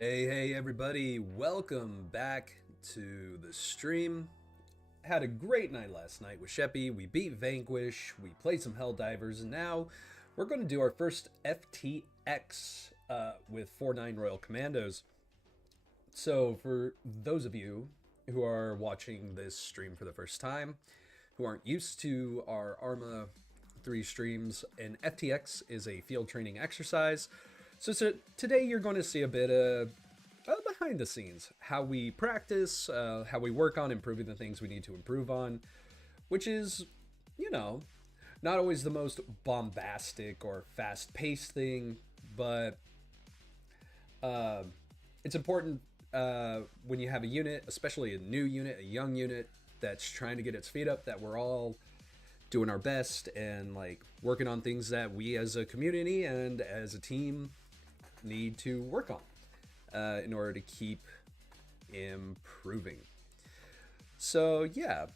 Hey, everybody, welcome back to the stream. Had a great night last night with Sheppy. We beat Vanquish, we played some Helldivers, and now we're going to do our first FTX with 4-9 Royal Commandos. So, for those of you who are watching this stream for the first time, who aren't used to our Arma 3 streams, an FTX is a field training exercise. So today you're going to see a bit of behind the scenes, how we practice, how we work on improving the things we need to improve on, which is, you know, not always the most bombastic or fast-paced thing, but uh, it's important when you have a unit, especially a new unit, a young unit that's trying to get its feet up, that we're all doing our best and like working on things that we as a community and as a team need to work on in order to keep improving. So yeah,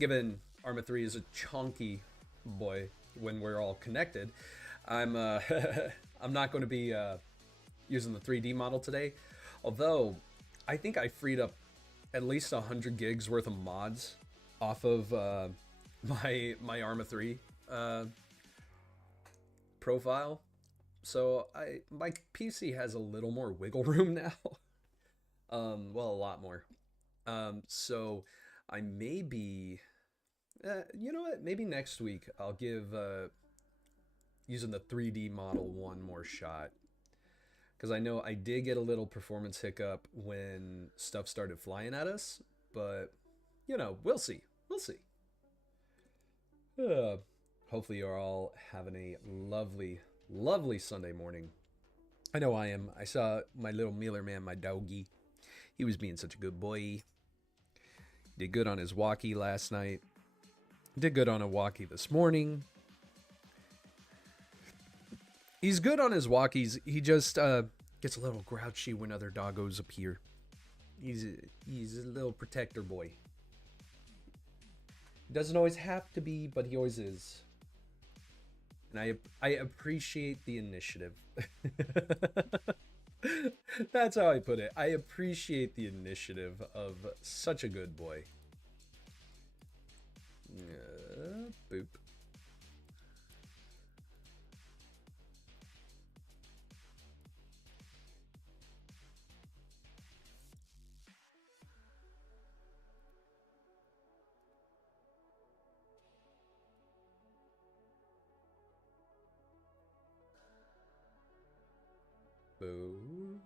given Arma 3 is a chunky boy when we're all connected, I'm I'm not going to be using the 3D model today, although I think I freed up at least 100 gigs worth of mods off of my Arma 3 profile. So my PC has a little more wiggle room now. Well, a lot more. So I may be, you know what? Maybe next week I'll give using the 3D model one more shot, because I know I did get a little performance hiccup when stuff started flying at us, but we'll see. We'll see. Uh, Hopefully you're all having a lovely, lovely Sunday morning. I know I am. I saw my little Miller man, my doggy. He was being such a good boy. Did good on his walkie last night. Did good on a walkie this morning. He's good on his walkies. He just gets a little grouchy when other doggos appear. He's a little protector boy. Doesn't always have to be, but he always is. And I appreciate the initiative. That's how I put it. I appreciate the initiative of such a good boy. Boop. Boo.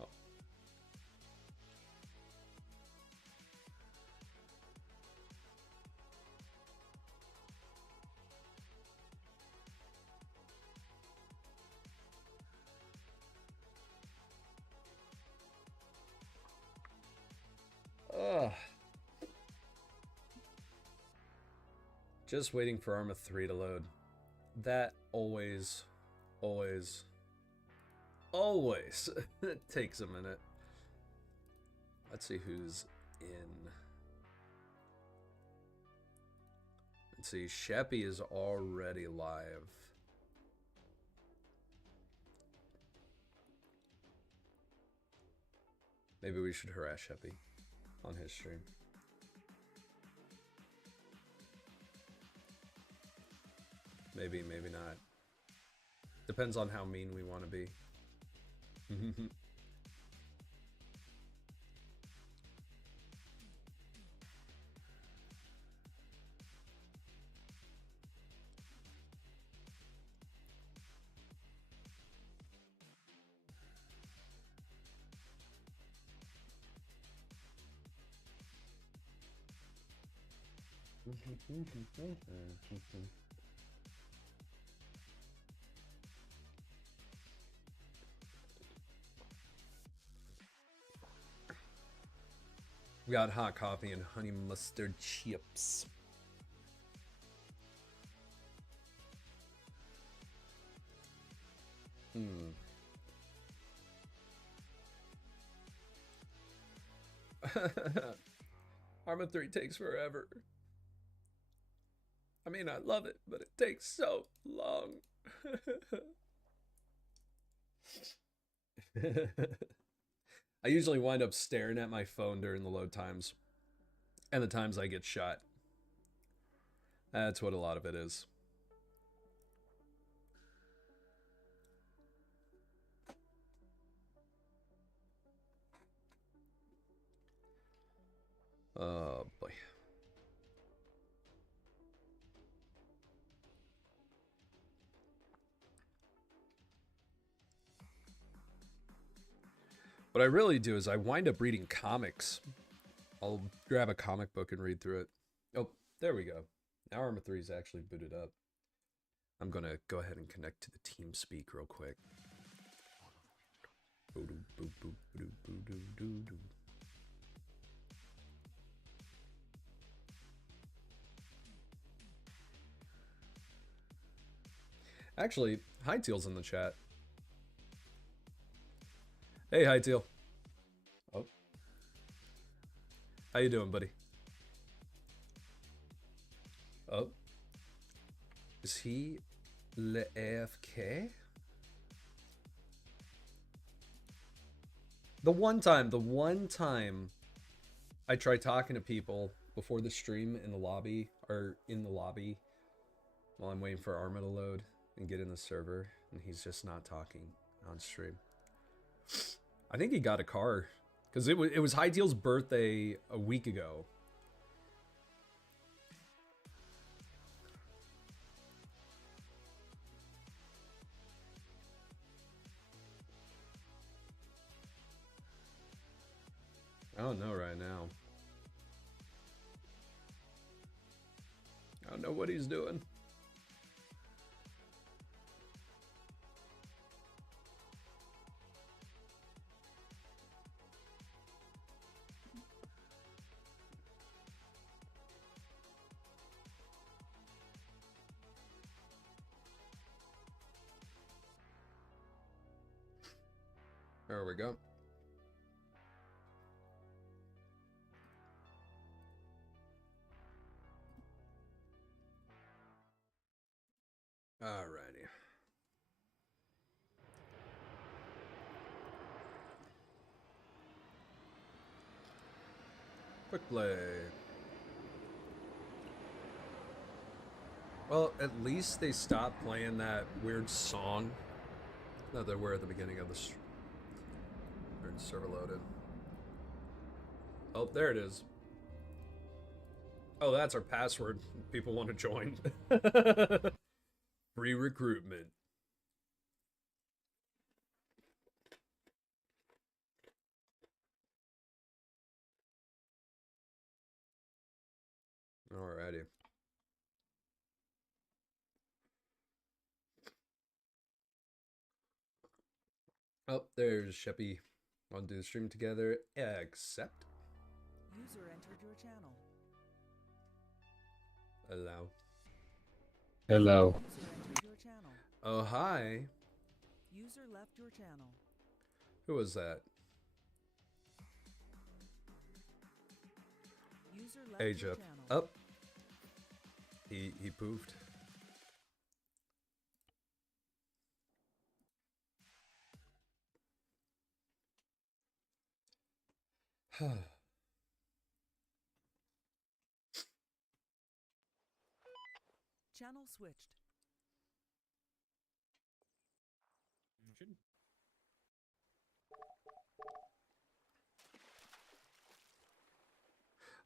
Oh. Ugh. Just waiting for Arma 3 to load. That always takes a minute. Let's see who's in. Let's see, Sheppy is already live. Maybe we should harass Sheppy on his stream. Maybe, maybe not. Depends on how mean we want to be. We got hot coffee and honey mustard chips. Hmm. Arma 3 takes forever. I mean, I love it, but it takes so long. I usually wind up staring at my phone during the load times and the times I get shot. That's what a lot of it is. Oh boy. What I really do is I wind up reading comics. I'll grab a comic book and read through it. Oh, there we go. Now Arma 3 is actually booted up. I'm gonna go ahead and connect to the TeamSpeak real quick. Actually, Highteel's in the chat. Hey, Highteel. Oh. How you doing, buddy? Oh. Is he le AFK? The one time I try talking to people before the stream in the lobby, while I'm waiting for Arma to load and get in the server, and he's just not talking on stream. I think he got a car, because it was Highteel's birthday a week ago. I don't know right now. I don't know what he's doing. There we go. Alrighty. Quick play. Well, at least they stopped playing that weird song that they were at the beginning of the server loaded. Oh, there it is. Oh, that's our password. People want to join. Free recruitment. Alrighty. Oh, there's Sheppy. Want to do the stream together? Accept. User entered your channel. Allow. Hello. User entered your channel. Oh, hi. User left your channel. Who was that? User left Age your up. channel. Up. He poofed. Channel switched.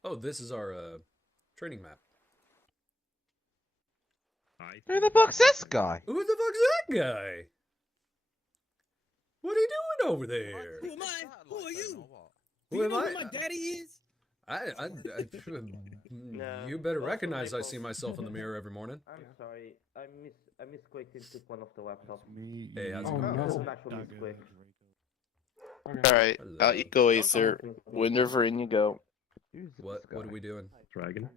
Oh, this is our training map. Who the fuck's this guy? Who the fuck's that guy? What are you doing over there? Who am I? Who are you? Who Do you am know I? who my daddy is? You better recognize I see myself in the mirror every morning. I'm sorry, I misclicked into one of the laptops. Hey, how's it Oh, going? no. guys? It's an actual misclick. Alright, Hello. out you go, Acer. Whenever in you go. What are we doing? Dragon?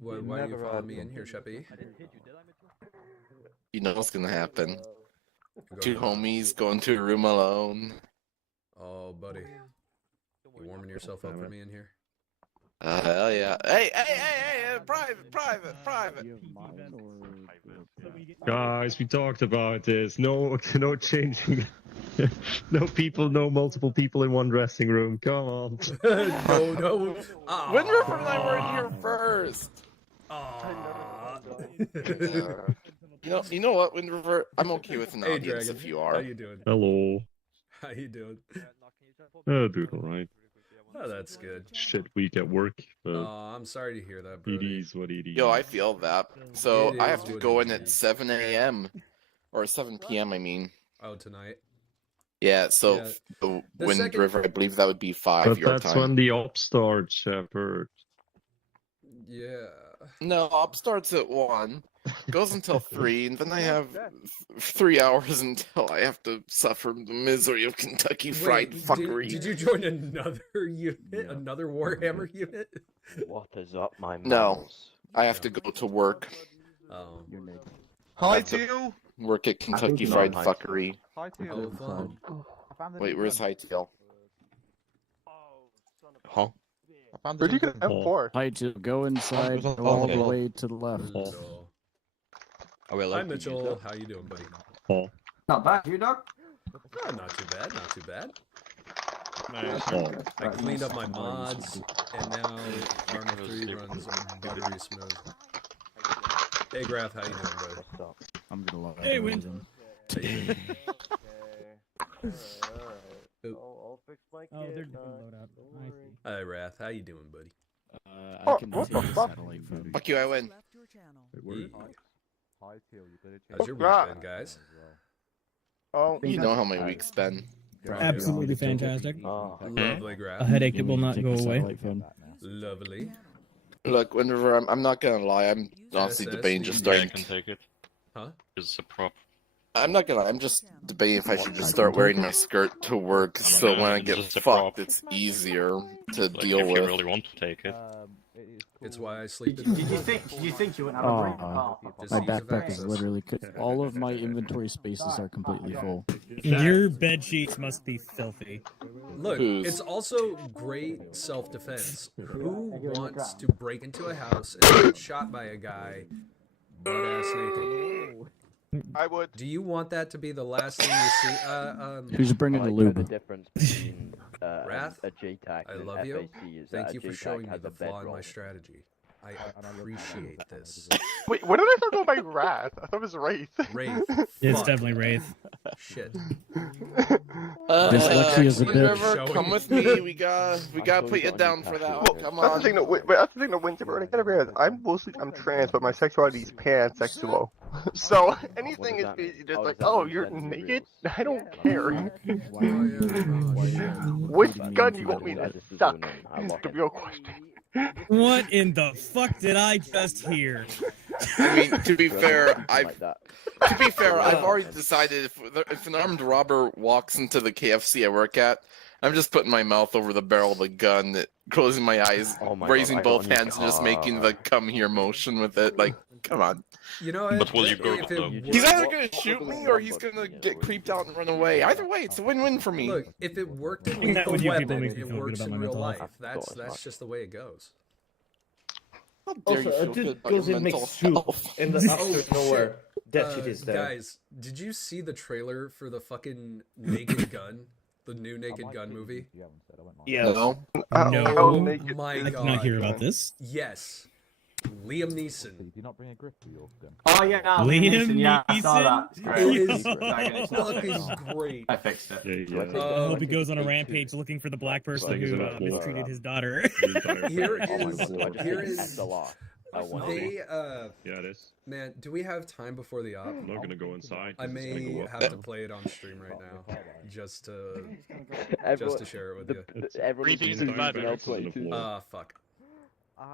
Why are you following me in here, Sheppy? You know what's gonna happen. Go Two to- homies going to a room alone. Oh, buddy. You warming yourself up for me in here? Hell yeah. Hey, private. Guys, we talked about this. No, no changing. No people, no multiple people in one dressing room. Come on. No. Wind River and I were in here first. Aw. You know what, Wind River? I'm okay with an Hey, audience Dragon. if you How are. you doing? Hello. How you doing? Oh, dude, alright. Oh, that's good. Shit week at work, but Oh, I'm sorry to hear that, it Brody. is what it is. Yo, I feel that. So It I is have to what go it in at is. 7 a.m. or 7 p.m. I mean. Oh, tonight. Yeah. So Yeah. the The Wind second- River, I believe that would be 5 But your that's time. when the op starts, Shepard. Yeah. No, op starts at 1, goes until 3, and then I have 3 hours until I have to suffer the misery of Kentucky Fried Wait, Fuckery. Did you join another unit? Another Warhammer unit? What is up, my No. mammals? I have to go to work. Oh. Hi to you. Work at Kentucky Not Fried nice. Fuckery. Hi to Oh, fun. Wait, where's Hightail? Huh? Where'd you get M4? Hi, to go inside, Oh, go all the okay. way to the left. Hello. Oh, Hi, Mitchell. How you doing, buddy? Oh, Not bad, you dog. Oh, not too bad. Not too bad. oh. I cleaned up my mods, and now Arma 3 runs buttery smooth. Hey, Graf, how you doing, brother? What's up? I'm gonna love Hey, it. Win. How you doing? I'll fix my kid. Oh, they're doing loadout. I see. Hi, Wrath. How you doing, buddy? I can what take the the fuck? satellite phone. Fuck you, I win. Left your channel. Wait, where? How's your week been, guys? Oh, You know how my week's been. Absolutely fantastic. Oh, Lovely, A Graf. headache that You will need to not take go the away. satellite phone. Lovely. Look, whenever I'm not gonna lie, I'm honestly SS, debating just yeah, I starting. can take it. Huh? It's a prop. I'm not gonna. I'm just debating if I should just start wearing my skirt to work, so when I it's get just a fucked, prop. it's easier to Like, deal if you with. really want to take it. It's why I sleep Did in you think you wouldn't have a break? Just My use backpack access. is literally all of my inventory spaces are completely full. Your bed sheets must be filthy. Look, Whose? it's also great self-defense. Who wants to break into a house and get shot by a guy butt-ass naked? I would. Do you want that to be the last thing you see? Who's bringing I the like how the lube? difference between Wrath, a JTAC I and love an you. FAC is Thank that you a for JTAC showing me has the a flaw in my bedroll. strategy. I appreciate this. Wait, when did I start going by Wrath? I thought it was Wraith. Wraith. It's Fuck. definitely Wraith. Shit. Dyslexia is a Wind bitch. River, Showing. come with me. We gotta put you down for that one. Come That's the on. thing that that's the thing that wins everyone. I gotta realize I'm trans, but my sexuality is pansexual. So anything is does that mean? basically just How like, does that oh, mean you're gender naked? reveals? I don't care. Which Which gun do you want me to suck? Is the real question. What in the fuck did I just hear? I mean, to be fair, Like that. I've already decided if an armed robber walks into the KFC I work at, I'm just putting my mouth over the barrel of the gun, closing my eyes, Oh my raising God, I got both a new hands, and just making the come here motion with it. Like, come on. You know what? But will you If go it though? worked- He's either gonna shoot me or he's gonna get creeped out and run away. Either way, it's a win-win for me. Look, if it worked in Doing that lethal with you people weapon, makes me it feel good works about in my real mental life. health. That's just the way it goes. How dare you feel good about your mental health? in the after nowhere. Death is there. Guys, did you see the trailer for the fucking Naked Gun? The new Naked Gun movie? Yeah. No? No. Oh naked my I did god. not hear about this. Yes. Liam Neeson. Oh yeah, Liam yeah, I saw that. It is It's not fucking great. I fixed it. Yeah, yeah. I hope he goes on a rampage looking for the black person Thing is who about mistreated his daughter. Here Oh my is God. here That's is the law. I want to they Yeah, it is. man, do we have time before the op? I'm not gonna go inside. I 'cause it's gonna may go up. have to play it on stream right now, just to Everyone, share it with you. everyone Breathing is is using bad, L22. Fuck.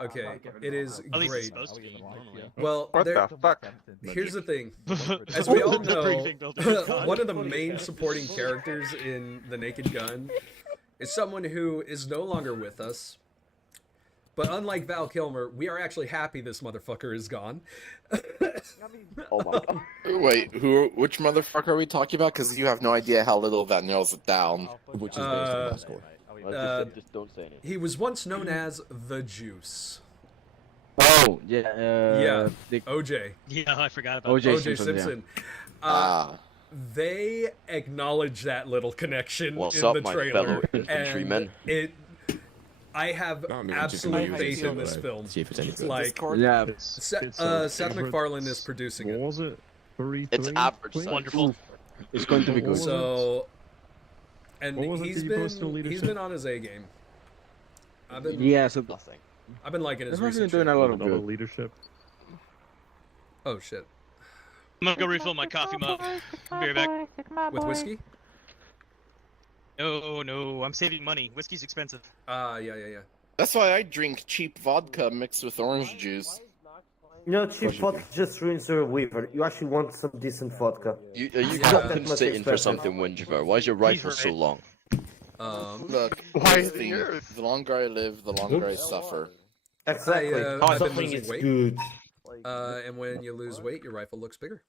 Okay, it is At least it's great. supposed to be, normally. Well, What there, the fuck? here's the thing. As we all know, one of the main supporting characters in The Naked Gun is someone who is no longer with us. But unlike Val Kilmer, we are actually happy this motherfucker is gone. Oh my god. Wait, which motherfucker are we talking about? Because you have no idea how little that narrows it down. Which is based on my score. Just don't say anything. He was once known as the Juice. Oh, yeah. Yeah, OJ. Yeah, I forgot about OJ Simpson. Ah. They acknowledge that little connection What's in up, the my trailer, fellow and infantrymen? I have absolute faith in this film. See if it's anything. Like, Yeah. Seth MacFarlane is producing it. Was it? It's average. size. Wonderful. It's going to be good. So, and What was it he's that you posted on been leadership? on his A game. I've been Nothing. I've been liking his This person's recent doing shit. a lot of Another good. leadership. Oh shit! I'm gonna go refill my coffee mug. I'll be right back. With whiskey? No, I'm saving money. Whiskey's expensive. Yeah. That's why I drink cheap vodka mixed with orange juice. You know, cheap vodka just ruins your weaver. You actually want some decent vodka. Are you Yeah. compensating for something, Winjiver? Why is your rifle so right. long? Look, Why here's is the it thing. yours? The longer I live, the longer I suffer. Exactly. I've been Suffering losing is weight. good. And when you lose weight, your rifle looks bigger.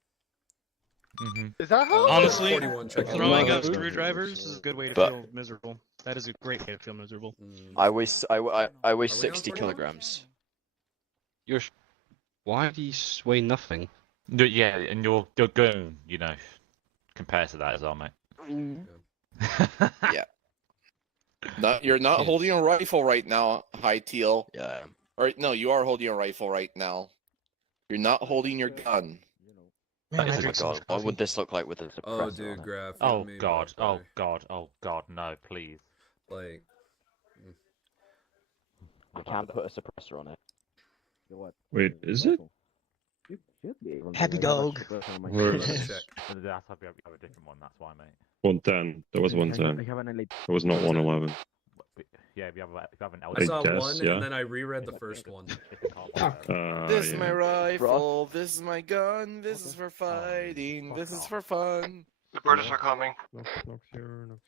Is that how? Honestly, 41 check in. throwing Wow. up screwdrivers is a good way to But- feel miserable. That is a great way to feel miserable. I weigh 60 on kilograms. Why do you weigh nothing? Yeah, and your gun, you know, compared to that as well, mate. You're not holding a rifle right now, High Teal. Yeah. Or no, you are holding a rifle right now. You're not holding your gun. Oh my god, what would this look like with a Oh, suppressor dude, on it? Graph. you Oh and me god, both, oh buddy. god, oh god, no, please. Like, I can't put a suppressor on it. Wait, is it? Happy dog. Where's check. That's have a different one, that's why, mate. 110? There was 110. There was not 111. Yeah, if you have an I saw guess, one, yeah. and then I reread the first one. This is Yeah. my rifle. This is my gun. This is for fighting. This is for fun. The British are coming.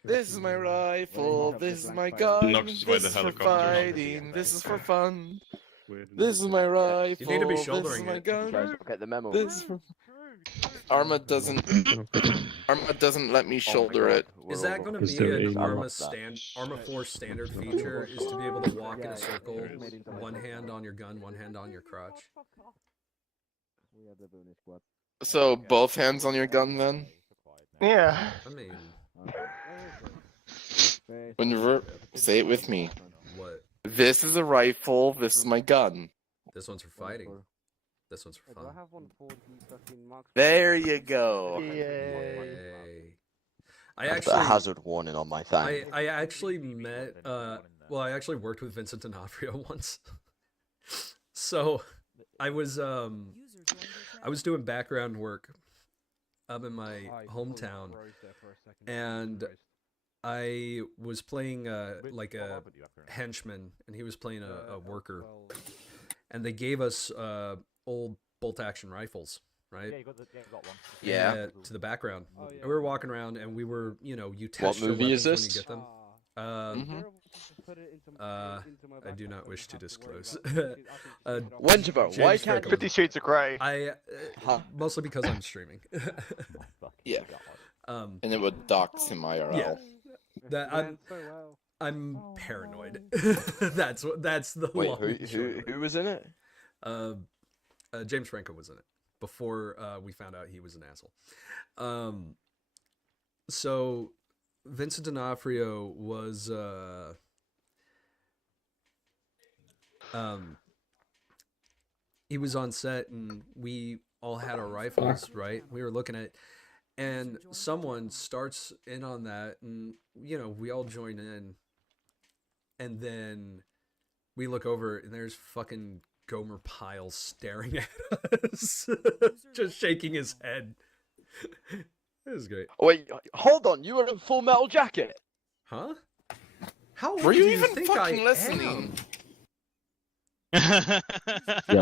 This is my rifle. This is my gun. Nox, where This the is for helicopter is. fighting. This is for fun. This is my rifle. You need to be This is shouldering my it. You guys gun. don't get the memo. This is for... Arma doesn't let me shoulder it. Is that going to Is be there an a- Arma 4 standard feature? Is to be able to walk in a circle, one hand on your gun, one hand on your crotch? So both hands on your gun then? Yeah. I mean, Whenever, say it with me. what? This is a rifle. This is my gun. This one's for fighting. This one's for fun. There you go. Yay. I I put a actually, hazard warning on my thing. I actually met, well, I actually worked with Vincent D'Onofrio once. So, I was doing background work up in my hometown, and I was playing like a henchman, and he was playing a worker, and they gave us old bolt-action rifles, right? Yeah. To the background. And we were walking around, and we were, you know, you test your movie is weapons this? when you get them. I do not wish to disclose. Winjiver, why James can't Franco. 50 Shades of Grey. I mostly because I'm streaming. Yeah. Um, And it would dox him IRL. yeah, that I'm paranoid. That's the Wait, long and short of it. who was in it? James Franco was in it before we found out he was an asshole. So Vincent D'Onofrio was he was on set, and we all had our rifles, right? We were looking at, and someone starts in on that, and you know, we all join in, and then we look over, and there's fucking Gomer Pyle staring at us, just shaking his head. It was great. Oh, wait, hold on, you were in Full Metal Jacket? Huh? How old Were you do even think fucking I listening? Yeah,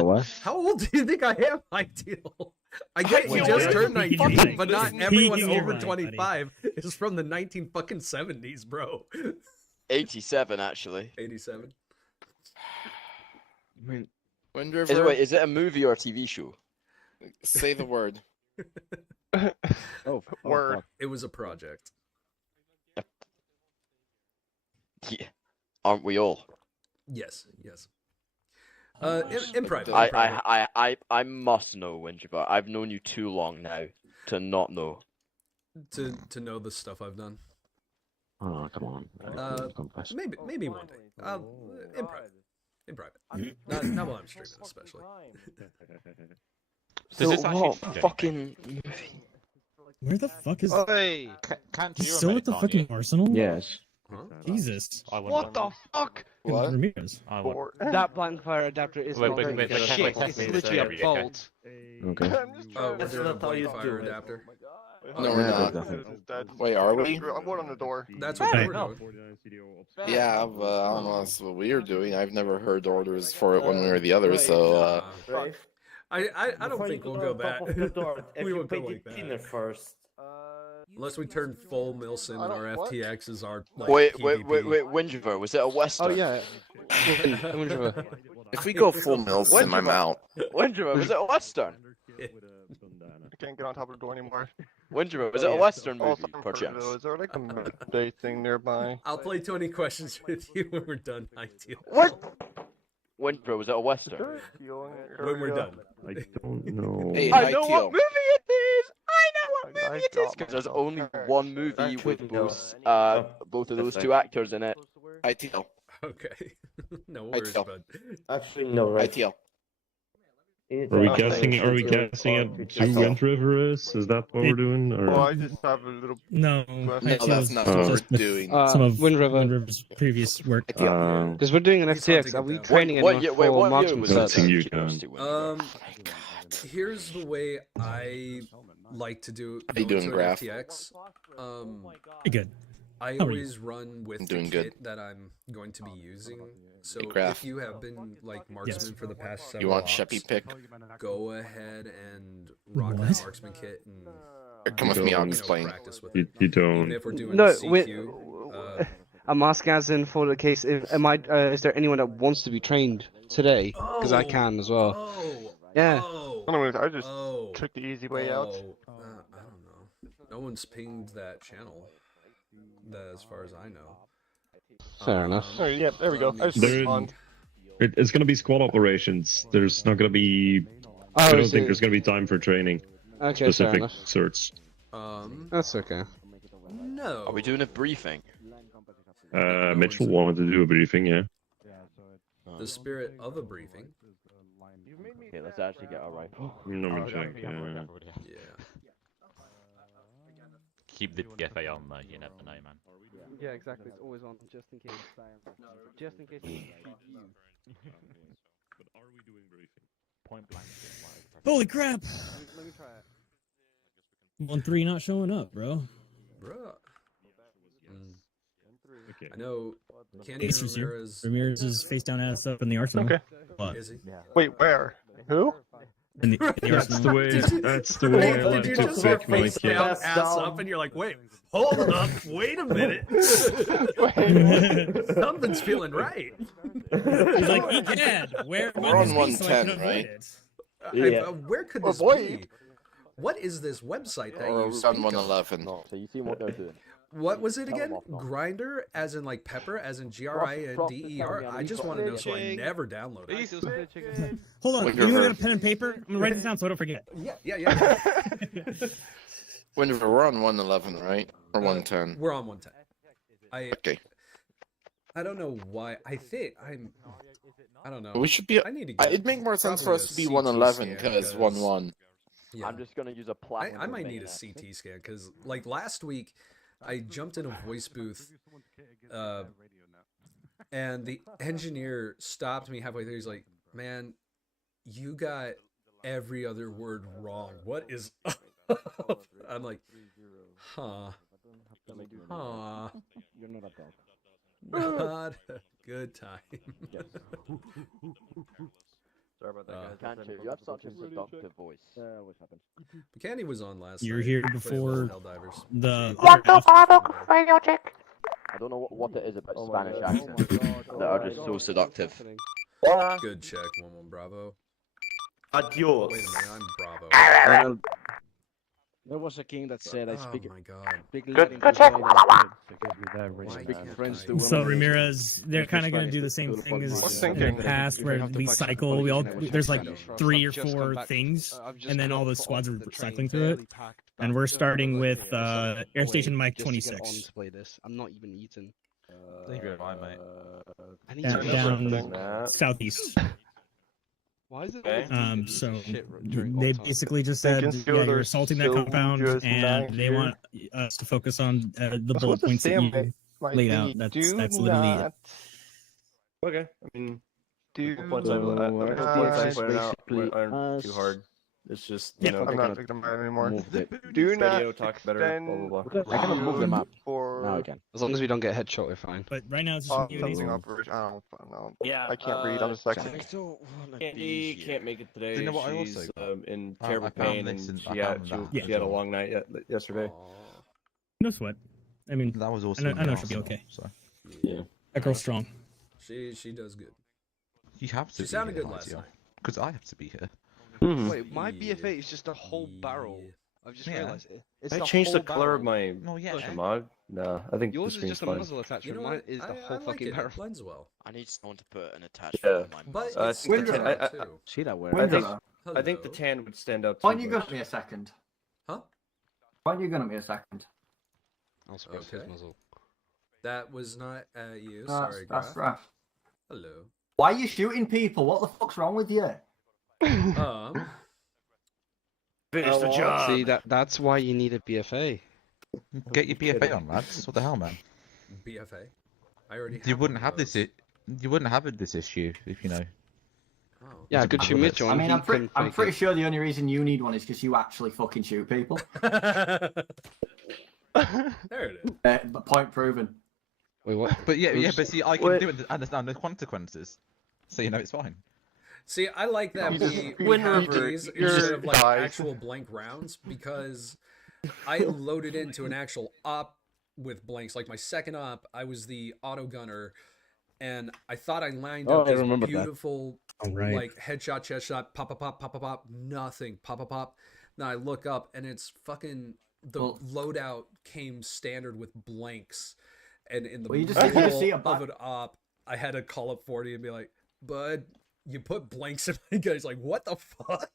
what? How old do you think I am, Ideal? I get we Ideal, just what? turned 19, but not everyone Speaking your over mind, 25 is from the 1970s, bro. 87, actually. 87. I mean, Wonder if is it a movie or a TV show? Say the word. Oh, Word. It was a project. Yeah. Aren't we all? Yes, yes. In private. I, in private. I must know, Winjiver. I've known you too long now to not know. To know the stuff I've done. Oh, come on. Maybe one day. In private. In private. Not while I'm streaming, especially. So this actually what change fucking Where the fuck is? Hey, can't He's you still at the fucking arsenal? Yes. Huh? Jesus. What the fuck? What? Ramirez. That blank fire adapter is Wait, not wait, wait, shit. wait, It's wait, literally a wait, bolt. Okay. I'm just Oh, trying we're to- doing a That's how you blank do fire it. adapter. No, we're not. Dead. Wait, are we? I'm going on the door. That's what Hey. we're doing. Yeah, I don't know. That's what we're doing. I've never heard orders for it one way or the other. So Right? I don't Before think you we'll go go on top that. of the door, if We you won't pay go the like that. dinner first. Unless we turn full Milsim and our What? FTXs are like wait, PvP. Winjiver, was it a Western? Oh yeah. Winjiver. if we go full Milsim, I'm out. Winjiver, was it a Western? I can't get on top of the door anymore. Winjiver, was it a Western movie, Also, perchance? is there like a midday thing nearby? I'll play 20 questions with you when we're done, ideal. What? Winjiver, was it a Western? When we're done. I don't know. Hey, I hi, know Teal. what movie it is! I know what I movie it is! got Because there's myself only hurt. one movie with both of those That's two actors in it. Hi, Teal. Okay. No I worries, tell. bud. Actually, no, Hi, right? Teal. Are we guessing? Are we guessing at who Wind River is? Is that what we're doing? Well, Or I just have a little. No. No, No, that's not what we're doing. Some of Wind River. Wind River's previous work. Hi, Teal. Because we're doing an He's FTX. hunting Are it we down. training What enough year- for wait, what year marksman was Nothing that? sets? you Curiosity, can. Winjiver. Here's the way I like to do How you go doing, into an Graph? FTX. Pretty good. I How are you? always run with I'm the doing good. kit that I'm going to be using. So Hey, Graph. if you have been like marksman for the past several You want ops, Sheppy pick? go ahead and rock What? that marksman kit and Or come with me, I'll Don't. explain. practice with You, it. you Even don't. if we're doing No, CQ. I'm asking as in for the case. Is there anyone that wants to be trained today? Because I can as well. Oh. Yeah. Oh. Anyways, I just Oh. took the easy way out. I don't know. No one's pinged that channel. As far as I know. Fair enough. Oh, yeah, there we go. I just There- respawned. It's gonna be squad operations. There's not gonna be. I don't think there's gonna be time for training. Okay, fair Specific enough. certs. That's okay. No. Are we doing a briefing? Mitchell wanted to do a briefing, yeah. The spirit of a briefing. Okay, let's actually get our rifle. No, me check. Yeah. Yeah. Keep the DFA on though, you never know, man. Yeah, exactly. It's always on, just in case. Just in case. But are we doing briefing? Point blank. Holy crap! Let me try it. 1-3 not showing up, bro. Bruh. Okay. I know Candy Ace was here. Ramirez. Ramirez is face down ass up in the arsenal. Okay. But Is he? Wait, where? Who? in the That's arsenal. the way. That's the way I Did like you to just pick have my face kid. down, Ass ass down. up, and you're like, wait, hold up, wait a minute. Something's feeling right. He's like, egad, where We're on might this be so I can 110, avoid right? it? Yeah. Where could Or this boy. be? What is this website that Or you on speak of? 111. No, so you see what they're doing. What was it Tell again? them off, no. Grinder, as in like pepper, as in GRINDER. I just want to know so I never download it. Hold on, Wait, you River. got a pen and paper? I'm gonna write this down so I don't forget. Yeah. Whenever we're on 111, right? Or 110. We're on 110. Okay. I don't know why. I don't know. We should be. I need to get It'd make more sense for probably us a to be CT 111 scan, because 1-1. Yeah. I'm just gonna use a platinum. I might need a CT scan because like last week I jumped in a voice booth and the engineer stopped me halfway through. He's like, man, you got every other word wrong. What is up? I'm like, huh. You're not a dog. Not a good time. Sorry about that, guys. Can't you? You have such a seductive voice. What happened? Candy was on last You were night. here Played before Helldivers. the I don't know what it is about Spanish accents that are just so seductive. Good check, 1-1 Bravo. Adios. Wait a minute, I'm Bravo. There was a king that said, "I Oh speak my god. Latin good to check. China." Forgive me there, Why speak can't French I- to So women. Ramirez, they're If kind of it's going to do the Spanish, same to thing as What's in the thinking? past, If where I have to we backtrack cycle. We all apologies, there's I like was Spanish. 3 or I've just come 4 back. things, I've just and then got all the off squads are the train, cycling through it. barely packed, And back we're just starting because with I was Air away Station Mike just to get on 26. to play this. I'm not even eating. Leave it alone, mate. I need Down, to down southeast. Why is it? So during they all time? basically just said, Thinking yeah, you're Steelers assaulting that still compound, just and not they here. want us to focus on the What's bullet the points that stand you my laid thingy? out. Do That's literally it. not. Okay, I mean, Do the points I not. pointed out aren't too hard. It's just, you know, I'm not thinking about it anymore. Move it. Do not radio talk better, blah, blah, blah. I can move them up. For Now I can. As long as we don't get headshot, we're fine. But right now it's just muting. something operation. I don't know. Yeah, I can't read. I'm dyslexic. Candy can't make it today. You know what I She's also got? in I terrible found pain, this and and I she had, found she, that she had a as well. long night yesterday. No sweat. I mean, That was also I know, in I know the she'll be arsenal, okay. So Yeah. That girl's strong. She does good. you have to. She be sounded here, good last night. because I have to be here. Wait, my BFA is just a whole barrel. I've just Yeah. realized it. It's I the changed the whole color of barrel. my Oh yeah. mod. No, I think Yours the is screen's just a fine. muzzle You attachment. know Mine what? is the I whole like fucking it. barrel. It blends well. I need someone to put an Yeah. attachment on my But muzzle. it's Window. the tan too. See that where? I think Hello. I think the tan would stand out. Why too don't you much. gun me a second? Huh? Why don't you gun me a second? I'll suppress his Okay. muzzle. That was not you. No, Sorry, that's Graf. rough. Hello. Why are you shooting people? What the fuck's wrong with you? Finish the job. See that's why you need a BFA. Get your BFA on, lads. What the hell, man? BFA. I already. You have wouldn't one have of this. those. You wouldn't have this issue if you know. Oh. Yeah, It's good a shoot bullet. Mitchell. I mean, I'm fake pretty it. sure the only reason you need one is because you actually fucking shoot people. There it is. But point proven. Wait, what? But yeah, Oops. but see, I can Wait. do it and understand the consequences, so you know it's fine. See, I like that You we, just- we when have Robert, these you're instead of like dies. actual blank rounds because I loaded into an actual op with blanks. Like my second op, I was the auto gunner, and I thought I lined Oh, up I this remember that. beautiful Right. like headshot, chest shot, pop, pop, pop, pop, pop, pop, nothing, pop, pop, pop. Then I look up and it's fucking the Well- loadout came standard with blanks, and in the Well, you just middle see a of black- an op, I had to call up 40 and be like, "Bud, you put blanks in my gun." He's like, "What the fuck?"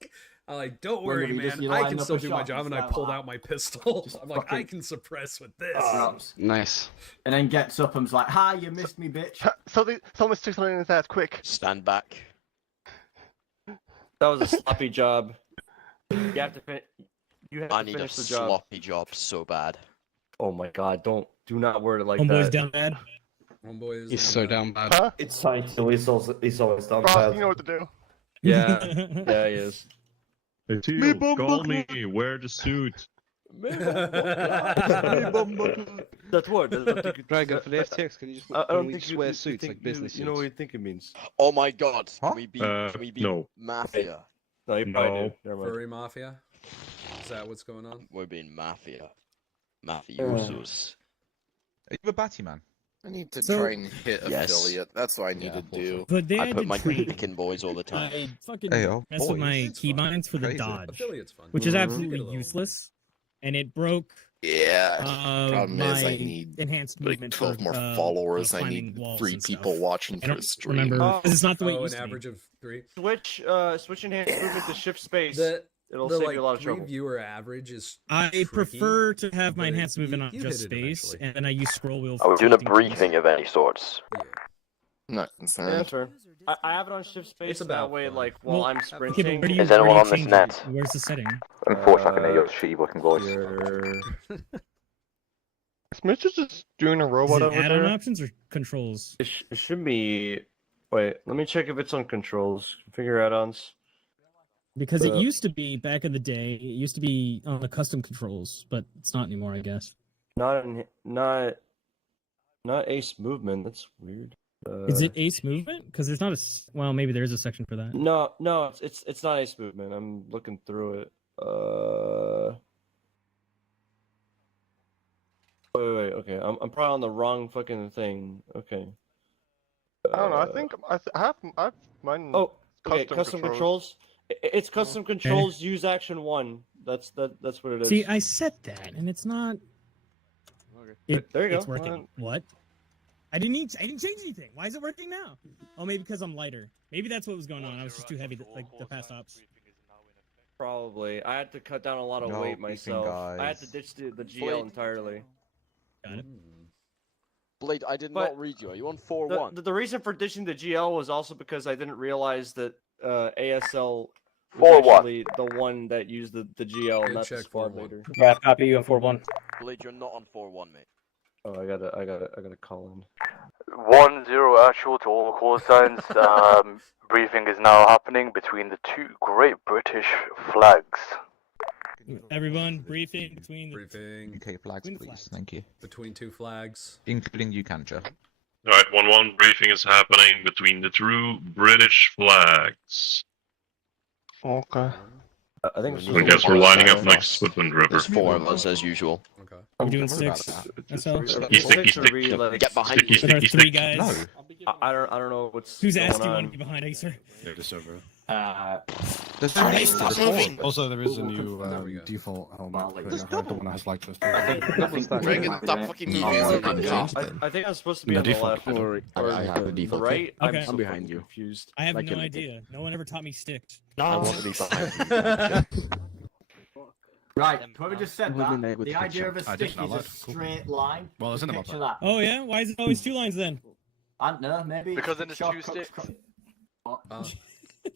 I'm like, "Don't Well, worry, you man. just- you I line can up still a do my shot job." And I and pulled fly out my pistol. Just I'm like, "I fucking- can suppress with this." Drops. Nice. And then gets up and's like, "Hi, you missed me, bitch." Someone sticks something in his ass, quick. Stand back. That was a sloppy job. You have to finish. You have I to need a finish the job. sloppy job so bad. Oh my god! Do not word it like Homeboy's that. down bad. Homeboy is He's so down bad. Huh? It's title. He's always done Ross, bad. you know what to do. Yeah, yeah, he is. Hey, Teal, call me. Wear the suit. That's what. Dragon, for the FTX, can you just I can don't we think just you, wear you suits think, like business you know what suits? you think it means. Oh my god. Huh? Can we be No. mafia? No, you probably No. do. Never mind. Furry Mafia. Is that what's going on? We're being mafia. Mafiosos. Are you a batty man? I need to So- try and hit Yes. affiliate. That's what I need Yeah, to I thought so. do. But they I had put to my train. dick in boys all the time. I fucking Hey, oh, messed with my It's fine. keybinds for the Crazy. dodge, Affiliate's fun. which is Mhm. absolutely Leave it alone. useless, and it broke Yeah. Problem my is, I need enhanced like movement 12 for, more followers. I climbing need walls 3 and people stuff. watching I for the don't stream. remember. Oh. 'Cause it's not the way it Oh, an used to be. average of 3. Switch enhanced movement to shift space. It'll The save like you a lot of 3 trouble. viewer average is. I tricky, prefer to have my but enhanced movement on you just hit it space, eventually. and then I use scroll wheel. Are we doing a tilting keys. briefing of any sorts? Yeah. I'm not Yeah, concerned. that's fair. I have it on shift space. It's That about way, fun. like while Well, I'm Okay, but sprinting. where do you, Is anyone where on do this you change net? it? Where's the setting? Unfortunately, I can hear your shitty looking voice. Mitch is just doing a Is robot it over add-on there. options or controls? It should be. Wait, let me check if it's on controls. Configure add-ons. Because it used to be back in the day. It used to be on the custom controls, but it's not anymore, I guess. Not ace movement. That's weird. Is it ace movement? Because there's not a. Well, maybe there is a section for that. No, it's not ace movement. I'm looking through it. Wait. Okay, I'm probably on the wrong fucking thing. Okay. I don't know. I think I have mine. Oh, okay. Custom controls. It's custom controls. Use action 1. That's what it is. See, I said that, and it's not. There you It's go. working. What? I didn't change anything. Why is it working now? Oh, maybe because I'm lighter. Maybe that's what was going on. I was just too heavy, like the past ops. Probably. I had to cut down a lot of weight myself. I had to ditch the GL entirely. Got it. Blade, I did not read you. Are you on 4-1? The reason for ditching the GL was also because I didn't realize that ASL was 4-1. actually the one that used the GL, and that's the squad leader. Yeah, copy you on 4-1. Blade, you're not on 4-1, mate. Oh, I gotta call in. 1-0 actual to all call signs. Briefing is now happening between the two Great British flags. Everyone, briefing between the Briefing. UK flags, please. Thank you. Between two flags. Including you, Kancha. Alright, 1-1 briefing is happening between the two British flags. Okay. I think I guess we're lining up next to Woodland River. There's 4 of us as usual. Okay. We're doing 6. SL. Get behind you. There are 3 guys. I don't know what's Who's going asking on. one to be behind you, sir? Also, there is a new default helmet. For the one that has light crystal. Dragon, stop fucking moving. I think I'm supposed to be on the left or I have the the default. right. Okay. I'm behind you. Confused. I have no idea. No one ever taught me sticks. I want to be behind you. Right, whoever just said Would be that, made with the idea of a I stick just know is a that. Cool. straight line. Well, isn't it Picture about that. Oh yeah? Why is it always 2 lines then? I don't know, maybe. Because then it's two shortcut- sticks.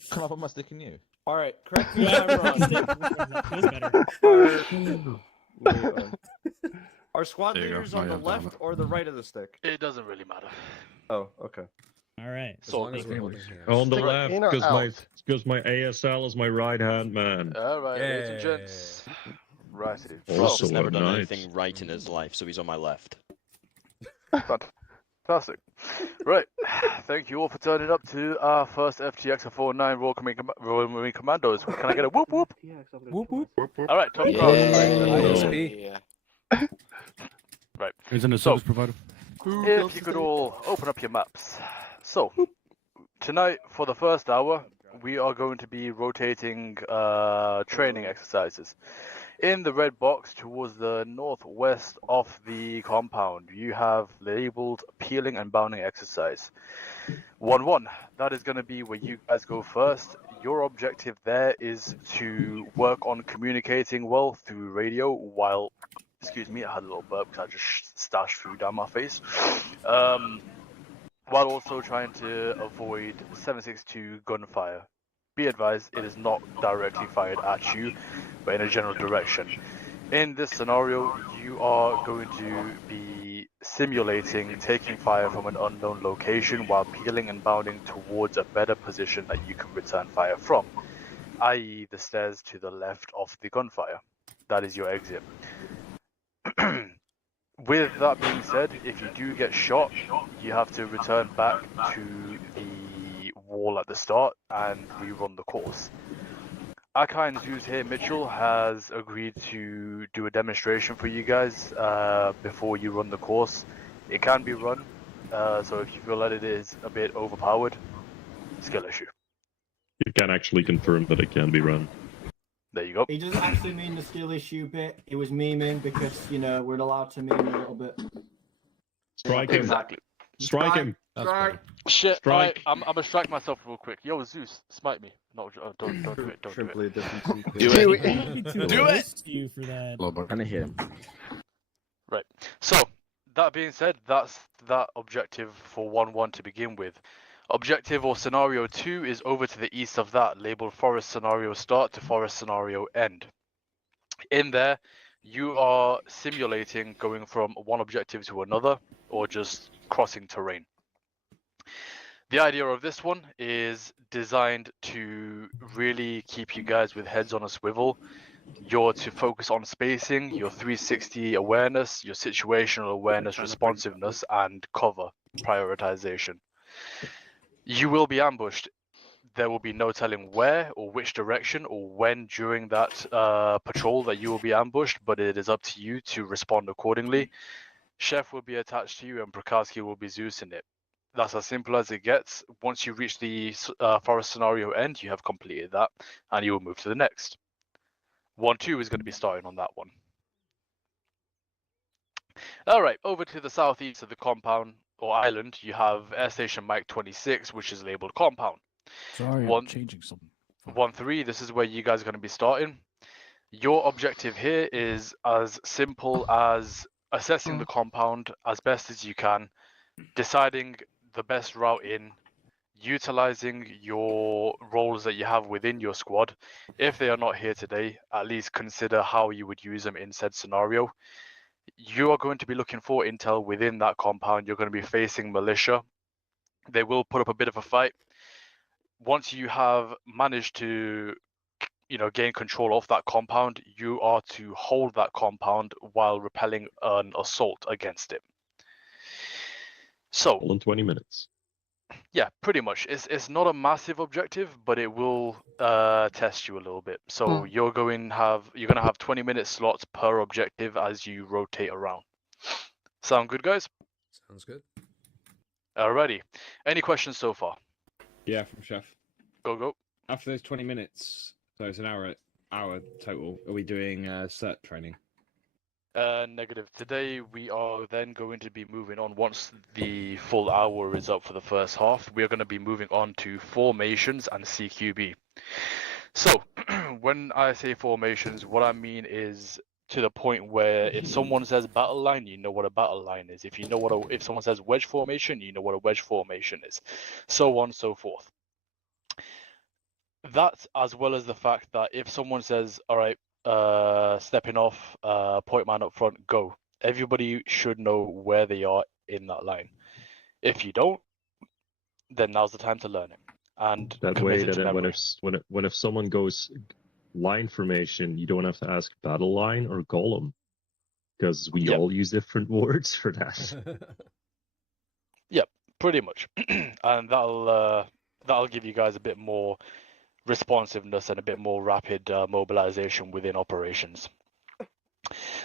Come up on my stick and you. Alright, correct me if Yeah, I'm wrong. that feels better. Are squad There you go. leaders Now on you the have the left helmet. or the right of the stick? It doesn't really matter. Oh, okay. All right. As long as we're holding hands. On the Stick left, in or because my ASL is my right hand man. Alright, ladies and Yeah. gents. Righty. Also He's never a done knight. anything right in his life, so he's on my left. Fantastic. Right. Thank you all for turning up to our first FTX of 49 Royal Marine Commandos. Can I get a whoop whoop? Whoop whoop. Alright, top Yeah. class. ISP. Right. Isn't a So- service provider? If you could all open up your maps. So, tonight for the first hour, we are going to be rotating training exercises. In the red box towards the northwest of the compound, you have labeled peeling and bounding exercise. 1-1, that is going to be where you guys go first. Your objective there is to work on communicating well through radio while, excuse me, I had a little burp because I just stashed food down my face. While also trying to avoid 7.62 gunfire. Be advised, it is not directly fired at you, but in a general direction. In this scenario, you are going to be simulating taking fire from an unknown location while peeling and bounding towards a better position that you can return fire from, i.e. the stairs to the left of the gunfire. That is your exit. With that being said, if you do get shot, you have to return back to the wall at the start and rerun the course. Archine's Zeus here, Mitchell, has agreed to do a demonstration for you guys before you run the course. It can be run, so if you feel that it is a bit overpowered, skill issue. You can actually confirm that it can be run. There you go. He doesn't actually mean the skill issue bit. He was memeing because, you know, we're allowed to meme a little bit. Strike him. Exactly. Strike him. Strike. Shit, Strike. I'm gonna strike myself real quick. Yo, Zeus, smite me. No, don't do it. Don't do it. Do it. Do it. You for that. Can I hit him? Right. So, that being said, that's that objective for 1-1 to begin with. Objective or scenario 2 is over to the east of that, labeled forest scenario start to forest scenario end. In there, you are simulating going from one objective to another, or just crossing terrain. The idea of this one is designed to really keep you guys with heads on a swivel. You're to focus on spacing, your 360 awareness, your situational awareness, responsiveness, and cover prioritization. You will be ambushed. There will be no telling where or which direction or when during that patrol that you will be ambushed, but it is up to you to respond accordingly. Chef will be attached to you and Prakaski will be Zeus in it. That's as simple as it gets. Once you reach the forest scenario end, you have completed that, and you will move to the next. 1-2 is going to be starting on that one. All right, over to the southeast of the compound or island, you have Air Station Mike 26, which is labeled compound. Sorry, I'm changing something. 1-3, this is where you guys are going to be starting. Your objective here is as simple as assessing the compound as best as you can, deciding the best route in, utilizing your roles that you have within your squad. If they are not here today, at least consider how you would use them in said scenario. You are going to be looking for intel within that compound. You're going to be facing militia. They will put up a bit of a fight. Once you have managed to, gain control of that compound, you are to hold that compound while repelling an assault against it. So, all in 20 minutes. Yeah, pretty much. It's not a massive objective, but it will test you a little bit. So you're gonna have 20-minute slots per objective as you rotate around. Sound good, guys? Sounds good. Alrighty. Any questions so far? Yeah, from Chef. Go. After those 20 minutes, so it's an hour total. Are we doing cert training? Negative. Today we are then going to be moving on once the full hour is up for the first half. We are going to be moving on to formations and CQB. So, when I say formations, what I mean is to the point where if someone says battle line, you know what a battle line is. If someone says wedge formation, you know what a wedge formation is. So on, so forth. That, as well as the fact that if someone says, all right, stepping off, point man up front, go. Everybody should know where they are in that line. If you don't, then now's the time to learn it. And That way, that when if someone goes line formation, you don't have to ask battle line or golem, because we all use different words for that. Yep, pretty much, and that'll give you guys a bit more responsiveness and a bit more rapid mobilization within operations.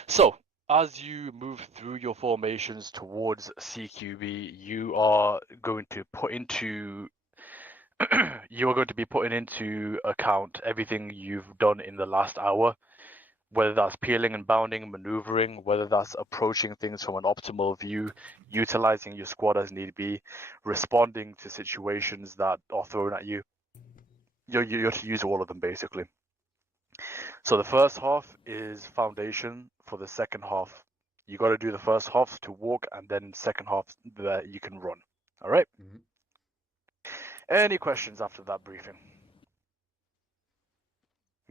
So, as you move through your formations towards CQB, you are going to put into putting into account everything you've done in the last hour, whether that's peeling and bounding, maneuvering, whether that's approaching things from an optimal view, utilizing your squad as need be, responding to situations that are thrown at you. You're to use all of them, basically. So the first half is foundation. For the second half, you got to do the first half to walk, and then second half that you can run. All right? Mm-hmm. Any questions after that briefing?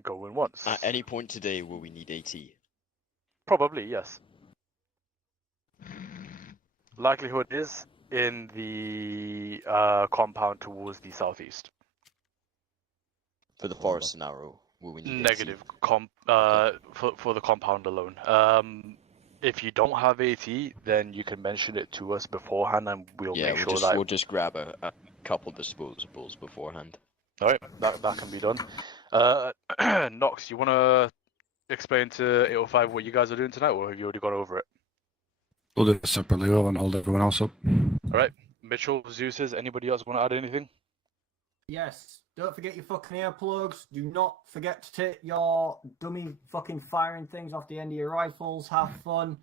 Going once. At any point today will we need AT? Probably, yes. Likelihood is in the compound towards the southeast. For the forest scenario, will we need Negative. For the compound alone. If you don't have AT, then you can mention it to us beforehand, and we'll make sure that we'll just grab a couple disposables beforehand. All right, that can be done. Nox, you want to explain to 805 what you guys are doing tonight, or have you already gone over it? We'll do it separately. We'll hold everyone else up. All right, Mitchell, Zeus's, anybody else want to add anything? Yes. Don't forget your fucking earplugs. Do not forget to take your dummy fucking firing things off the end of your rifles. Have fun.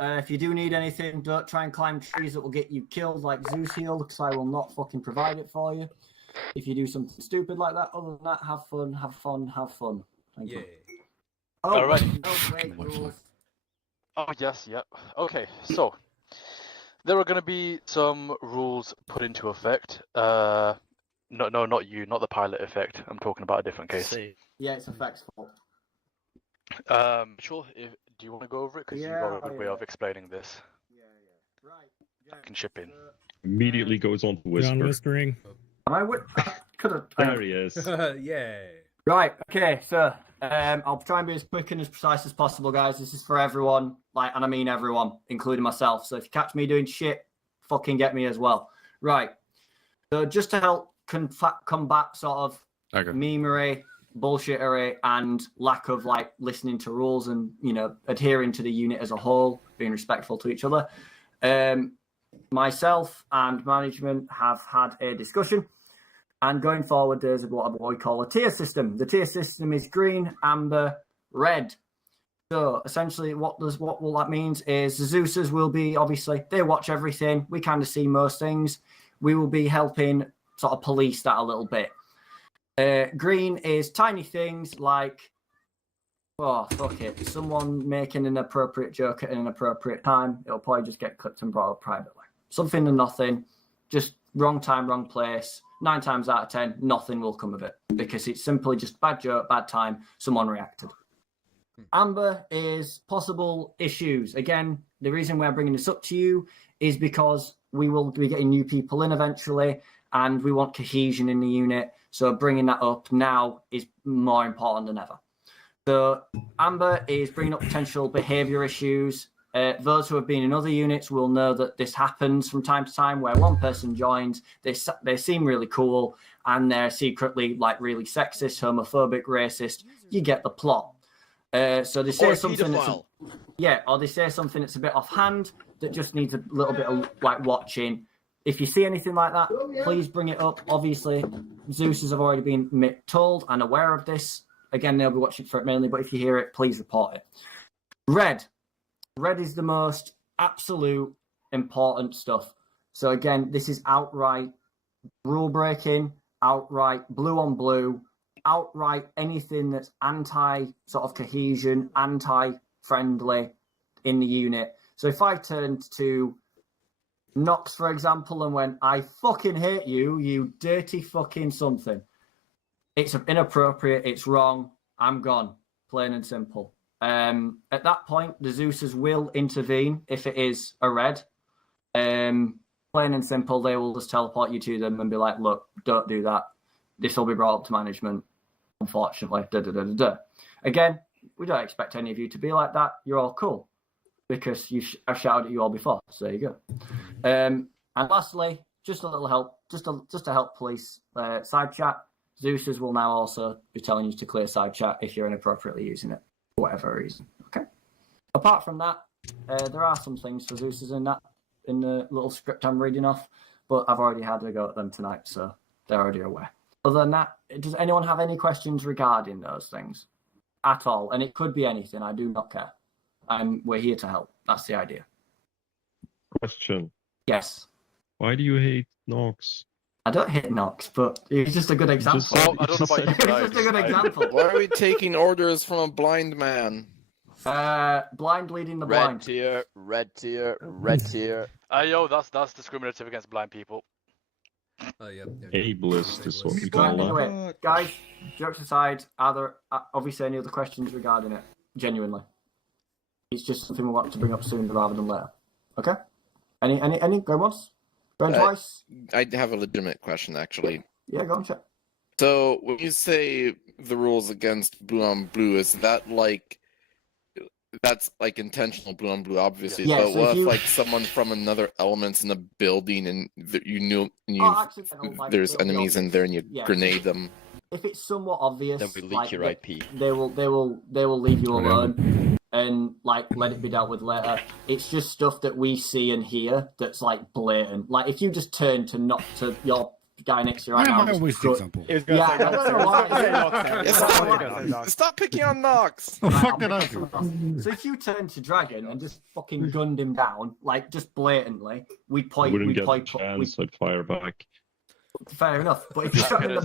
If you do need anything, don't try and climb trees that will get you killed like Zeus healed, because I will not fucking provide it for you. If you do something stupid like that, other than that, have fun, have fun, have fun. Thank you. Oh, all right. No, wait, rules. Oh, yes, yep. Okay, so there are going to be some rules put into effect. No, not you, not the pilot effect. I'm talking about a different case. Yeah, it's effects fault. Mitchell, do you want to go over it? Because you've got a good way of explaining this. Right. I can chip in. Immediately goes on to whisper. John whispering. I could have. There he is. Yay. Right, okay, so I'll try and be as quick and as precise as possible, guys. This is for everyone, and I mean everyone, including myself. So if you catch me doing shit, fucking get me as well. Right. So just to help combat sort of memery, bullshittery, and lack of listening to rules and adhering to the unit as a whole, being respectful to each other. myself and management have had a discussion, and going forward, there's what we call a tier system. The tier system is green, amber, red. So essentially, what will that means is the Zeusers will be, obviously, they watch everything. We kind of see most things. We will be helping sort of police that a little bit. Green is tiny things like, oh, fuck it, someone making an appropriate joke at an inappropriate time. It'll probably just get clipped and brought up privately. Something and nothing, just wrong time, wrong place. 9 times out of 10, nothing will come of it because it's simply just bad joke, bad time, someone reacted. Amber is possible issues. Again, the reason we're bringing this up to you is because we will be getting new people in eventually, and we want cohesion in the unit. So bringing that up now is more important than ever. So Amber is bringing up potential behaviour issues. Those who have been in other units will know that this happens from time to time, where one person joins, they seem really cool, and they're secretly like really sexist, homophobic, racist. You get the plot. So they say something or they say something that's a bit offhand that just needs a little bit of like watching. If you see anything like that, please bring it up. Obviously, Zeusers have already been told and aware of this. Again, they'll be watching for it mainly, but if you hear it, please report it. Red is the most absolute important stuff. So again, this is outright rule breaking, outright blue on blue, outright anything that's anti sort of cohesion, anti-friendly in the unit. So if I turned to Nox, for example, and went, I fucking hate you, you dirty fucking something. It's inappropriate, it's wrong, I'm gone. Plain and simple. At that point, the Zeusers will intervene if it is a red. Plain and simple, they will just teleport you to them and be like, look, don't do that. This will be brought up to management. Unfortunately, Again, we don't expect any of you to be like that. You're all cool because I've shouted at you all before. So there you go. And lastly, just a little help, just to help police side chat. Zeusers will now also be telling you to clear side chat if you're inappropriately using it for whatever reason. Okay. Apart from that, there are some things for Zeusers in the little script I'm reading off, but I've already had a go at them tonight, so they're already aware. Other than that, does anyone have any questions regarding those things at all? And it could be anything. I do not care. We're here to help. That's the idea. Question. Yes. Why do you hate Nox? I don't hate Nox, but it's just a good example. I don't know about you It's guys. just a good example. Why are we taking orders from a blind man? Blind leading the blind. Red tier. Yo, that's discriminative against blind people. Oh, yeah. Ableist is what we Right, call that. anyway, guys, jokes aside, are there obviously any other questions regarding it? Genuinely. It's just something we want to bring up sooner rather than later. Okay? Any? Going once? Going twice? I have a legitimate question, actually. Yeah, go on, check. So, when you say the rules against blue on blue, is that like... That's like intentional blue on blue, obviously. Yeah, but so what if if like someone from another element's in the building and there's enemies in there and you grenade them? If it's somewhat obvious, Then we leak like, your IP. They will leave you alone and like let it be dealt with later. It's just stuff that we see and hear that's like blatant. Like if you just turn to your guy next to you right now. Always the example. Yeah, I don't know why. Stop picking on Nox. The fuck did I do? So if you turn to Dragon and just fucking gunned him down, like just blatantly, we'd point. Wouldn't get the chance, I'd fire back. Fair enough, but if you shot him,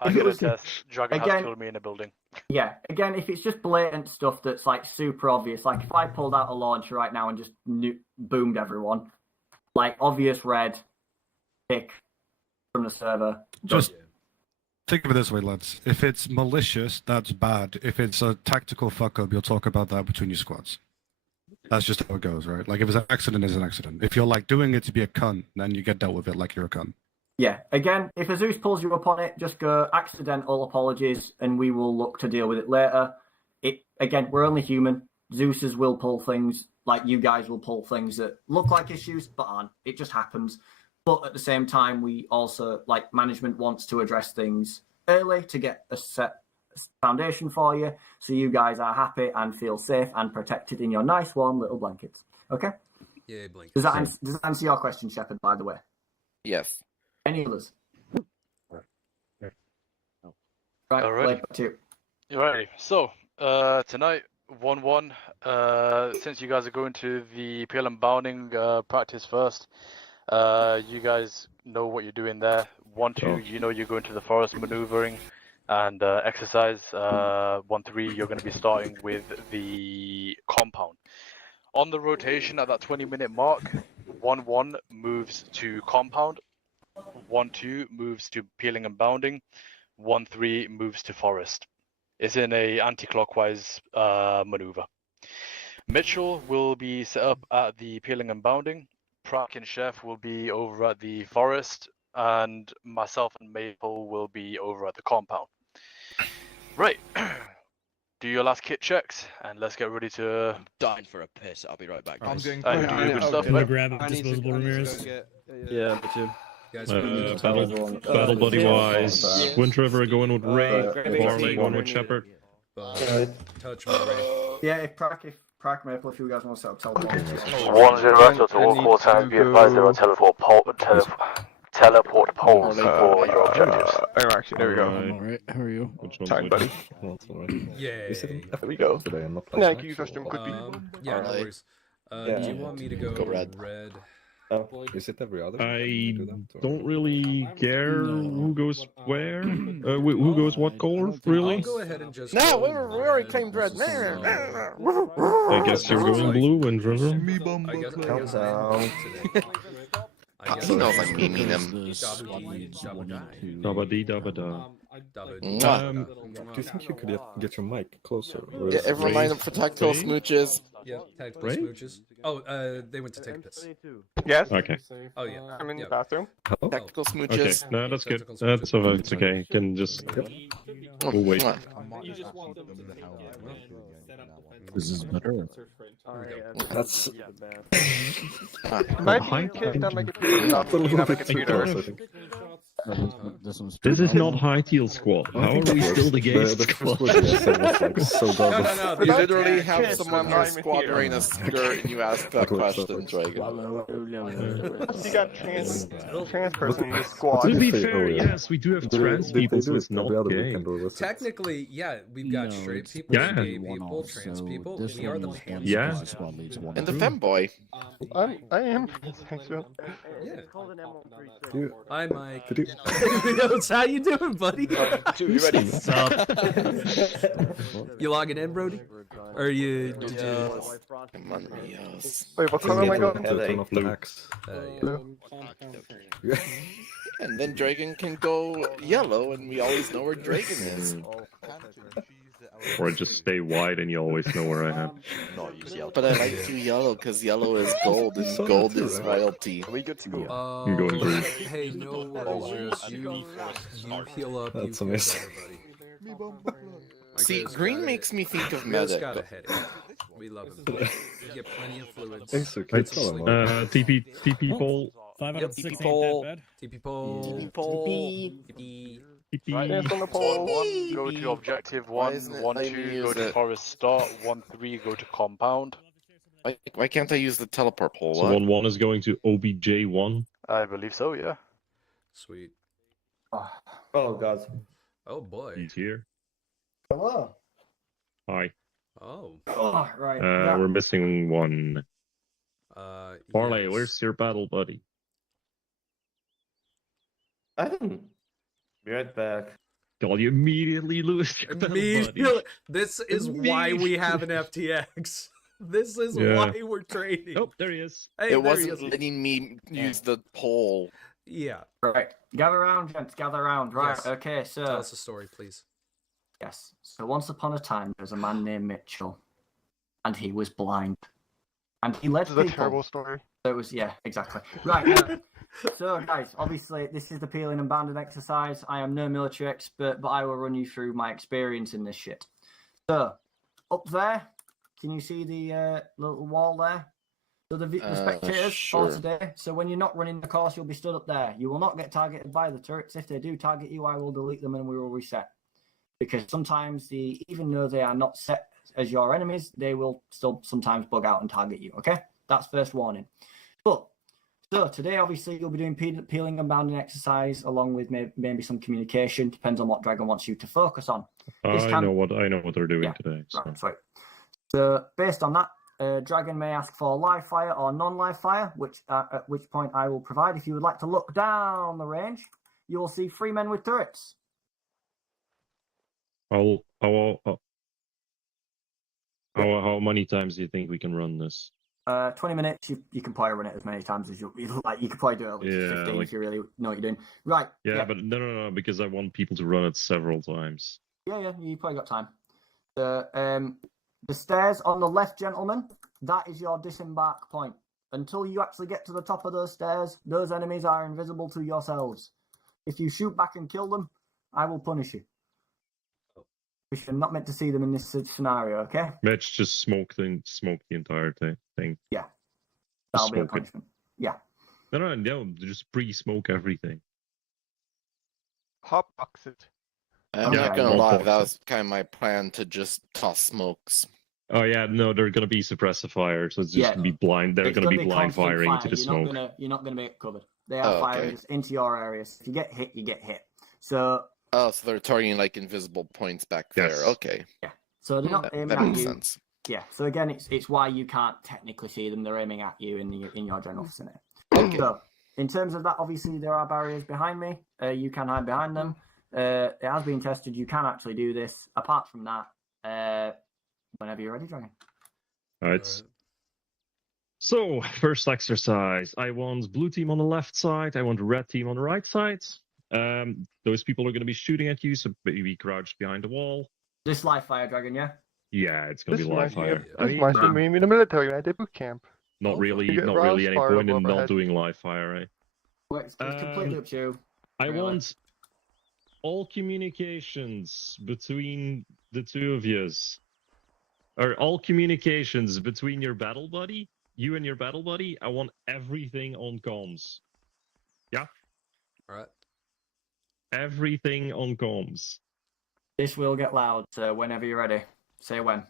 I could attest. Dragon has killed me in a building. Yeah, again, if it's just blatant stuff that's like super obvious, like if I pulled out a launcher right now and just boomed everyone, like obvious red, pick from the server. Just think of it this way, lads. If it's malicious, that's bad. If it's a tactical fuck up, you'll talk about that between your squads. That's just how it goes, right? Like if it's an accident, it's an accident. If you're like doing it to be a cunt, then you get dealt with it like you're a cunt. Yeah, again, if a Zeus pulls you up on it, just go accidental apologies and we will look to deal with it later. Again, we're only human. Zeus's will pull things, like you guys will pull things that look like issues, but aren't. It just happens. But at the same time, we also, like, management wants to address things early to get a set foundation for you, so you guys are happy and feel safe and protected in your nice, warm little blankets. Okay? Yeah, blink. Does that answer your question, Shepard, by the way? Yes. Any others? Right, Alrighty. play back to you. Alrighty. So, tonight, 1-1. Since you guys are going to the peel and bounding practice first, you guys know what you're doing there. 1-2, you know you're going to the forest maneuvering and exercise. 1-3, you're going to be starting with the compound. On the rotation at that 20-minute mark, 1-1 moves to compound, 1-2 moves to peeling and bounding, 1-3 moves to forest. It's in a anti-clockwise maneuver. Mitchell will be set up at the peeling and bounding. Prak and Chef will be over at the forest, and myself and Maple will be over at the compound. Right. Do your last kit checks, and let's get ready to. Dying for a piss. I'll be right back. I'm guys. going to do your good stuff. I'm gonna grab a disposable Ramirez. Yeah, me too. Guys, battle buddy wise, Wind River going with Ray, Barley going with Shepard. Touch me, Ray. Yeah, if Prak Maple, if you guys want to set up teleport. 1-0 Echo to all core times. Be advised there are teleport poles for your objectives. Actually, there we go. Alright, how are you? Time, buddy. Yeah. There we go. Today I'm not Yeah, I can use Western quickly. Yeah, no worries. Do you want me to go red? Is it every other? I don't really care who goes where. Who goes what color, really? I'll go ahead and just. No, go we already claimed red. I guess you're going blue, Wind River. He knows I'm memeing him. Dabba-dee, dabba-da. Do you think you could get your mic closer? Yeah, everyone line up for tactical smooches. Yeah, tactical smooches. Oh, they went to take a piss. Yes? Okay. Oh, yeah. I'm in the bathroom. Tactical Okay, smooches. no, that's good. That's okay. Can just. We'll wait. This is better. That's. Imagine you kicked on my computer. Not looking at my computer. This is not High Teal Squad. How are we still the gay squad? No. You literally have someone in your squad wearing a skirt and you ask that question, Dragon. You got trans person in your squad. To be fair, yes, we do have trans people, so it's not gay. Technically, yeah, we've got straight people, gay people, trans people. We are the pan. Yeah. And the femboy. I am. Yeah. Hi, Mike. How you doing, buddy? You ready? What's up? You logging in, Brody? Or you? Did you? Wait, what color am I going to? And then Dragon can go yellow, and we always know where Dragon is. Or just stay white and you always know where I am. But I like to yellow because yellow is gold and gold is royalty. We good to go. I'm going green. Hey, no worries. You heal up. That's amazing. See, green makes me think of Rio's medic. got a headache. We love him. You get plenty of fluids. TP pole. 5 out of 6 ain't pole. that bad. TP pole. TP pole. TP. Dance on the pole. 1-1 go to objective 1, 1-2 go to forest start, 1-3 go to compound. Why can't I use the teleport pole? So 1-1 is going to OBJ1. I believe so, yeah. Sweet. Oh god. Oh boy. He's here. Hello. Hi. Oh. Oh, right. We're missing one. Barley, yes. where's your battle buddy? Adam. Be right back. God, you immediately lose your battle buddy. This is why we have an FTX. This is why we're trading. Oh, there he is. Hey, It wasn't letting me use the pole. Yeah. Right. Gather round, gents. Gather round. Right. Yes. Okay, so. Tell us a story, please. Yes. So once upon a time, there was a man named Mitchell, and he was blind, and he led This is people. a terrible story. So it was, yeah, exactly. Right. So, guys, obviously, this is the peeling and bounding exercise. I am no military expert, but I will run you through my experience in this shit. So, up there, can you see the little wall there? So the spectators sure. for today. So when you're not running the course, you'll be stood up there. You will not get targeted by the turrets. If they do target you, I will delete them and we will reset. Because sometimes, even though they are not set as your enemies, they will still sometimes bug out and target you, okay? That's first warning. But so today, obviously, you'll be doing peeling and bounding exercise along with maybe some communication. Depends on what Dragon wants you to focus on. I know what they're doing today. So. Right, sorry. So based on that, Dragon may ask for live fire or non-live fire, at which point I will provide. If you would like to look down the range, you will see 3 men with turrets. How many times do you think we can run this? 20 minutes. You can probably run it as many times as you like. You could probably do it at least 15 if you really know what you're doing. Right. Yeah, but no, because I want people to run it several times. Yeah, you probably got time. The stairs on the left, gentlemen, that is your disembark point. Until you actually get to the top of those stairs, those enemies are invisible to yourselves. If you shoot back and kill them, I will punish you. You're not meant to see them in this scenario, okay? Let's just smoke the entire thing. Yeah. That'll be a punishment. Yeah. No, just pre-smoke everything. Hotbox it. I'm not gonna lie, that was kind of my plan to just toss smokes. Oh yeah, no, they're gonna be suppressive fire, so it's just gonna be blind. They're gonna be blind firing into the smoke. You're not gonna make it covered. They are firing just into your areas. If you get hit, you get hit. So. Oh, so they're targeting like invisible points back there. Okay. Yeah. So they're not aiming that at makes you. Sense. Yeah. So again, it's why you can't technically see them. They're aiming at you in your general vicinity. Okay. So in terms of that, obviously there are barriers behind me. You can hide behind them. It has been tested. You can actually do this. Apart from that, whenever you're ready, Dragon. All right. So first exercise, I want blue team on the left side. I want red team on the right side. Those people are going to be shooting at you, so maybe crouch behind the wall. This live fire, Dragon, yeah? Yeah, it's going to be live fire. This reminds me of the military. I did boot camp. Not really any point in not doing live fire, right? Well, it's completely up to you. I want all communications between the two of yous, or all communications between your battle buddy, you and your battle buddy. I want everything on comms. Yeah? Alright. Everything on comms. This will get loud, so whenever you're ready. Say when.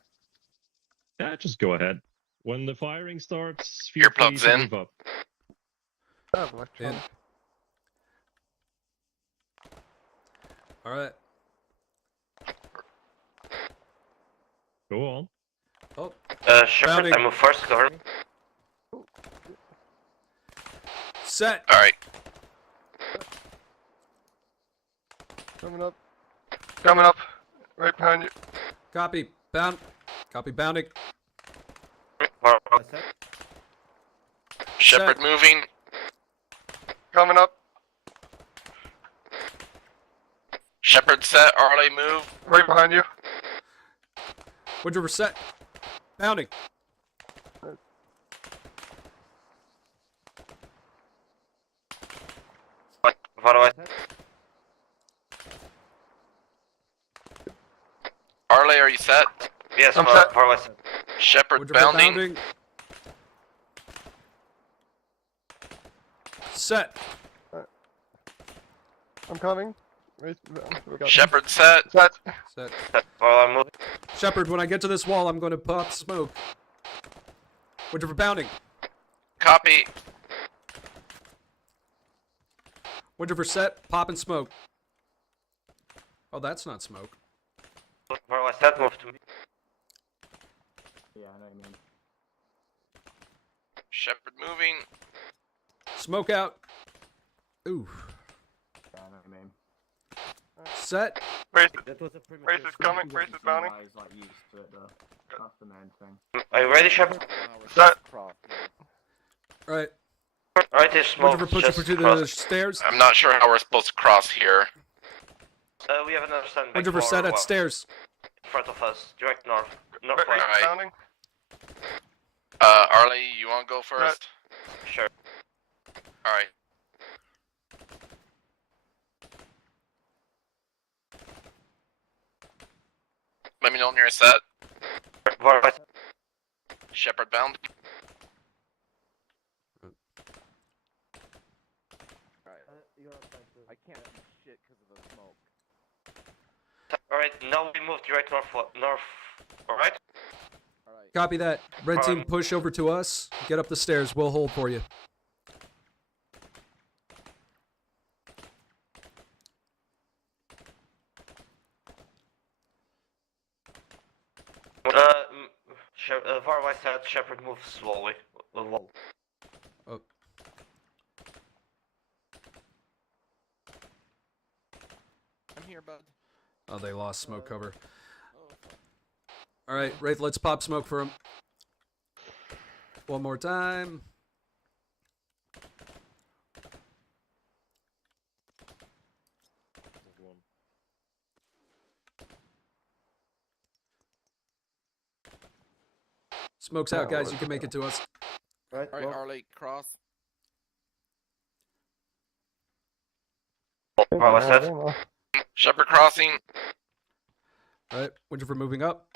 Yeah, just go ahead. When the firing starts, feel free Earplugs to in. move up. Alright. Go on. Oh. Shepard, I move first, cover. Set. Alright. Coming up. Coming up. Right behind you. Copy. Copy bounding. Shepard moving. Coming up. Shepard set. Arley move. Right behind you. Woodriver set. Bounding. Arley, are you set? Yes, I'm set. Shepard Woodriver bounding. Set. I'm coming. Shepard set. Set. Set. Well, I'm moving. Shepard, when I get to this wall, I'm going to pop smoke. Woodriver bounding. Copy. Woodriver set. Pop and smoke. Oh, that's not smoke. Well, I said move to me. Yeah, I know what you mean. Shepard moving. Smoke out. Ooh. Yeah, I know what you mean. Set. Race is coming. Race is bounding. Like used to it, though. That's the main thing. Are you ready, Shepard? Set. Alright. Alright, there's smoke. Woodriver push just over to the cross. stairs. I'm not sure how we're supposed to cross here. We have another standby. Woodriver set at stairs. In front of us, direct north. Race Northwest. Alright. bounding. Arley, you want to go first? Sure. Alright. Let me know when you're set. Shepard bound. I can't see shit because of the smoke. Alright, now we move direct north. Alright? Alright. Copy that. Red team, push over to us. Get up the stairs. We'll hold for you. Far west side, Shepard moves slowly. Oh. I'm here, bud. Oh, they lost smoke cover. All right, Wraith, let's pop smoke for him. One more time. Smoke's out, guys. You can make it to us. Right, Alright, Arley, cross. Far west side. Shepherd crossing. Alright, Winter for moving up.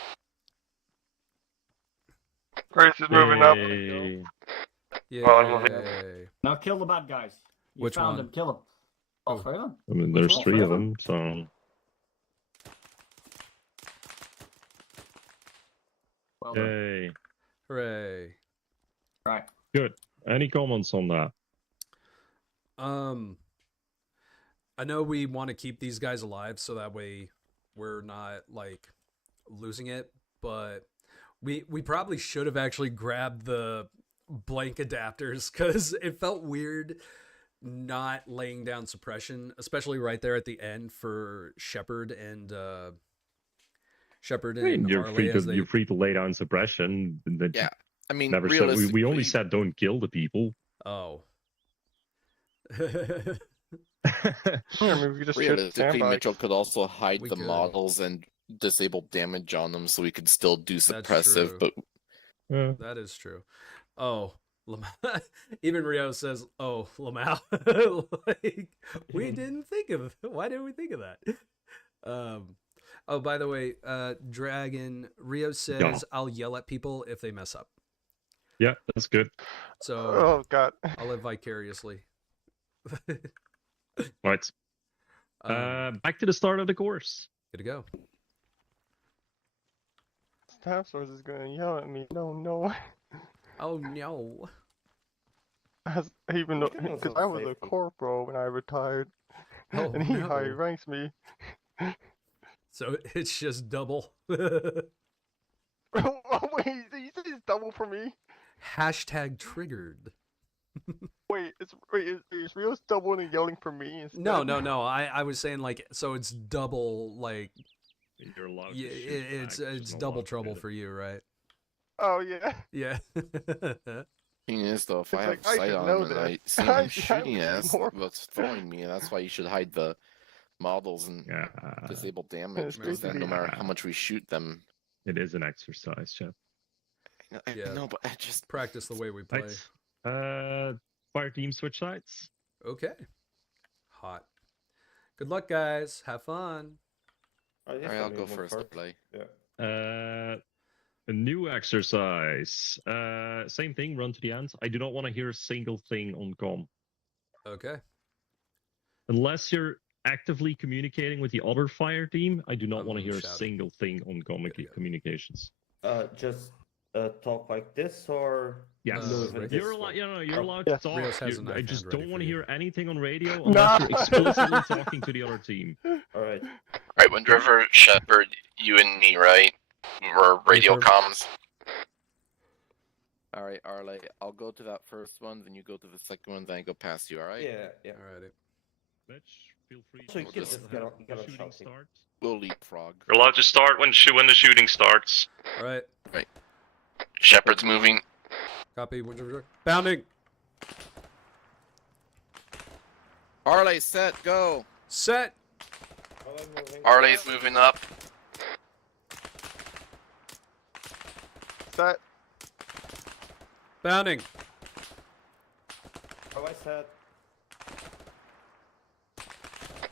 Grace is moving up. Yay. Now kill the bad guys. You Which found one? them. Kill them. All three of them. I mean, Which there's one? 3 of Three them, so. Well done. Yay. Hooray. Right. Good. Any comments on that? I know we want to keep these guys alive so that way we're not like losing it, but we probably should have actually grabbed the blank adapters because it felt weird not laying down suppression, especially right there at the end for Shepard and You're Harley free as to they... you're free to lay down suppression. Yeah, I mean, never said we only said don't kill the people. Oh. Realistically, Mitchell could also hide We the could. models and disable damage on them, so we could still do That's suppressive. true. But That is true. Oh, even Rio says, "Oh, Lamau." Like we didn't think of. Why didn't we think of that? Oh, by the way, Dragon Rio says, Yeah. "I'll yell at people if they mess up." Yeah, that's good. So, Oh God, I'll live vicariously. Right. Back to the start of the course. Good to go. Staff Source is gonna yell at me. No. Oh no. Even though, because I was a corporal when I retired, Oh, and he no. high ranks me. So it's just double. Oh wait, you said it's double for me. Hashtag triggered. Wait, is Rio's double and yelling for me instead? No. I was saying like so it's double like You're allowed yeah, to shoot it's back, it's no double allowed to trouble hit it. for you, right? Oh yeah. Yeah. thing is, though, if It's I like, have I sight should on know him and this. I see I him should shooting know at us, more. what's throwing me, that's why you should hide the models and disable damage, because then no matter how much we shoot them... It is an exercise, Chip. Yeah. No, but I just... Practice the way we play. Right. Fire team switch sides. Okay. Hot. Good luck, guys. Have fun. Alright, I'll go first to play. A new exercise. Same thing, run to the end. I do not want to hear a single thing on comm. Okay. Unless you're actively communicating with the other fire team, I do not want to hear a shouting. single thing on communications. Just talk like this, or Yes, move in you're this allowed. way? You're allowed Yes. to talk. Rios has a knife I just hand ready don't want for to you. hear anything on radio unless you're explicitly talking to the other team. All right. Right, when Driver, Shepard, you and me, right? We're radio comms. Alright, Arley, I'll go to that first one, then you go to the second one, then I go past you, alright? Yeah. Alrighty. Mitch, feel free So you to can just get on shooting shouting. start. We'll leapfrog. You're allowed to start when the shooting starts. Alright. Right. Shepard's moving. Copy. Winter. Bounding. Arley, set, go! Set. Arley's moving up. Set. Bounding. How I said.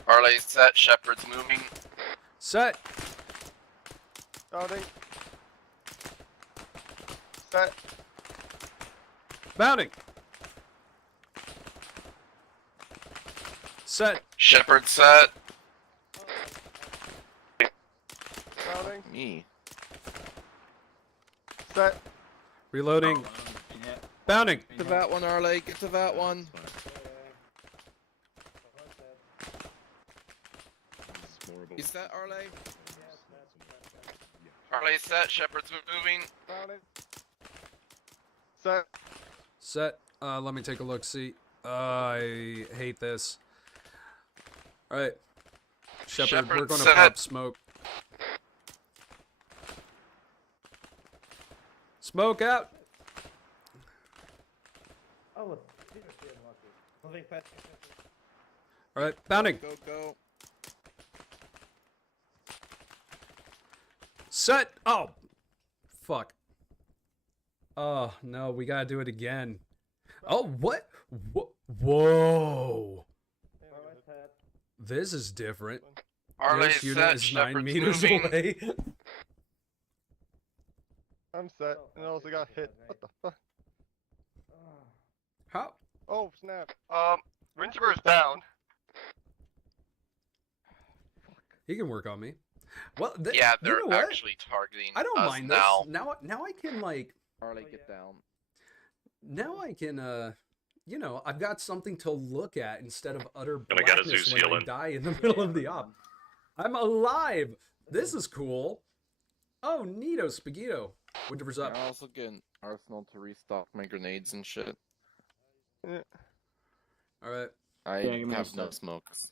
Arley's set. Shepard's moving. Set. Starting. Set. Bounding. Set. Shepard set. Starting. Me. Set. Reloading. Yeah. Bounding. Get to that one, Arley. Get to that one. You set, Arley? Arley set. Shepard's moving. Set. Set. Let me take a look. See. I hate this. All right. Shepard, we're Shepard gonna set. pop smoke. Smoke out. Oh, seriously unlucky. Moving past. All right, bounding. Go, go. Set. Oh, fuck. Oh no, we gotta do it again. Oh, what? Whoa. This is different. Arley This unit set. is 9 Shepard's meters moving. away. I'm set. And I also got hit. What the fuck? How? Oh, snap. Winterber's down. He can work on me. Well, Yeah, they're you know what? actually targeting I don't us mind now. this. Now I can like. Arley, get down. Now I can you know, I've got something to look at instead of utter Gonna get a blackness Zeus when I healing. die in the middle of the op. I'm alive. This is cool. Oh, neato, Spaghetto. Winter's up. I also get an arsenal to restock my grenades and shit. Yeah. All right. I Yeah, give me have a no sec. smokes.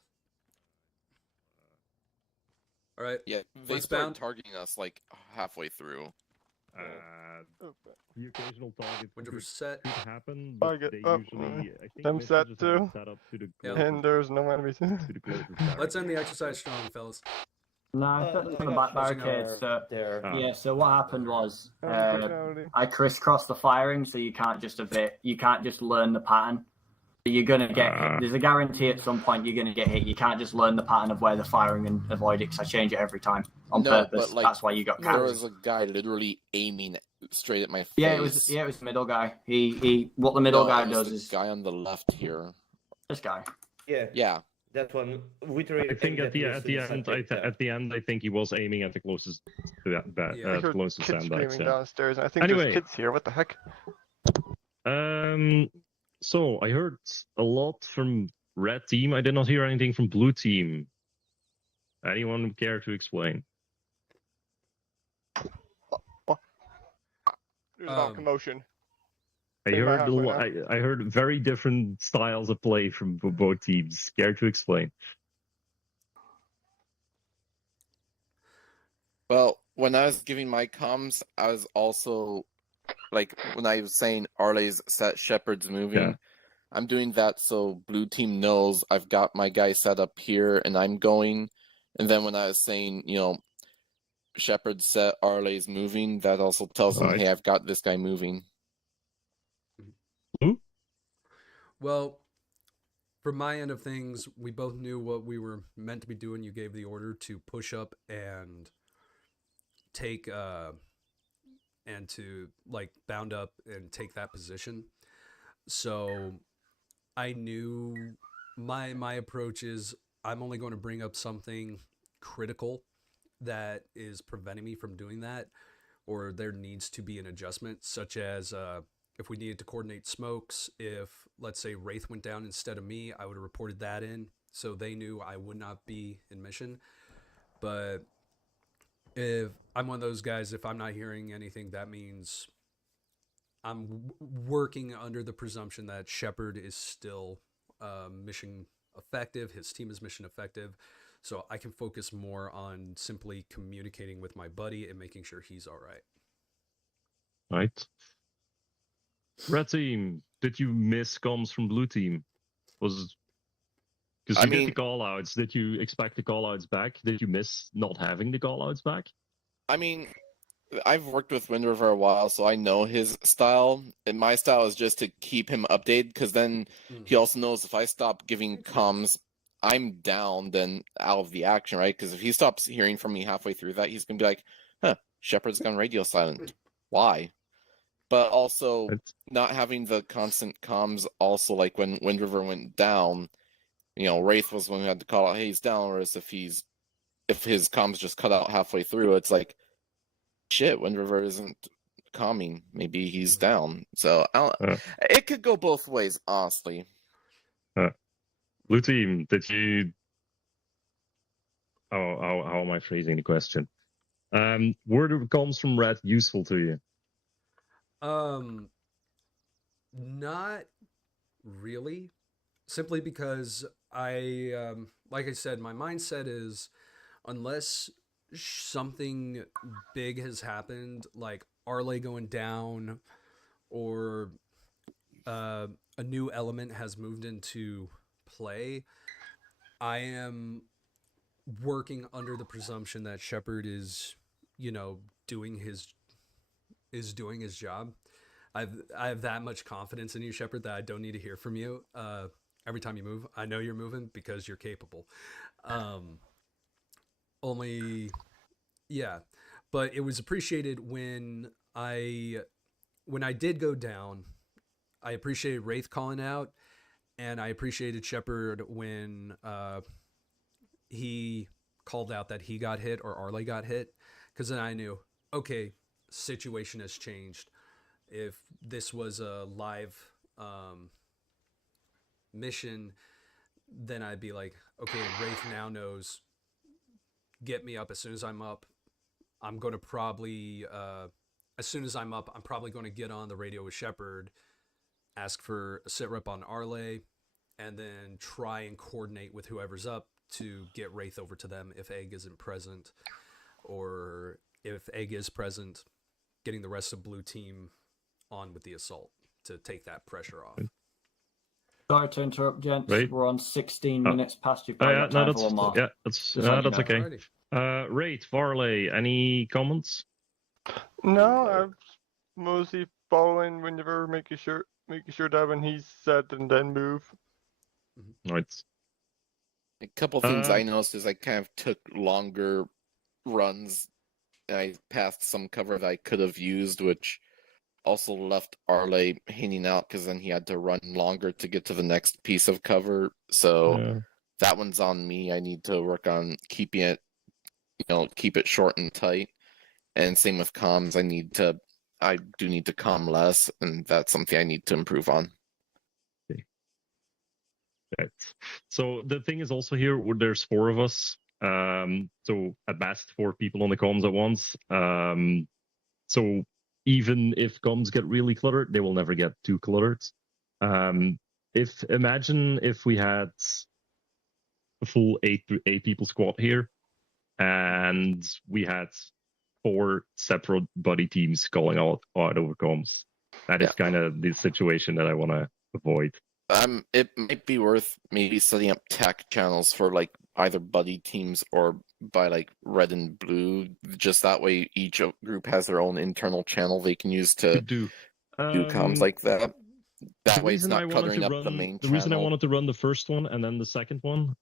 All right. Yeah, they Let's started bound. targeting us like halfway through. The occasional target Winter could, set. could happen, but Target they up. usually, I think, I'm missiles set just have it too. set up to the Yeah. closest, And there's no enemies. to the closest Let's end the exercise strong, fellas. No, I set the back barricades. So, yeah, so what happened was I crisscrossed the firing, so you can't just you can't just learn the pattern. You're gonna get hit. There's a guarantee at some point you're gonna get hit. You can't just learn the pattern of where they're firing and avoid it. Cause I change it every time on purpose. But like, That's why you got there carried. was a guy literally aiming straight at my face. Yeah, it was the middle guy. He what the middle guy it was does the is guy on the left here. this guy. Yeah. Yeah. That one. Winter. I think at the end, I think he was aiming at the closest to that I heard closest kids sandbags. screaming Yeah. downstairs, and I think Anyway. there's kids here. What the heck? So I heard a lot from red team. I did not hear anything from blue team. Anyone care to explain? There's a lot of commotion. I Stay by heard halfway now. I heard very different styles of play from both teams. Care to explain? Well, when I was giving my comms, I was also like when I was saying Arley's set, Shepard's moving. Yeah. I'm doing that so blue team knows I've got my guy set up here and I'm going. And then when I was saying, you know, Shepard set, Arley's moving, that also tells them, Right. hey, I've got this guy moving. Well, from my end of things, we both knew what we were meant to be doing. You gave the order to push up and take and to like bound up and take that position. So I knew my approach is I'm only going to bring up something critical that is preventing me from doing that, or there needs to be an adjustment, such as if we needed to coordinate smokes, if let's say Wraith went down instead of me, I would have reported that in, so they knew I would not be in mission. But if I'm one of those guys, if I'm not hearing anything, that means I'm working under the presumption that Shepard is still mission effective, his team is mission effective, so I can focus more on simply communicating with my buddy and making sure he's all right. Right. Red team, did you miss comms from blue team? Was because you get the call outs. Did you expect the call outs back? Did you miss not having the call outs back? I mean, I've worked with Wind River a while, so I know his style. And my style is just to keep him updated, because then he also knows if I stop giving comms, I'm down, then out of the action, right? Because if he stops hearing from me halfway through that, he's going to be like, huh, Shepard's gone radio silent. Why? But also, not having the constant comms, also, like when Wind River went down, you know, Wraith was the one who had to call out, hey, he's down, whereas if his comms just cut out halfway through, it's like, shit, Wind River isn't calming. Maybe he's down. So it could go both ways, honestly. Blue team, did you? How am I phrasing the question? Were the comms from Red useful to you? Not really. Simply because like I said, my mindset is unless something big has happened, like Arlay going down, or a new element has moved into play, I am working under the presumption that Shepard is, doing his job. I have that much confidence in you, Shepard, that I don't need to hear from you every time you move. I know you're moving because you're capable. But it was appreciated when I did go down. I appreciated Wraith calling out, and I appreciated Shepard when he called out that he got hit or Arlay got hit, because then I knew, okay, situation has changed. If this was a live mission, then I'd be like, okay, Wraith now knows, get me up as soon as I'm up. I'm going to probably, as soon as I'm up, I'm probably going to get on the radio with Shepard, ask for a sit rep on Arlay, and then try and coordinate with whoever's up to get Wraith over to them if Egg isn't present, or if Egg is present, getting the rest of Blue team on with the assault to take that pressure off. Sorry to interrupt, gents. Right. We're on 16 minutes past. You've got time for one more. That's okay. Raid, Varley, any comments? No, I'm mostly following whenever, making sure that when he's set and then move. Right. A couple things I noticed is I kind of took longer runs. And I passed some cover that I could have used, which also left Arlay hanging out because then he had to run longer to get to the next piece of cover. So that one's on me. I need to work on keeping it, keep it short and tight. And same with comms. I do need to comm less, and that's something I need to improve on. Okay. Right. So the thing is also here, there's 4 of us. So at best 4 people on the comms at once. So even if comms get really cluttered, they will never get too cluttered. Imagine if we had a full 8 people squad here, and we had 4 separate buddy teams calling out over comms. That is kind of the situation that I want to avoid. It might be worth maybe setting up tech channels for like either buddy teams or by like red and blue. Just that way, each group has their own internal channel they can use to do comms like that. That way, it's not cluttering up the main channel. The reason I wanted to run the first one and then the second one.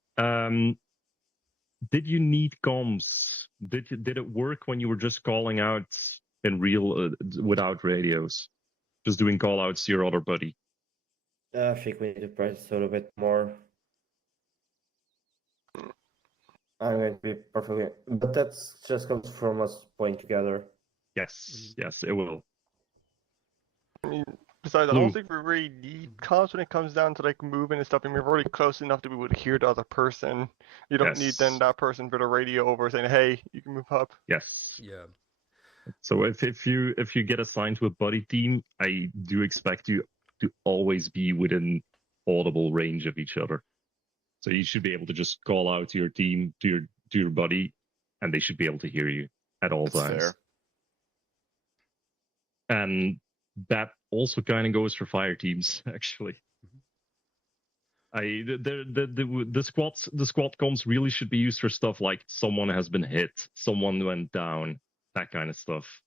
Did you need comms? Did it work when you were just calling out in real without radios, just doing call outs to your other buddy? I think we need to practice a little bit more. I'm going to be perfectly, but that's just comes from us playing together. Yes, it will. I mean, besides, I don't think we really need comms when it comes down to like moving and stuff. I mean, we're already close enough to be able to hear the other person. You don't need then that person for the radio over saying, "Hey, you can move up." Yes. Yeah. So if you get assigned to a buddy team, I do expect you to always be within audible range of each other. So you should be able to just call out to your team, to your buddy, and they should be able to hear you at all times. Fair. And that also kind of goes for fire teams, actually. The squad comms really should be used for stuff like someone has been hit, someone went down, that kind of stuff.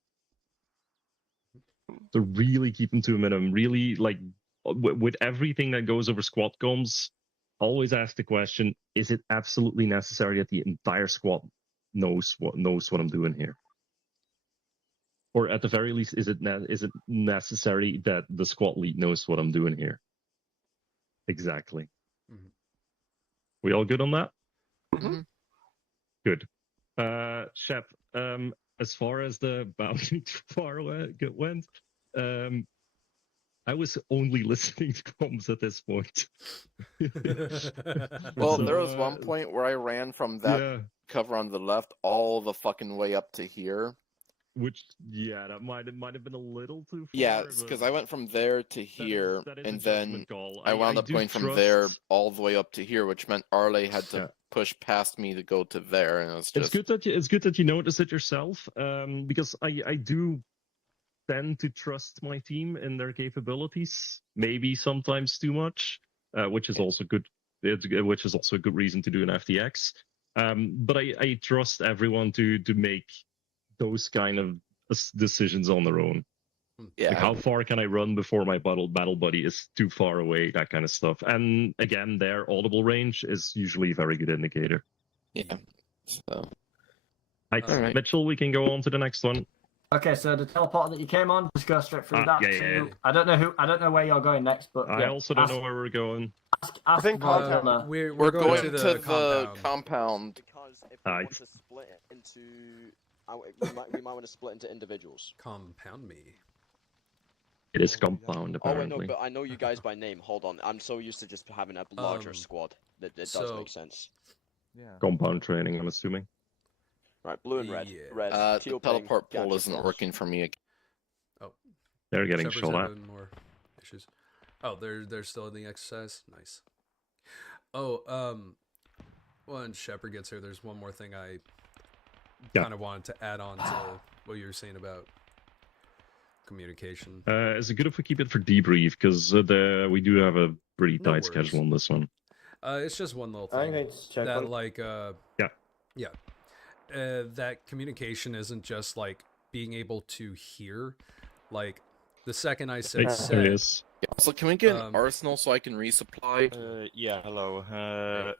So really keep them to a minimum. Really, like with everything that goes over squad comms, always ask the question: is it absolutely necessary that the entire squad knows what I'm doing here? Or at the very least, is it necessary that the squad lead knows what I'm doing here? Exactly. Mm-hmm. We all good on that? Mm-hmm. Good. Shep, as far as the boundary too far went, I was only listening to comms at this point. Well, So, there was one point where I ran from that cover on the left all the fucking way up to here. Which, yeah, that might have been a little too far. Yeah, because I went from there to here, that is and a then judgment call. I wound I up do going from there all the way up to here, which meant Arle had to push past me to go to there, and it was just... It's good that you notice it yourself, because I do tend to trust my team in their capabilities, maybe sometimes too much, which is also good. Which is also a good reason to do an FTX. But I trust everyone to make those kind of decisions on their own. Yeah. Like how far can I run before my battle buddy is too far away? That kind of stuff. And again, their audible range is usually a very good indicator. Yeah. So. Right. Mitchell, we can go on to the next one. Okay, so the teleporter that you came on, just go straight through that. Yeah. I don't know where you're going next, but I also don't know where we're going. I think we're going to the compound. Because if we want to split it into, we might want to split into individuals. Compound me. It is compound, apparently. Oh wait, no, but I know you guys by name. Hold on, I'm so used to just having a larger squad that it does make sense. Yeah. Compound training, I'm assuming. Right, blue and red. Red. The teleport pole isn't working for me. Oh. They're getting Shepard's shot at. having more issues. Oh, they're still in the exercise? Nice. Oh, when Shepard gets here, there's one more thing I kind of wanted to add on to what you were saying about communication. Is it good if we keep it for debrief? Because we do have a pretty tight schedule on this one. It's just one little I'm thing going to check that, on- like, that communication isn't just like being able to hear. Like the second I said set, Also, can we get an arsenal so I can resupply? Yeah, hello.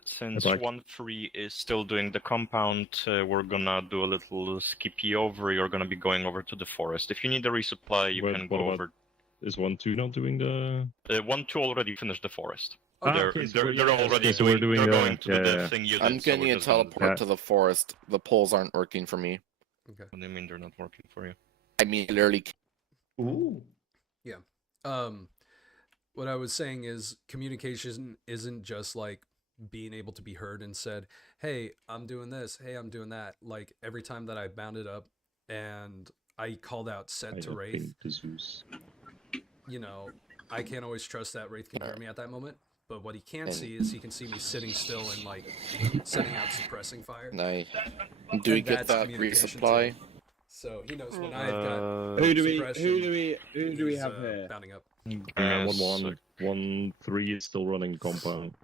Since 1-3 is still doing the compound, we're gonna do a little skippy over. You're gonna be going over to the forest. If you need a resupply, you can go over. Is 1-2 not doing the... 1-2 already finished the forest. Okay, They're already so we're doing going to the thing you did. I'm getting a teleport to the forest. The poles aren't working for me. Okay. What do you mean they're not working for you? I mean, literally. Ooh. Yeah. What I was saying is communication isn't just like being able to be heard and said, hey, I'm doing this. Hey, I'm doing that. Like every time that I bounded up and I called out set to Wraith, you know, I can't always trust that Wraith can hear me at that moment. But what he can see is he can see me sitting still and like sending out suppressing fire. Nice. Do we get that resupply? So he knows when I've got Who do suppression, we have here? bounding up. 1-1. 1-3 is still running compound.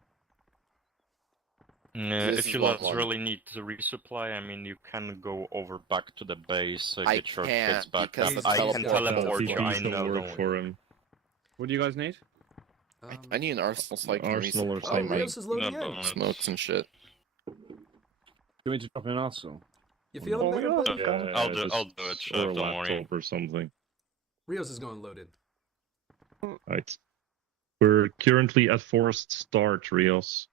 If you lads really need to resupply, I mean, you can go over back to the base, get your kids back. I can teleport you, I know. For him. What do you guys need? I need an arsenal so I can Arsenal or resupply my Rios is loading in. smokes and shit. You want me to drop in an arsenal? You feeling better, buddy? I'll do it, Chef, Or a don't worry. laptop or something. Rios is going loaded. Right. We're currently at forest start, Rios.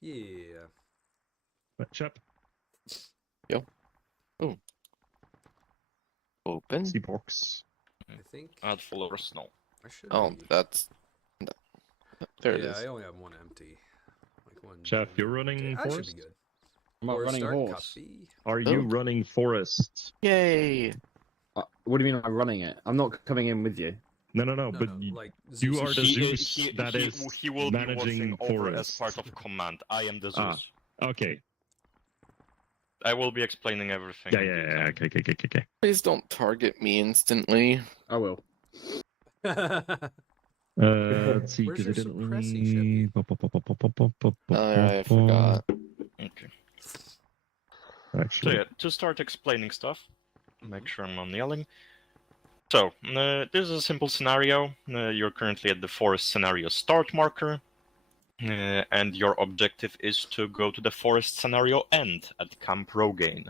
Yeah. Chep. Yo. Oh. Open. C-box. I think. Add full arsenal. I should. Oh, be. that's. There it Yeah, is. I only have one empty. Like one. Chef, you're running I should forest? be good. I'm not Or running start horse. copy. Are you running forest? Yay! What do you mean am I running it? I'm not coming in with you. No, but like, you are the He Zeus that is he will be managing watching over as forest. part of command. I am the Zeus. Okay. I will be explaining everything. Yeah. Okay. Please don't target me instantly. I will. Let's see, Where's because I your didn't suppressing, really... I forgot. Okay. Actually, So yeah, to start explaining stuff, make sure I'm not yelling. So, this is a simple scenario. You're currently at the forest scenario start marker, and your objective is to go to the forest scenario end at Camp Rogaine.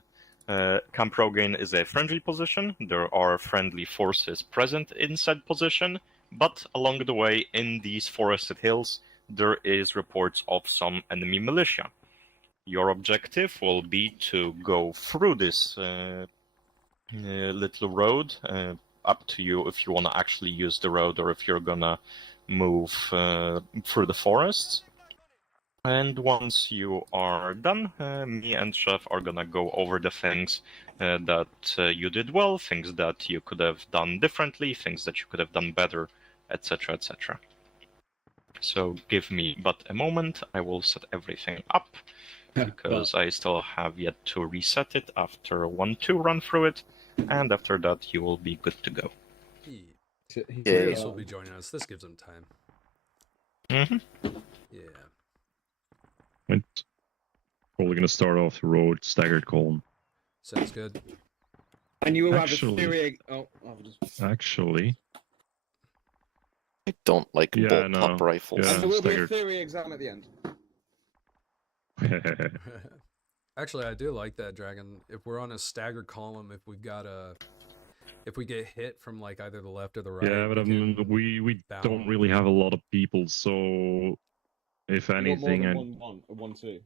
Camp Rogaine is a friendly position. There are friendly forces present in said position, but along the way in these forested hills, there is reports of some enemy militia. Your objective will be to go through this little road. Up to you if you want to actually use the road or if you're gonna move through the forests. And once you are done, me and Chef are gonna go over the things that you did well, things that you could have done differently, things that you could have done better, etc., etc. So give me but a moment, I will set everything up, because I still have yet to reset it after 1-2 run through it, and after that you will be good to go. Rios will be joining us. This gives him time. Yeah. Right. Probably going to start off the road, staggered column. Sounds good. And you will Actually- have a theory. Actually, I don't like bullpup rifles. Yeah, And there will be a staggered. theory exam at the end. Actually, I do like that, Dragon. If we're on a staggered column, if we get hit from like either the left or the right. Yeah, but I mean, we don't really have a lot of people, so if You got more anything, than one, two.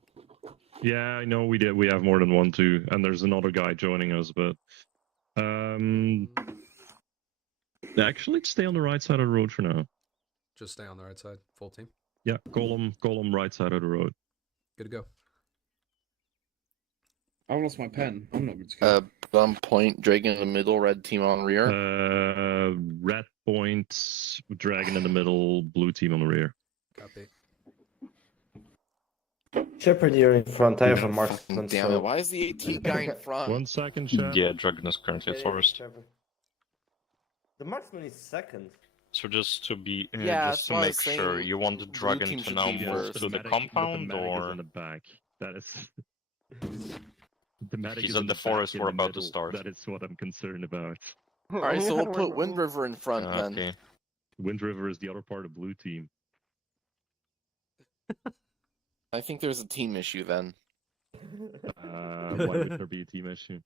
yeah, I know we did. We have more than 1-2, and there's another guy joining us, but actually, stay on the right side of the road for now. Just stay on the right side, full team. Yeah, column right side of the road. Good to go. I lost my pen. I'm not good to go. Gun point, Dragon in the middle, red team on rear. Red point, dragon in the middle, blue team on the rear. Copy. Shepard, you're in front. I have a marksman. Damn it, why is the AT guy in front? 1 second, Shep. Yeah, Dragon is currently forest. The marksman is second. So just to be, Yeah, just that's to why I make was sure, saying you want the blue dragon team to should now be move first. to the But compound, the medic is or in the back. That is. The medic he's is in the back forest in we're the about to middle. start? That is what I'm concerned about. Alright, so we'll put Wind River in front then. Okay. Wind River is the other part of blue team. I think there's a team issue then. Why would there be a team issue?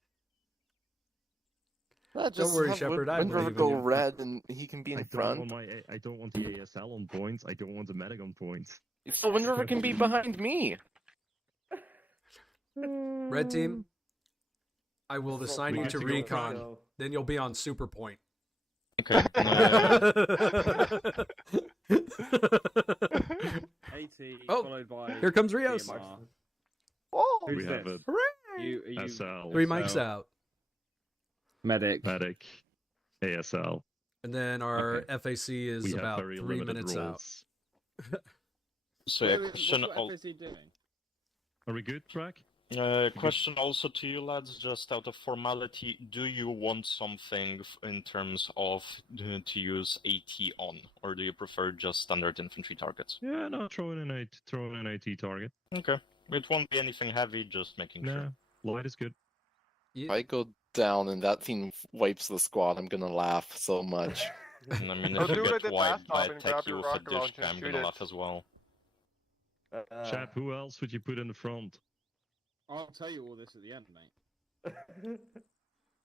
Just worry, have Shepard, I Wind River believe in go you. red and he can be in front. I don't want the ASL on points. I don't want the medic on points. So Wind River can be behind me. Red team, I will assign you to recon. Then you'll be on super point. Okay. Oh, followed by here comes Rios. Oh, We have it. Hooray! SL. 3 mics out. Medic. ASL. And then our FAC is We have about very 3 limited minutes out. roles. So yeah, question. Are we good, Track? Question also to you lads, just out of formality, do you want something in terms of to use AT on, or do you prefer just standard infantry targets? Yeah, no, throw in an AT target. Okay, it won't be anything heavy, just making sure. Light is good. If I go down and that team wipes the squad, I'm gonna laugh so much. And I mean, I'll if you do what I get did wiped last by time a and grab tech your with a rocket launcher dish, and I'm shoot gonna it. laugh as well. Chap, who else would you put in the front? I'll tell you all this at the end, mate.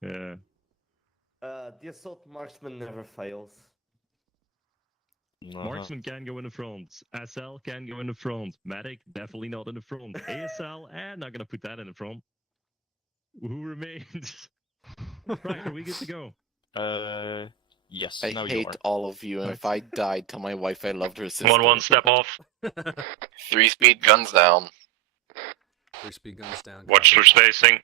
Yeah. The assault marksman never fails. Marksman can go in the front. SL can go in the front. Medic, definitely not in the front. ASL, not gonna put that in the front. Who remains? Right, are we good to go? Yes. I now you hate are. all of you, and if I died, tell my wife I loved her sister. 1-1, step off. 3-speed guns down. 3-speed guns down. Watch for spacing.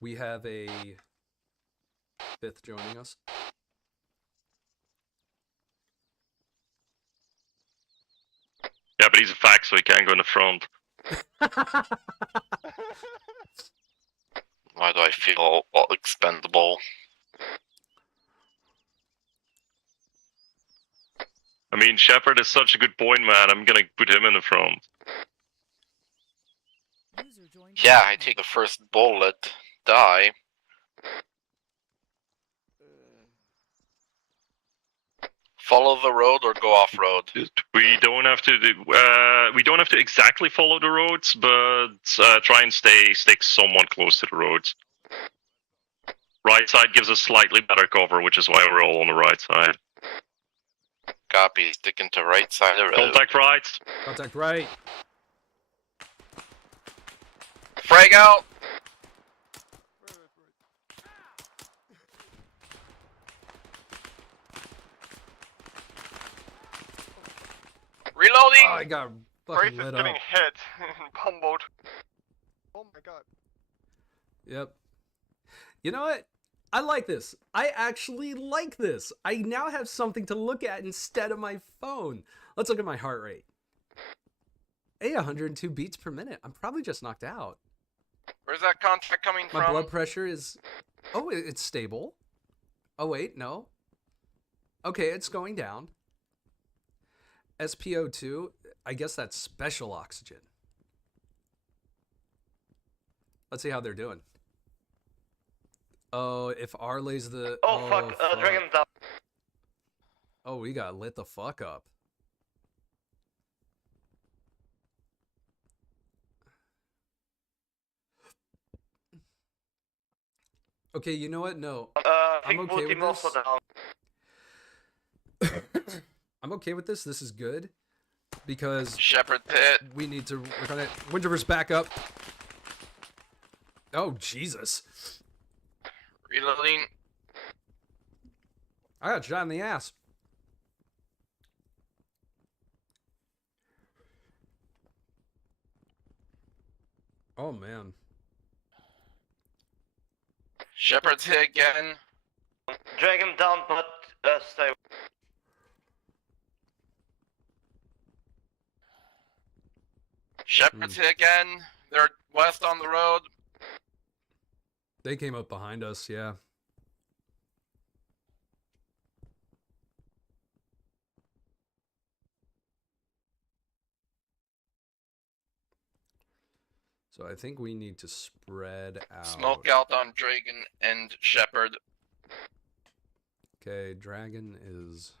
We have a 5th joining us. Yeah, but he's a fact, so he can't go in the front. Why do I feel expendable? I mean, Shepard is such a good point, man. I'm gonna put him in the front. Yeah, I take the first bullet, die. Follow the road or go off road. We don't have to exactly follow the roads, but try and stick somewhat close to the roads. Right side gives us slightly better cover, which is why we're all on the right side. Copy. Sticking to right side of the road. Contact right. Contact right. Frag out. Reloading. Oh, I got Grace fucking is lit getting up. hit and pummeled. Oh my god. Yep. You know what? I like this. I actually like this. I now have something to look at instead of my phone. Let's look at my heart rate. Hey, 102 beats per minute. I'm probably just knocked out. Where's that contact coming My from? blood pressure is... Oh, it's stable. Oh, wait, no. Okay, it's going down. SpO2, I guess that's special oxygen. Let's see how they're doing. Oh, if R lays the... Oh, fuck, Dragon down. Oh, we got lit the fuck up. Okay, you know what? No. I'm okay with this. I'm okay with this. This is good. Because... Shepherd pit. We need to work on it. Wind River's back up. Oh, Jesus. Reloading. I got shot in the ass. Oh, man. Shepherd's hit again. Drag him down, but stay. Shepherd's hit again. They're west on the road. They came up behind us, yeah. So I think we need to spread out. Smoke out on Dragon and Shepherd. Okay, Dragon is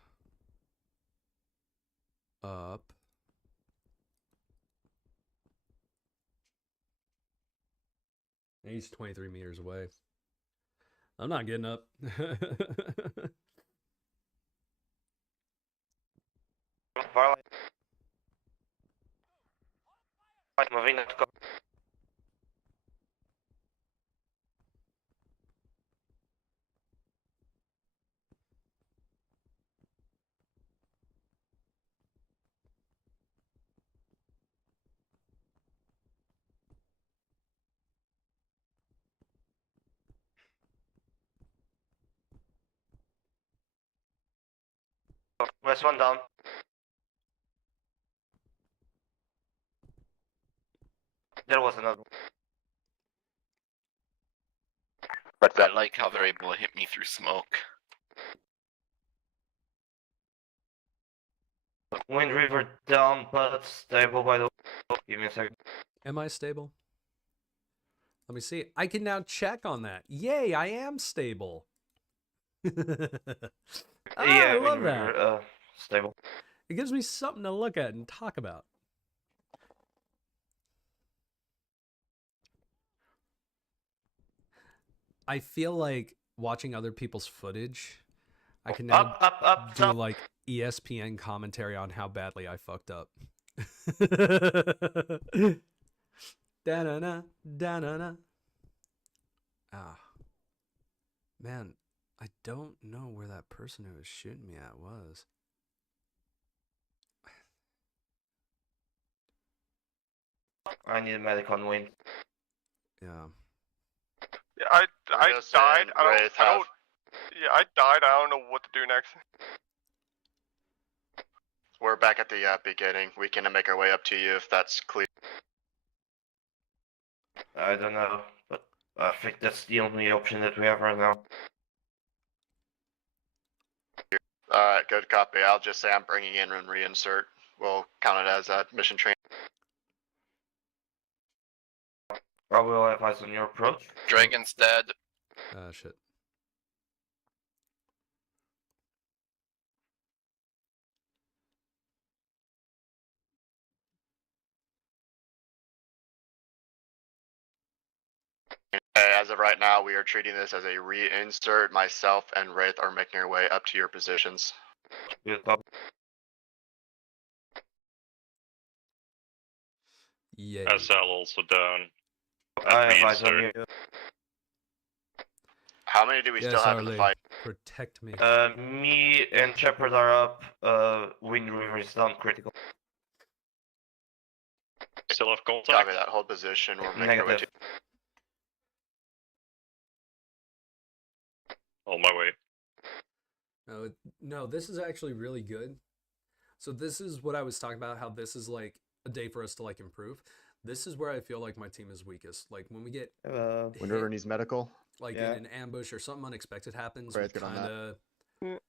up. He's 23 meters away. I'm not getting up. Moving. West one down. There was another. But I like how they're able to hit me through smoke. Wind River down, but stable by the way. Give me a second. Am I stable? Let me see. I can now check on that. Yay, I am stable. I love that. Stable. It gives me something to look at and talk about. I feel like watching other people's footage, I can now do like ESPN commentary on how badly I fucked up. Da-na-na, da-na-na. Ah. Man, I don't know where that person who was shooting me at was. I need a medic on Wayne. Yeah. Yeah, I died. I died. I don't know what to do next. We're back at the beginning. We can make our way up to you if that's clear. I don't know, but I think that's the only option that we have right now. Alright, good copy. I'll just say I'm bringing in and reinsert. We'll count it as a mission training. Probably will have eyes on your approach. Dragon's dead. Shit. As of right now, we are treating this as a reinsert. Myself and Wraith are making our way up to your positions. Good copy. Yay. SL also down. I And have eyes on reinsert. you. How many do we still have in the fight? Protect me. Me and Shepard are up. Wind River is down critical. Still have contact? Copy that. Hold position. We're making our way to. On my way. No, this is actually really good. So this is what I was talking about, how this is like a day for us to like improve. This is where I feel like my team is weakest. Like when we get Wind River needs medical. like in an ambush or something unexpected happens, Great, good on kind of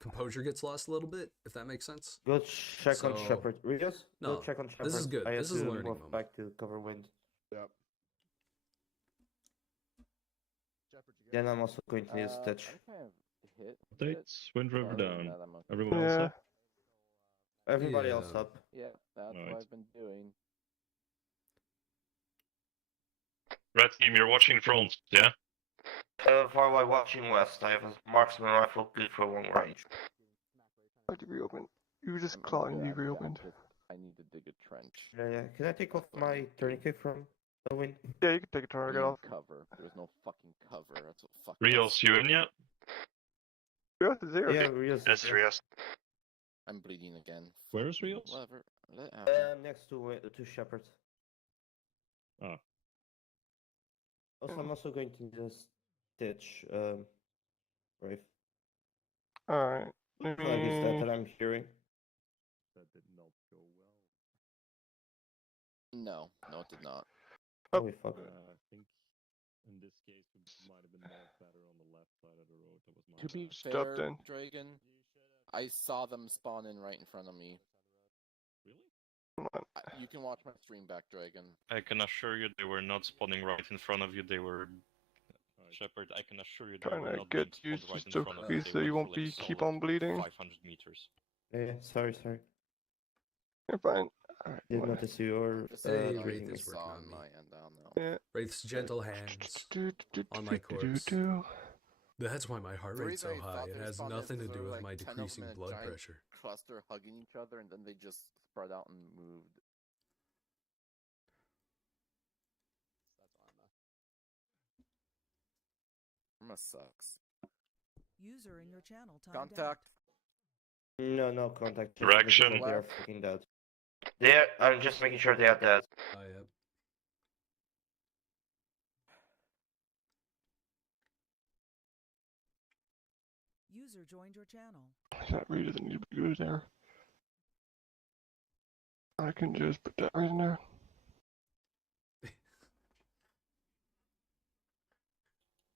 composure gets lost a little bit, if that makes sense. Go check on Shepard. Rios? No, Go check on Shepard. this is good. I This have is a to learning move moment. back to cover wind. Yep. Then I'm also going to need a stitch. Updates. Wind River down. Everyone else up? Everybody else up. Yeah, that's what I've been doing. Red team, you're watching front, yeah? Far away watching west. I have a marksman rifle good for long range. I to reopen. You just claw and you reopened. I need to dig a trench. Yeah. Can I take off my tourniquet from the wind? Yeah, you can take a tourniquet off. Cover. There's no fucking cover. That's what fuck. Rios, you in yet? Rios is there. Yeah, Rios is Yes, there. Rios. I'm bleeding again. Where is Rios? Whatever. Let it happen. Next to Shepard. Ah. Also, I'm also going to need a stitch. Brave. Alright. Flag is that I'm hearing. That did not go well. No, it did not. Holy fuck. I think in this case it might have been more better on the left side of the road. That was my To be bad. fair, then. Dragon, I saw them spawn in right in front of me. Really? You can watch my stream back, Dragon. I can assure you they were not spawning right in front of you. They were Shepard. I can assure you they Trying were to not being get you spawned right in to front of squeeze you. so They you were won't like be keep solid on bleeding. 500 meters. Yeah, sorry. You're fine. Alright. Didn't notice you were Say breathing. Wraith is working on me. My end down now. Yeah. Wraith's gentle hands on my corpse. That's why my heart rate's so high. It has nothing to do with my decreasing blood pressure. Cluster hugging each other, and then they just spread out and moved. Karma sucks. User in your channel. Contact. No contact. Direction. They are fucking dead. I'm just making sure they are dead. Oh, yep. User joined your channel. That reader doesn't need to be good there. I can just put that right in there.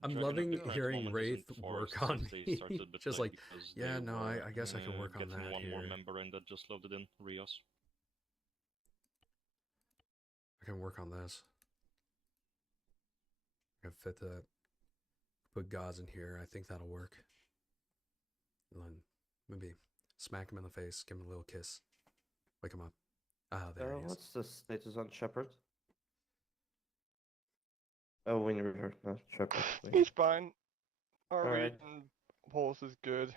I'm loving hearing Wraith work on me. Just like, yeah, no, I guess I can work on that one here. more member in that just loaded in, Rios. I can work on this. I can fit that. Put gauze in here. I think that'll work. And then maybe smack him in the face, give him a little kiss, wake him up. Ah, there he is. What's the status on Shepard? Oh, Wind River, no, Shepard. He's fine. Our Alright. pulse is good.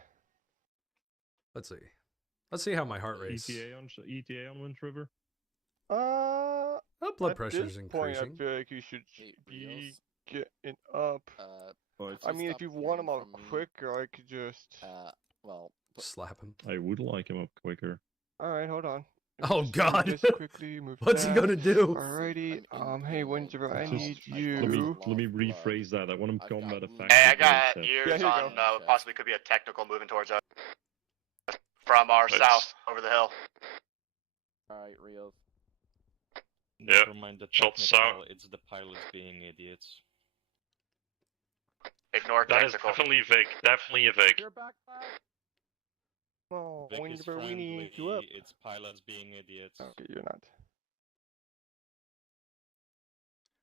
Let's see. Let's see how my heart rate's. ETA on Wind River? blood at pressure's this point, increasing. I feel like you should be getting up. I mean, if you want him up quicker, I could just. Well, slap him. I would like him up quicker. Alright, hold on. Oh Just- God! just quickly move What's he that. gonna do? Alrighty. Hey, Winter, I Just- need you. Let me rephrase that. I want him combat effective. Hey, I with got that. ears on possibly could be a technical moving towards us from our south over the hill. Alright, Rios. Never mind the shots technical, out. it's the pilots being idiots. Ignore That is technical. definitely Vic. Definitely a Vic. Oh, Vic is Winter, we friendly, need you up. it's pilots being idiots. Okay, you're not.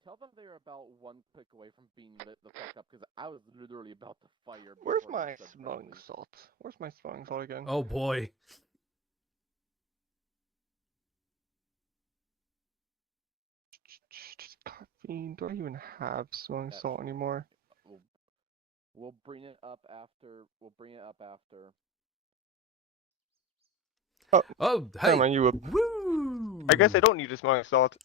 Tell them they're about one click away from being lit the fuck up, because I was literally about to fire. Where's before they my said smelling friendly. salt? Where's my smelling salt again? Oh boy. Caffeine. Do I even have smelling salt anymore? We'll bring it up after. We'll bring it up after. Oh, hey. Come on, you up. Woo! I guess I don't need a smelling salt.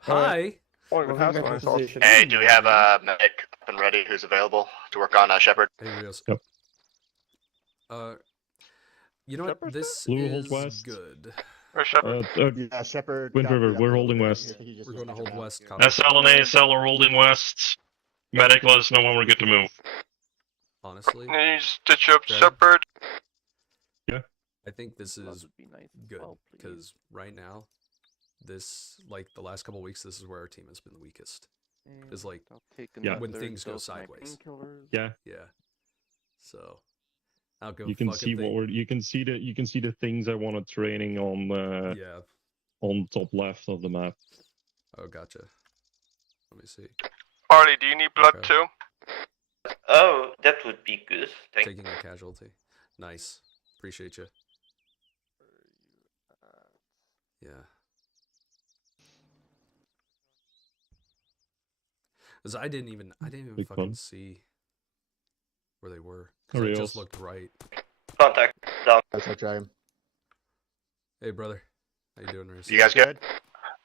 Hi. Only one has smelling salt. Hey, do we have a medic up and ready who's available to work on Shepard? Hey, Rios. Yep. You know what? This Blue, hold is west. good. Where's Shepard? Yeah, Shepard. Wind got River, beat up we're a holding little bit. west. He just We're going to hold came out. west. Copy. SL and ASL are holding west. Medic, let us know when we're good to move. Honestly, Need stitch up Dragon? Shepard. Yeah. I think this is Be nice as good well, please. because right now, this like the last couple weeks, this is where our team has been the weakest. Is like I'll take Yeah. when another things go dose of my sideways. painkillers. Yeah. Yeah. So I'll go. You can fucking see what think. we're. You can see the things I wanted training on. Yeah. On top left of the map. Oh, gotcha. Let me see. Harley, do you need blood Okay. too? Oh, that would be good. Thank Taking a casualty. Nice. Appreciate you. Yeah. Cause I didn't even Big fucking fun. see where they were. Cause I Arios. just looked right. Contact down. That's our Dragon. Hey, brother. How you doing, Reese? You guys good?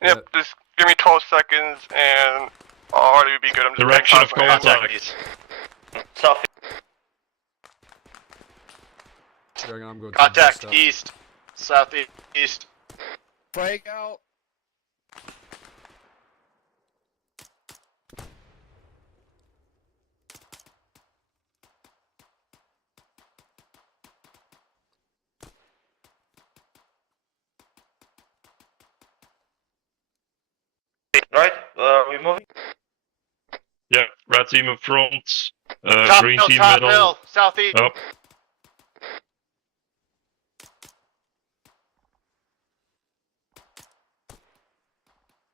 Yep, just give me 12 seconds and Harley would be good. I'm just Direction of getting contact. South. Dragon, I'm going to Contact the east, southeast. Frag out. Right, we moving? Yeah, red team up front. Top Green hill, team top middle. hill, southeast. Up.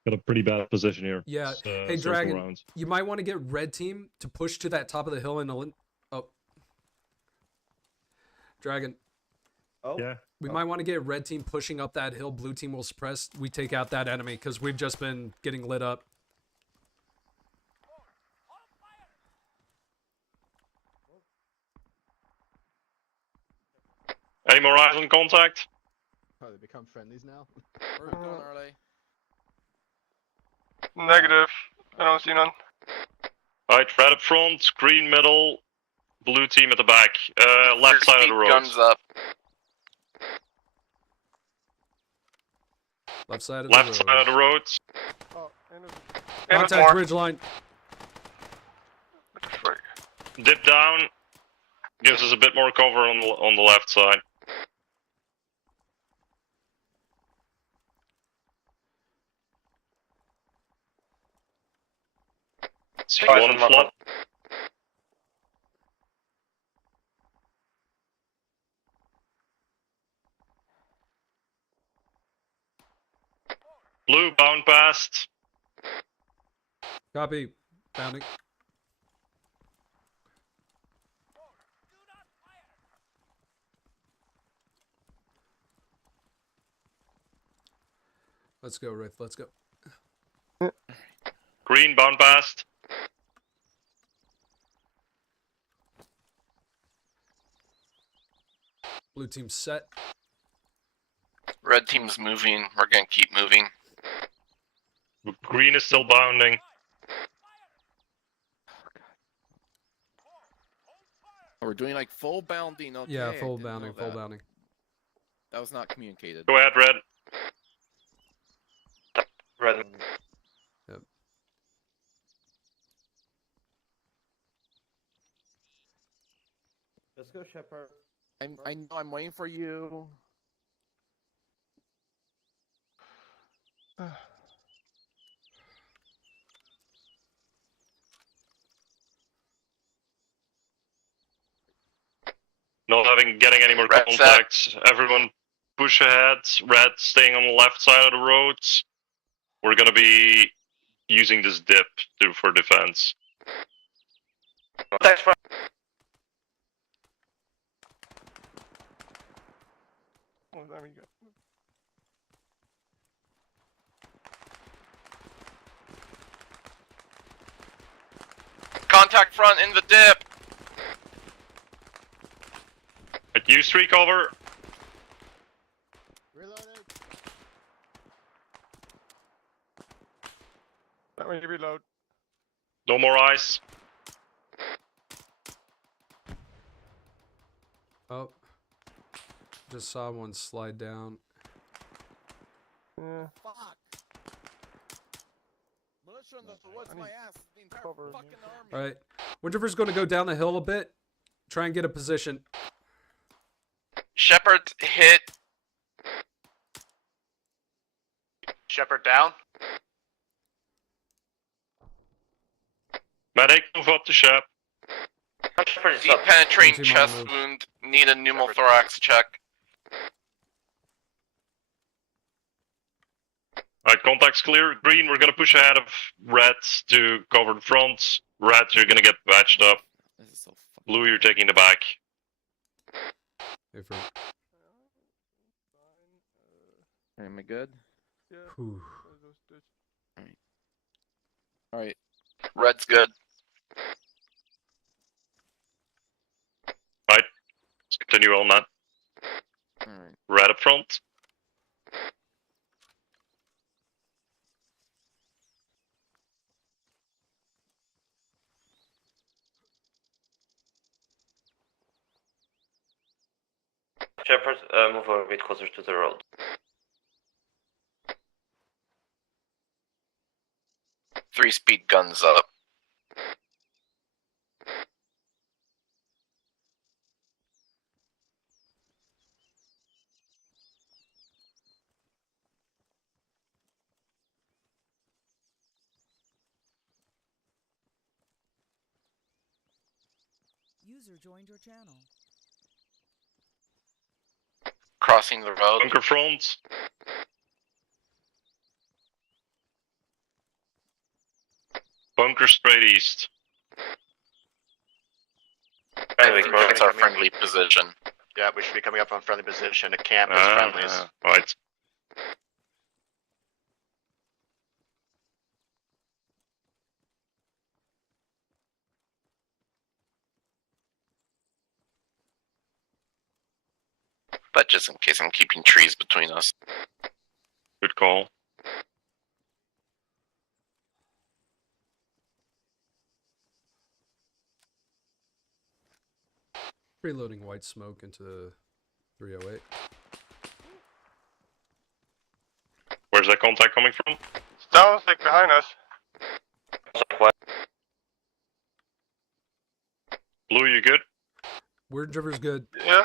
Got a pretty bad position here. Yeah. It's, Hey, circle Dragon, rounds. you might want to get red team to push to that top of the hill and oh. Dragon, Oh. Yeah. we might want to get red team pushing up that hill. Blue team will suppress. We take out that enemy because we've just been getting lit up. Any more eyes on contact? Oh, they become friendlies now. Where are we going, Harley? Negative. I don't see none. Alright, red up front, green middle, blue team at the back. Left side of the road. Guns up. Left side of Left the side road. of the road. Oh, and Contact ridge line. Dip down. Gives us a bit more cover on the left side. See one flop. Blue bound past. Copy. Bounding. Let's go, Riff. Let's go. Green bound past. Blue team set. Red team's moving. We're gonna keep moving. Green is still bounding. We're doing like full bounding. Okay. Yeah, I full didn't know bounding, full that. bounding. That was not communicated. Go ahead, red. Red. Yep. Let's go, Shepard. I know. I'm waiting for you. Not getting any more Red contacts. Everyone push ahead. Red staying on the left side of the roads. We're gonna be using this dip for defense. Thanks for. Oh, there we go. Contact front in the dip. At U3 cover. Reloaded. Let me reload. No more eyes. Oh. Just saw one slide down. Yeah. Fuck. Militia in the woods, my ass. The entire fucking army. Alright. Windriver's going to go down the hill a bit. Try and get a position. Shepard hit. Shepard down. Medic, move up to Shep. Deep penetrating chest wound. Need a pneumothorax check. Alright, contact's clear. Green, we're gonna push ahead of Red to cover the front. Red, you're gonna get patched up. Blue, you're taking the back. Am I good? Whew. Alright. Red's good. Right, let's continue on that. Alright. Red up front. Shepard, move a bit closer to the road. Three-speed guns up. User joined your channel. Crossing the road. Bunker front. Bunker straight east. I think that's our friendly position. Yeah, we should be coming up on friendly position to camp as friendlies. Right. But just in case I'm keeping trees between us. Good call. Reloading white smoke into 308. Where's that contact coming from? Sounds like behind us. Blue, you good? Windriver's good. Yeah.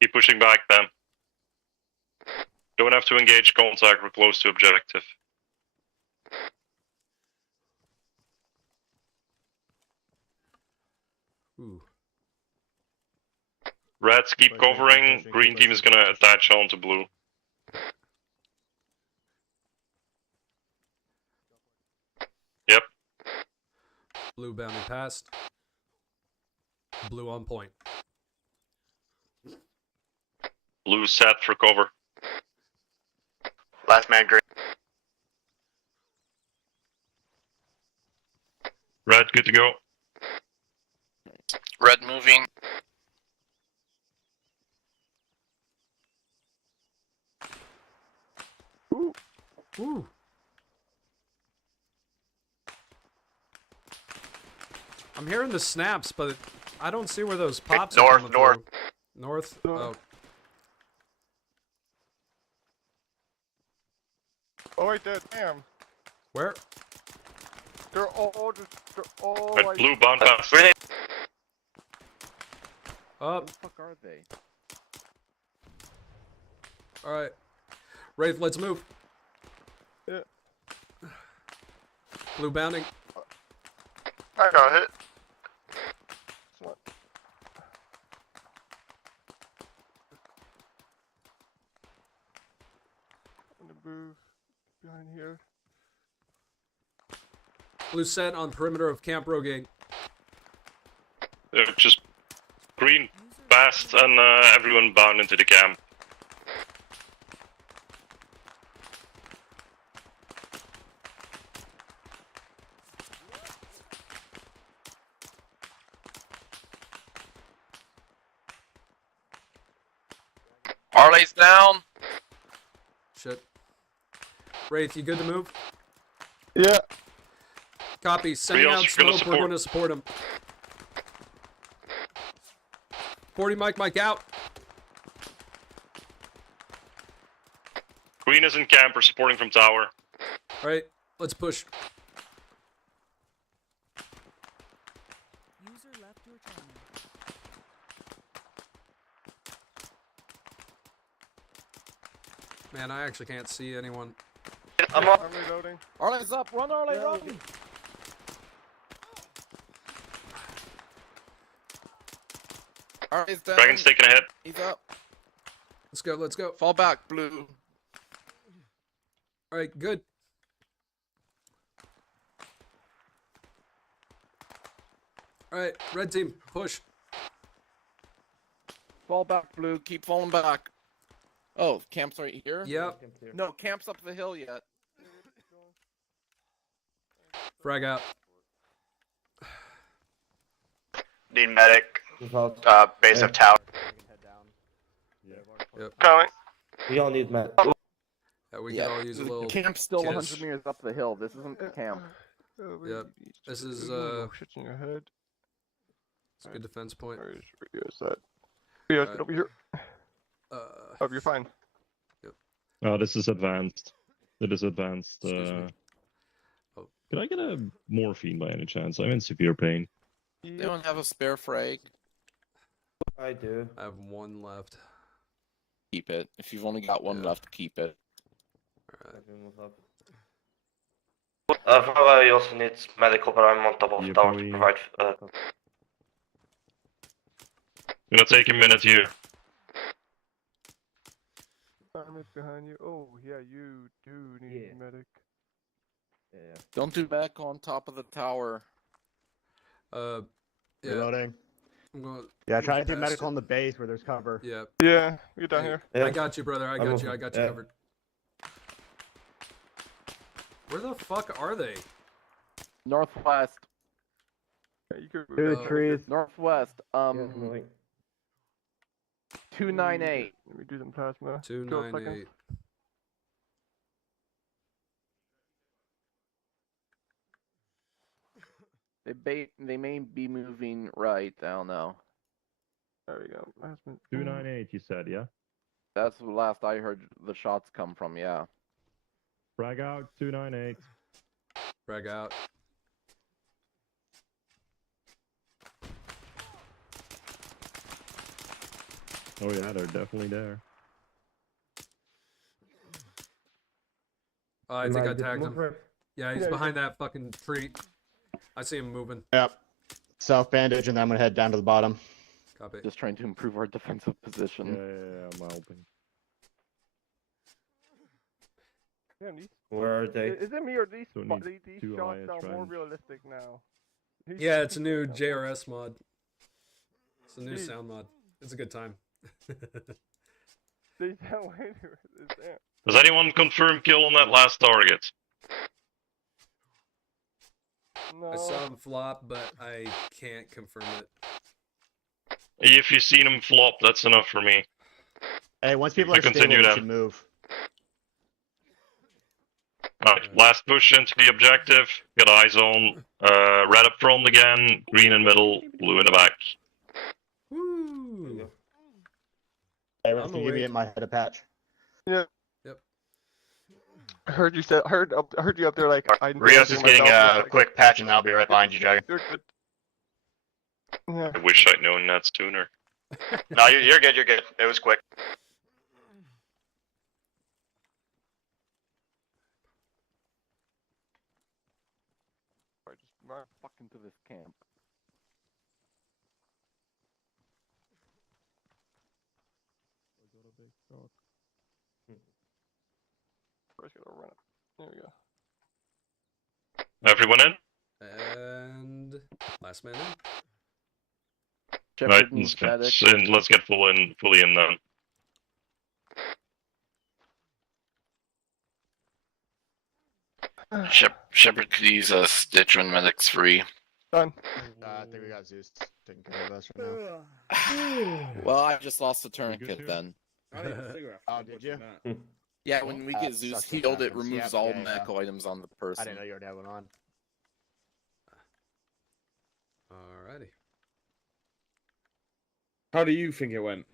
Keep pushing back then. Don't have to engage contact, we're close to objective. Ooh. Reds keep covering, green team is gonna attach on to blue. Yep. Blue bounding past. Blue on point. Blue set for cover. Last man green. Red, good to go. Red moving. Ooh. I'm hearing the snaps, but I don't see where those pops are coming north. through. North? Oh. Oh wait, damn. Where? They're all Red, like... blue bound pass. Up. Who the fuck are they? Alright. Wraith, let's move. Yeah. Blue bounding. I got hit. I'm gonna move behind here. Blue set on perimeter of Camp Rogate. Just green fast and everyone bound into the camp. Parley's down. Shit. Wraith, you good to move? Yeah. Copy. Sending out smoke. We're going to support him. 40 Mike out. Queen is in camp. We're supporting from tower. All right, let's push. User left your channel. Man, I actually can't see anyone. I'm reloading. Arley's up. Run, Arley, run. Arley's down. Dragon's taking a hit. He's up. Let's go. Let's go. Fall back, blue. All right, good. All right, red team, push. Fall back, blue. Keep falling back. Oh, camp's right here? Yep. No, camp's up the hill yet. Frag out. Need medic. Base of tower. Yep. Going. We all need med. Yeah, we can all use a little. Camp's still kiss. 100 meters up the hill. This isn't the camp. Yep. This is Shit in your head. it's a good defense point. Where's that? Yeah, get over here. Oh, you're fine. Oh, this is advanced. It is advanced. Excuse me. Oh. Can I get a morphine by any chance? I'm in severe pain. They don't have a spare frag. I do. I have one left. Keep it. If you've only got one left, keep it. I also need medical, but I'm on top of the tower to provide. Gonna take a minute here. Armor's behind you. Oh, yeah, you do need medic. Yeah. Don't do back on top of the tower. Yeah. Reloading. I'm going. Yeah, try to do past medical it. on the base where there's cover. Yeah. Yeah, you're down here. I got you, brother. I got you. I got you Yeah. covered. Where the fuck are they? Northwest. Yeah, you could. Through the trees. Northwest. Moving. 298. Let me do some plasma. 298. They may be moving right. I don't know. There we go. Plasma. 298, you said, yeah? That's the last I heard the shots come from. Yeah. Frag out, 298. Frag out. Oh yeah, they're definitely there. Oh, I think I tagged him. Yeah, he's behind that fucking tree. I see him moving. Yep. Self bandage, and then I'm gonna head down to the bottom. Copy. Just trying to improve our defensive position. Yeah, I'm helping. Where are they? Is it me or these, Don't need these two shots IS sound more rounds. realistic now? Yeah, it's a new JRS mod. It's a new sound mod. It's a good time. They sound way too realistic. Does anyone confirm kill on that last target? No. I saw him flop, but I can't confirm it. If you've seen him flop, that's enough for me. Hey, once people I are stable, continue we then. should move. Alright, last push into the objective. Got eyes on. Red up front again, green in middle, blue in the back. Woo! Hey, everyone, can you give me my head a patch? Yeah. Yep. I heard you up there like I. Rios is getting a quick patch, and I'll be right behind you, Dragon. You're good. Yeah. I wish I'd known that sooner. No, you're good. You're good. It was quick. Just run fuck into this camp. First gotta run it. There we go. Everyone in? And last man in. Right, Shepard needs let's get fully in then. Shepard could use a stitch when medic's free. Done. I think we got Zeus taking care of us right now. Well, I just lost the tourniquet then. I need a cigarette. Oh, did you? Yeah, when we get Zeus sucks when healed, it happens. removes Yep, all yeah, yeah. medical items on the person. I didn't know you already had one on. Alrighty. How do you think it went?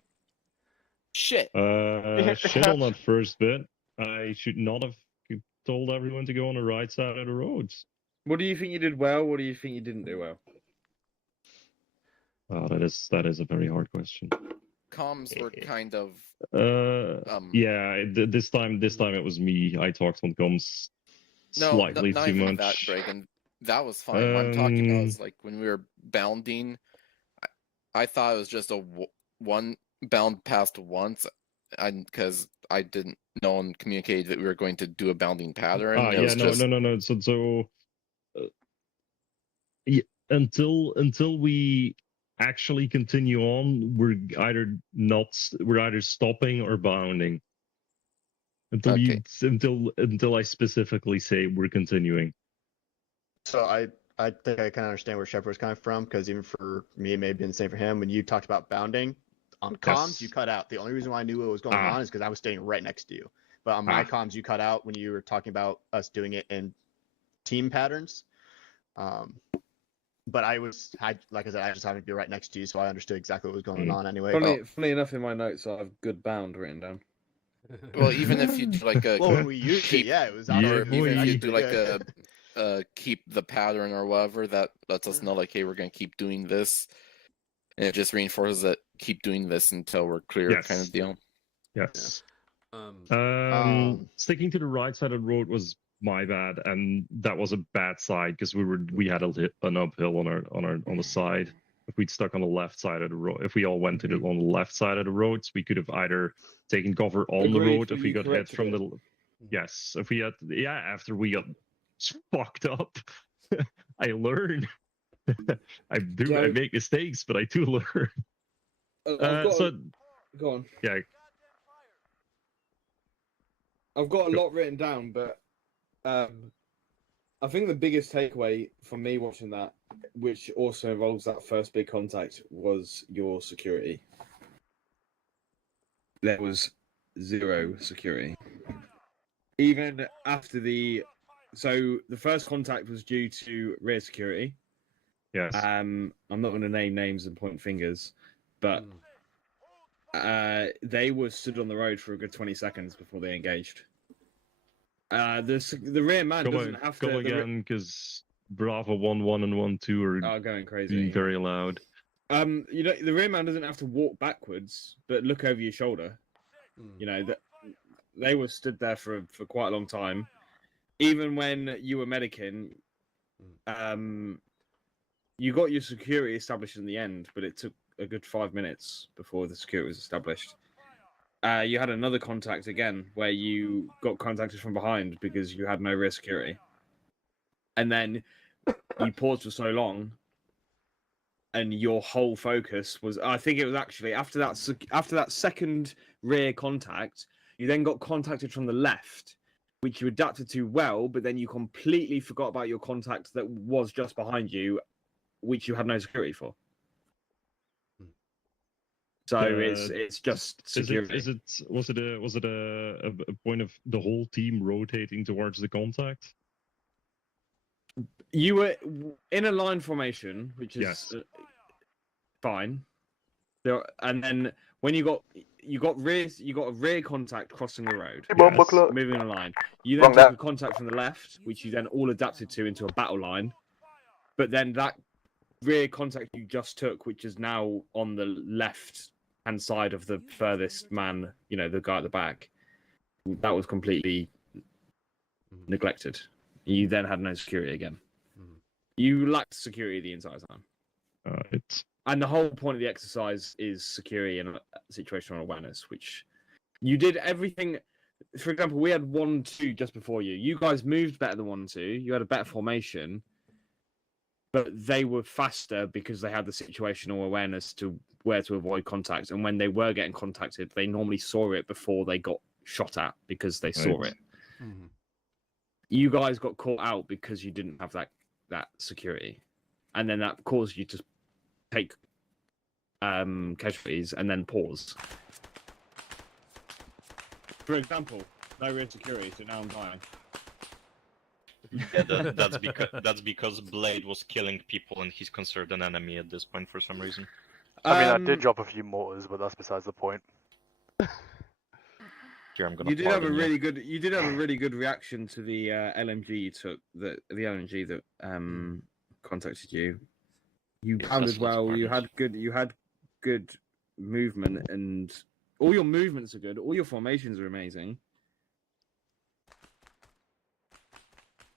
Shit. Shit on that first bit. I should not have told everyone to go on the right side of the roads. What do you think you did well? What do you think you didn't do well? Oh, that is a very hard question. Comms were kind of. Yeah. This time it was me. I talked on comms slightly not too even much. that, Dragon. That was fine. What I'm talking about is like when we were bounding. I thought it was just a one bound past once, because I didn't know and communicate that we were going to do a bounding pattern. No. So yeah, until we actually continue on, we're either stopping or bounding. Until I specifically say we're continuing. So I think I can understand where Shepard was coming from, because even for me, it may have been the same for him. When you talked about bounding on comms, you cut out. The only reason why I knew what was going on is because I was standing right next to you. But on my comms, you cut out when you were talking about us doing it in team patterns. But like I said, I just happened to be right next to you, so I understood exactly what was going on anyway. Funny enough, in my notes, I have good bound written down. Well, even if you do like a when we used it, yeah, it was out or of even if you do like a keep the pattern or whatever, that lets us know like, hey, we're gonna keep doing this, and it just reinforces that keep doing this until we're clear, kind of deal. Yes. Sticking to the right side of the road was my bad, and that was a bad side because we had an uphill on the side. If we'd stuck on the left side of the road, if we all went on the left side of the roads, we could have either taken cover on the road if we got hit from the. Yes, if we had after we got fucked up, I learn. I make mistakes, but I do learn. Go on. Yeah. I've got a lot written down, but I think the biggest takeaway for me watching that, which also involves that first big contact, was your security. There was zero security. Even after the first contact was due to rear security. Yes. I'm not going to name names and point fingers, but they were stood on the road for a good 20 seconds before they engaged. The rear man doesn't have to go again because Bravo 1-1 and 1-2 are going crazy, being very loud. The rear man doesn't have to walk backwards, but look over your shoulder. That they were stood there for quite a long time. Even when you were medicing, you got your security established in the end, but it took a good 5 minutes before the security was established. You had another contact again where you got contacted from behind because you had no rear security. And then you paused for so long, and your whole focus was, I think it was actually after that second rear contact, you then got contacted from the left, which you adapted to well, but then you completely forgot about your contact that was just behind you, which you had no security for. So it's just security. Was it a point of the whole team rotating towards the contact? You were in a line formation, which is fine. And then when you got a rear contact crossing the road, moving in a line. You then took a contact from the left, which you then all adapted to into a battle line. But then that rear contact you just took, which is now on the left hand side of the furthest man, the guy at the back, that was completely neglected. You then had no security again. You lacked security the entire time. And the whole point of the exercise is security and situational awareness, which you did everything. For example, we had 1-2 just before you. You guys moved better than 1-2. You had a better formation, but they were faster because they had the situational awareness to where to avoid contact. And when they were getting contacted, they normally saw it before they got shot at because they saw it. Mm-hmm. You guys got caught out because you didn't have that security, and then that caused you to take casualties and then pause. For example, no real security, so now I'm dying. Yeah, that's because Blade was killing people and he's considered an enemy at this point for some reason. I mean, I did drop a few mortars, but that's besides the point. Here, I'm gonna You did have a pardon you. really good. You did have a really good reaction to the LMG you took. The LMG that contacted you. You Yes, pounded that's well. You important. had good movement, and all your movements are good. All your formations are amazing.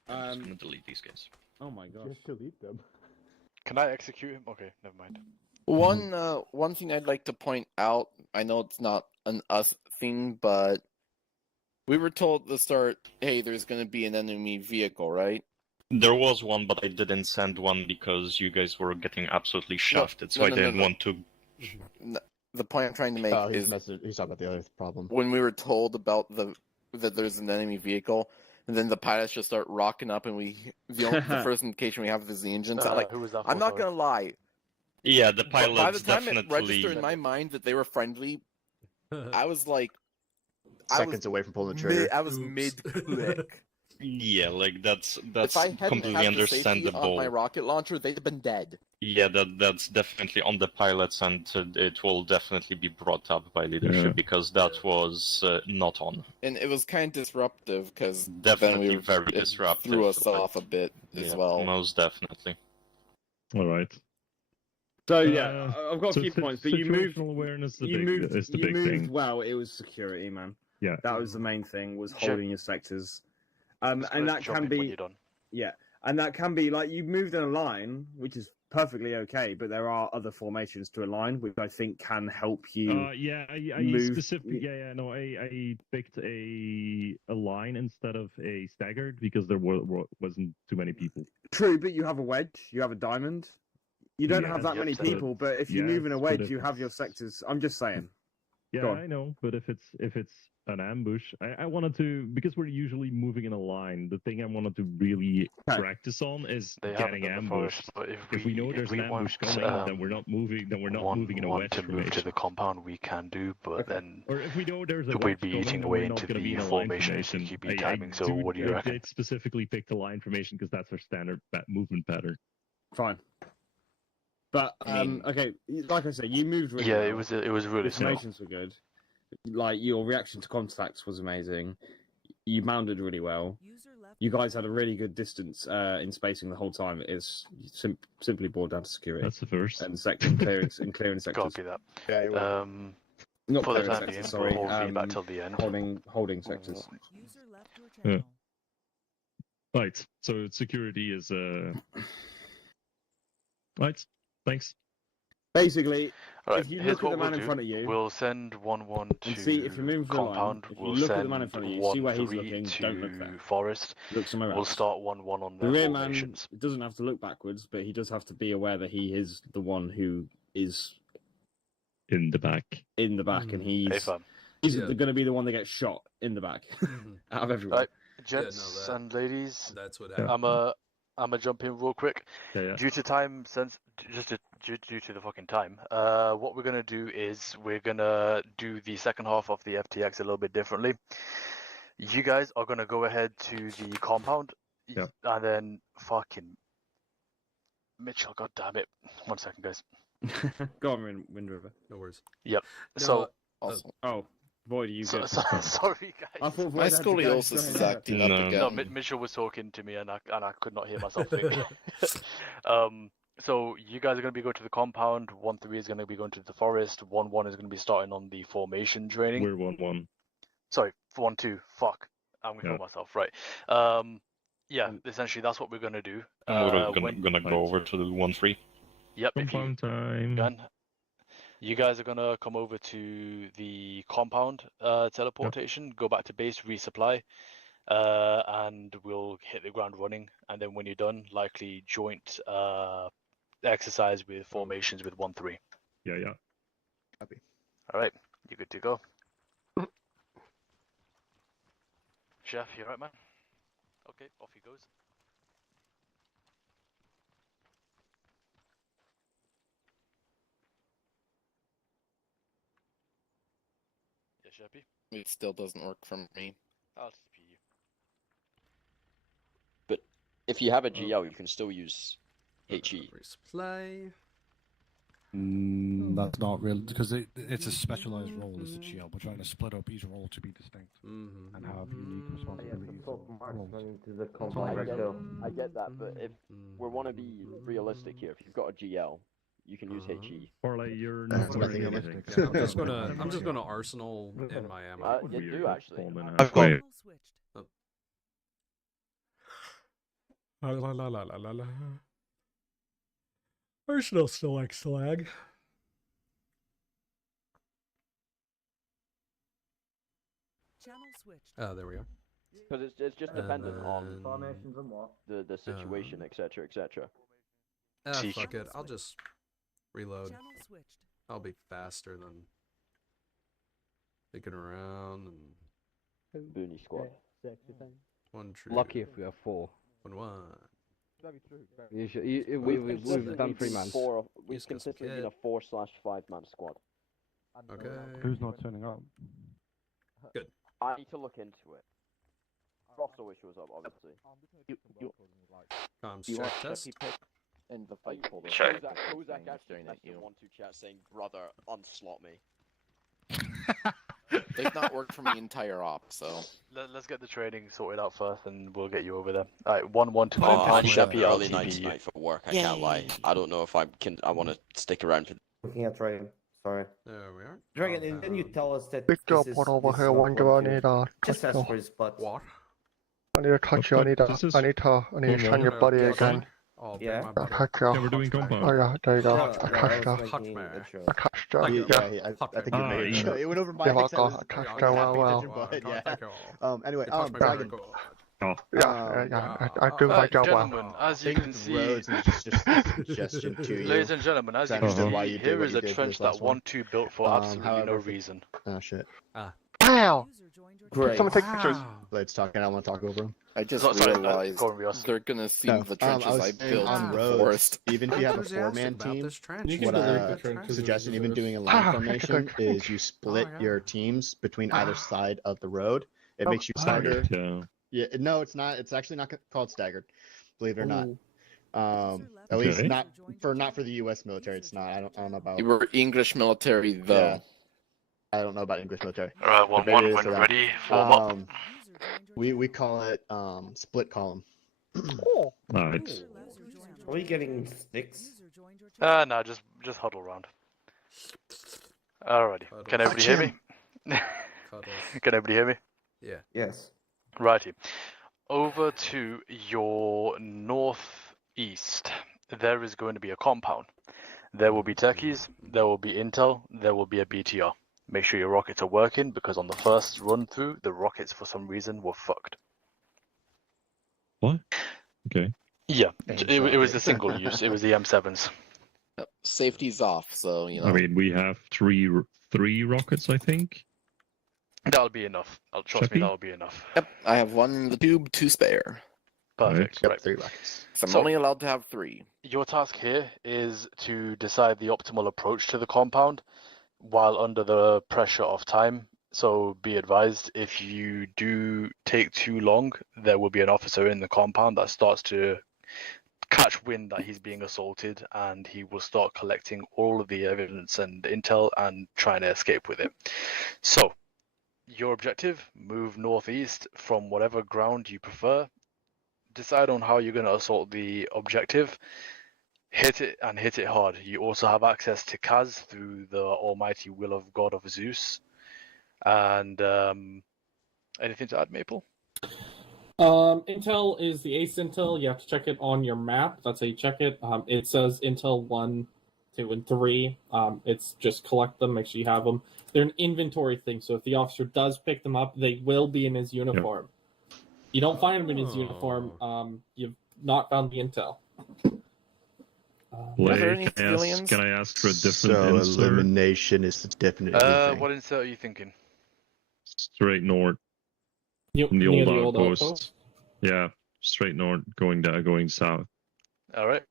I'm just gonna delete these guys. Oh my gosh. Just delete them. Can I execute him? Okay, never mind. One thing I'd like to point out, I know it's not an us thing, but we were told at the start, hey, there's going to be an enemy vehicle, right? There was one, but I didn't send one because you guys were getting absolutely shafted, so I didn't want to. The point I'm trying to make is he's talking about the other problem. when we were told about that there's an enemy vehicle, and then the pilots just start rocking up, and the first indication we have is the engines. Who was that I'm for, not sorry? gonna lie. Yeah, the But pilots by the time definitely. it registered in my mind that they were friendly, I was like, Seconds away from pulling the trigger. I was mid click. Yeah, like that's If I hadn't completely had the safety on understandable. my rocket launcher, they'd have been dead. Yeah, that's definitely on the pilots, and it will definitely be brought up by leadership because that was not on. And it was kind of disruptive because Definitely very disruptive. threw us off a bit as well. Most definitely. All right. So yeah, I've got a few so points, but you moved. situational awareness You moved. is the You big moved thing. well. It was security, man. Yeah. That was the main thing. Was Sure. holding your sectors. And Just that jump can in when be. you're done. Yeah, and that can be like you moved in a line, which is perfectly okay. But there are other formations to align, which I think can help you. Yeah, I move. specifically. Yeah, no, I picked a line instead of a staggered because there wasn't too many people. True, but you have a wedge. You have a diamond. You don't have that Yes, many but- people, but if you move in a yes, but wedge, if you have your sectors. I'm just saying. Yeah, Go on. I know, but if it's an ambush, I wanted to, because we're usually moving in a line. The thing I wanted to really practice on is They haven't getting done the ambushed. forest, but If we know there's an ambush coming, then we're not moving. Then we're not moving in a wedge to move to formation. the compound, we can do, but then Or if we know there's a we'd wedge be coming, eating then away we're not into going to be the in a line formation if formation. you keep timing. So what do you I reckon? did specifically pick the line formation because that's our standard movement pattern. Fine. But okay, like I said, you moved really Yeah, well. it was really The slow. formations were good. Like your reaction to contacts was amazing. You mounted really well. You guys had a really good distance in spacing the whole time. It's simply boiled down to security. That's the first. And section clearance and clearing sectors. Copy that. Yeah, Not for the clearing time sectors, being, sorry. we'll hold feedback till the end. Holding sectors. Yeah. Right. So security is right. Thanks. Basically, All right, if you here's look at the what man we'll in do. front of you, We'll send 1-1 to and see if you're moving through the line, compound. if you We'll look at send the man in front of you, see where he's 1-3 looking, to don't look there. Forest. Look somewhere We'll else. start 1-1 on The their rear man formations. doesn't have to look backwards, but he does have to be aware that he is the one who is in the back. And he's going to be the one that gets shot in the back out of everyone. Right, gents and ladies, that's what happened. I'm gonna jump in real quick. Yeah. Due to time, due to the fucking time, what we're gonna do is we're gonna do the second half of the FTX a little bit differently. You guys are gonna go ahead to the compound, and then fucking Mitchell. God damn it! 1 second, guys. Go on, Wind River. No worries. Yep. No, so, Void, are you good? Sorry, guys. I thought My Void had to go. scoliosis is acting up again. No, Mitchell was talking to me, and I could not hear myself think. So you guys are going to be going to the compound. 1-3 is going to be going to the forest. 1-1 is going to be starting on the formation training. We're 1-1. Sorry, 1-2. Fuck, I'm going to kill myself. Right. Yeah. Essentially, that's what we're going to do. We're gonna go over to the 1-3. Yep. Compound time. Done. You guys are gonna come over to the compound teleportation, go back to base, resupply, and we'll hit the ground running. And then when you're done, likely joint exercise with formations with 1-3. Yeah. Copy. All right, you're good to go. Chef, you alright, man? Okay, off he goes. Yeah, Sheppy? It still doesn't work for me. I'll TP you. But if you have a GL, you can still use HE. Resupply. That's not real because it's a specialized role as the GL. We're trying to split up each role to be distinct and have unique responsibilities. I get that, but if we want to be realistic here, if you've got a GL, you can use HE. Or like you're not wearing anything. Yeah, I'm just gonna arsenal in my ammo. You do actually. I've got. La la la la la la. Arsenal still like slag. Channel switched. Oh, there we are. Because it's just dependent on Formations and what? the situation, etc., etc. Fuck it. I'll just reload. Channel switched. I'll be faster than thinking around and. Booney squad. One true. Lucky if we have 4. 1-1. That'd be true. We've done 3 man. We've consistently been a 4/5 man squad. Okay. Who's not turning up? Good. I need to look into it. Ross always shows up, obviously. Comms check test. In the fight for the Check. Kozak actually texted 1-2 chat saying, "Brother, unslot me." They've not worked for my entire op, so. Let's get the training sorted out first, and we'll get you over there. Alright, 1-1 to I'm Sheppy, early night tonight for work. I can't lie. I don't know if I want to stick around for. Looking at Dragon. Sorry. There we are. Dragon, and then you tell us that. Big job on over here, Wonder. I need Just ask for his butt. What? I need to touch you. I need to scan your body again. Oh, yeah. I touch you. Yeah, we're doing compound. Oh yeah, there you go. No, I touched you. I touched you. Yeah, I think you made it. It went over my Yeah, head. I touched you well. Yeah. Anyway, Dragon. Yeah, I do my job well. Gentlemen, as you can see, Roads and just a suggestion to you. ladies and gentlemen, as you can see, here is a trench that 1-2 built for absolutely no reason. Oh shit. Wow. Great. Someone take pictures. Let's talk, and I want to talk over them. I just Sorry, realized go on, Rios. they're gonna see No, the trenches I built on in the roads, forest. even if you have a four-man team, what suggestion, even doing a line formation, is you split your teams between either side of the road. It makes you stagger. Yeah, no, it's not. It's actually not called staggered, believe it or not. At least not for the U.S. military. It's not. I don't know about. You were English military though. Yeah. I don't know about English military. Alright, 1-1 when ready, form up. We call it split column. Nice. Are we getting sticks? No, just huddle around. Alrighty. Can everybody hear me? Can everybody hear me? Yeah. Yes. Righty. Over to your northeast, there is going to be a compound. There will be techies, there will be intel, there will be a BTR. Make sure your rockets are working, because on the first run through, the rockets for some reason were fucked. What? Okay. Yeah, it was the single use. It was the M7s. Safety's off, so you know. I mean, we have three rockets, I think. That'll be enough. Trust me, that'll be enough. Yep, I have 1 in the tube, 2 spare. Perfect. Yep, right. 3 rockets. So I'm only allowed to have 3. Your task here is to decide the optimal approach to the compound while under the pressure of time. So be advised, if you do take too long, there will be an officer in the compound that starts to catch wind that he's being assaulted, and he will start collecting all of the evidence and intel and trying to escape with it. So your objective, move northeast from whatever ground you prefer. Decide on how you're going to assault the objective. Hit it and hit it hard. You also have access to Kaz through the almighty will of God of Zeus. And anything to add, Maple? Intel is the ace intel. You have to check it on your map. That's how you check it. It says Intel 1, 2, and 3. It's just collect them, make sure you have them. They're an inventory thing, so if the officer does pick them up, they will be in his uniform. Yep. You don't find him in his uniform, you've not found the intel. Can I ask for a different insert? Elimination is the definite thing. What insert are you thinking? Straight north. From the old outpost. Yeah, straight north, going south. All right.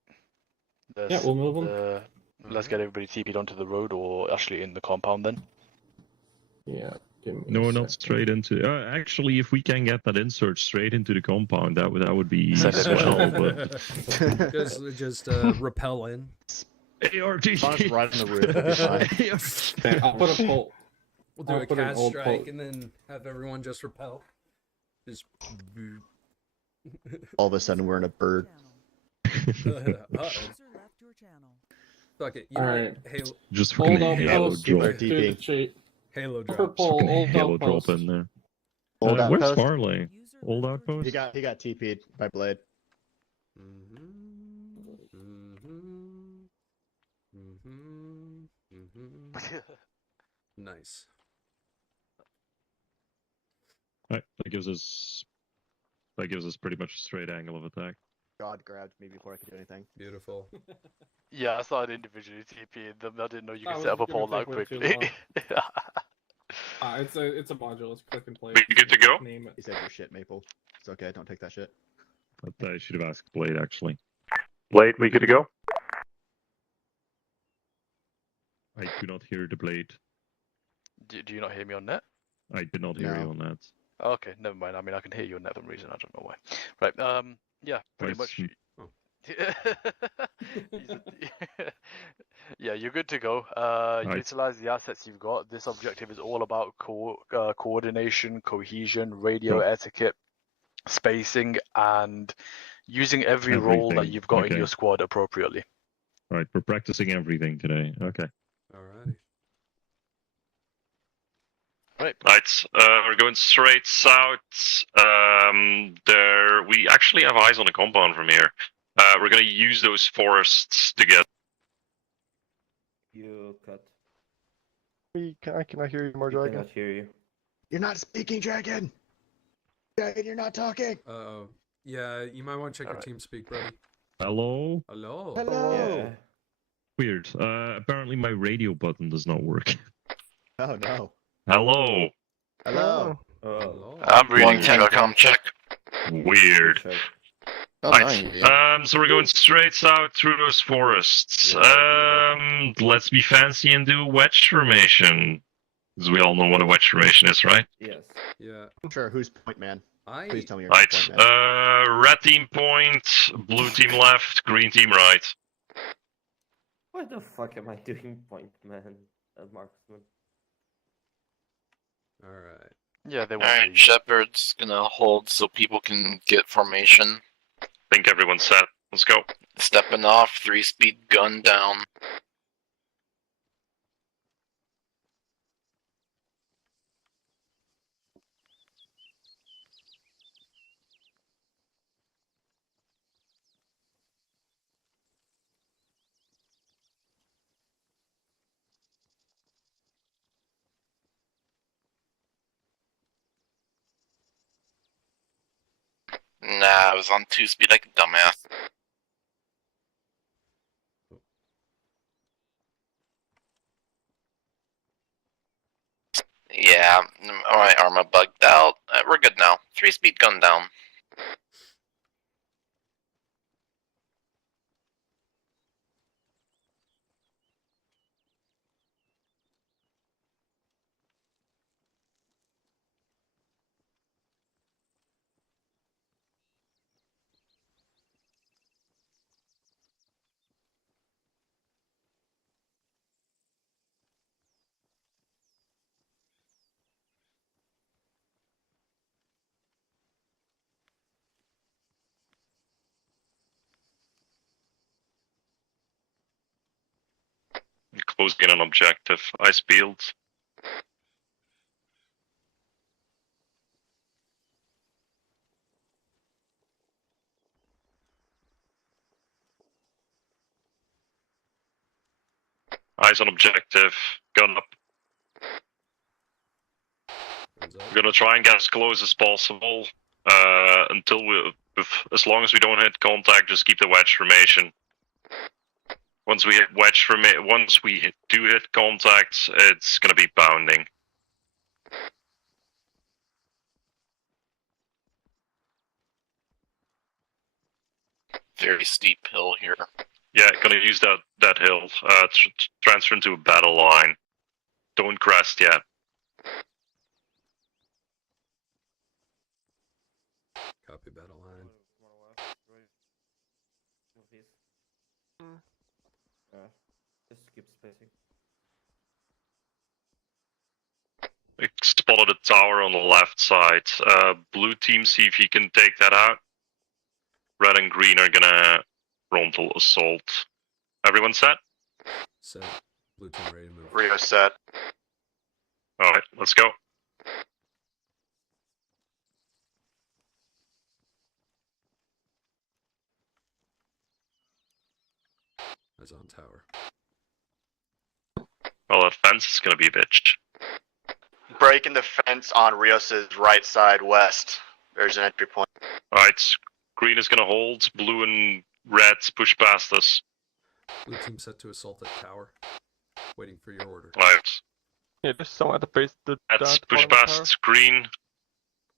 Yeah, we'll move them. Let's get everybody TP'd onto the road, or actually in the compound then. Yeah. No, not straight into. Actually, if we can get that insert straight into the compound, that would be swell. But just repel in. ART. Just right on the roof. It'll be fine. I'll put a pole. We'll do I'll a put an cast old strike pole. and then have everyone just repel. Just. All of a sudden, we're in a bird. Uh-oh. Fuck it. You know, Alright. Halo. Just fucking Halo drop. Halo For drop. pole, old Halo outpost. drop in there. Old Where's outpost? Farley? Old outpost? He got TP'd by Blade. Nice. Right, that gives us pretty much a straight angle of attack. God grabbed me before I could do anything. Beautiful. Yeah, I started individually TPing them. I didn't know you That could was set up a gonna poll that take way too quickly. It's a module. It's click and play. We good to go? Name it. He said your shit, Maple. It's okay. Don't take that shit. But I should have asked Blade actually. Blade, we good to go? I do not hear the Blade. Do you not hear me on net? I did not hear you on that. Okay, never mind. I mean, I can hear you on net for some reason. I don't know why. Right. Yeah. Pretty much. Yeah, you're good to go. Utilize the assets you've got. This objective is all about coordination, cohesion, radio etiquette, spacing, and using every role that Everything. you've got in Okay. your squad appropriately. Right, we're practicing everything today. Okay. Alrighty. Right. We're going straight south. We actually have eyes on the compound from here. We're gonna use those forests to get. You cut. Can I hear you more, I Dragon? cannot hear you. You're not speaking, Dragon. Dragon, you're not talking. Uh-oh. Yeah, you might want to check your team speak, buddy. Hello? Hello. Hello. Yeah. Weird. Apparently my radio button does not work. Oh no. Hello. Hello. Oh. I'm reading Long time Telecom check. Weird. Oh, Right. So we're going straight south through those forests. Let's be fancy and do a wedge formation. Because we all know what a wedge formation is, right? Yes. Yeah. Sure. Who's point man? Please tell me you're Right. point man. Red team point, blue team left, green team right. What the fuck am I doing, point man? Marksman. Alright. Yeah, they want Alright, Shepard's gonna hold so people can get formation. I think everyone's set. Let's go. Stepping off, 3-speed gun down. Nah, I was on 2-speed like a dumbass. Yeah, my armor bugged out. We're good now. 3-speed gun down. Closing in on objective. Ice fields. Eyes on objective. Gun up. We're gonna try and get as close as possible. As long as we don't hit contact, just keep the wedge formation. Once we do hit contact, it's gonna be pounding. Very steep hill here. Yeah, gonna use that hill. Transfer into a battle line. Don't crest yet. Copy battle line. Just keep spacing. Spotted a tower on the left side. Blue team, see if you can take that out. Red and green are gonna frontal assault. Everyone set? Set. Blue team ready to move. Rio set. Alright, let's go. Eyes on tower. Well, that fence is gonna be a bitch. Breaking the fence on Rios's right side west. There's an entry point. Alright, green is gonna hold. Blue and reds push past us. Blue team set to assault that tower. Waiting for your order. Right. Yeah, just someone at the base. Let's push past green.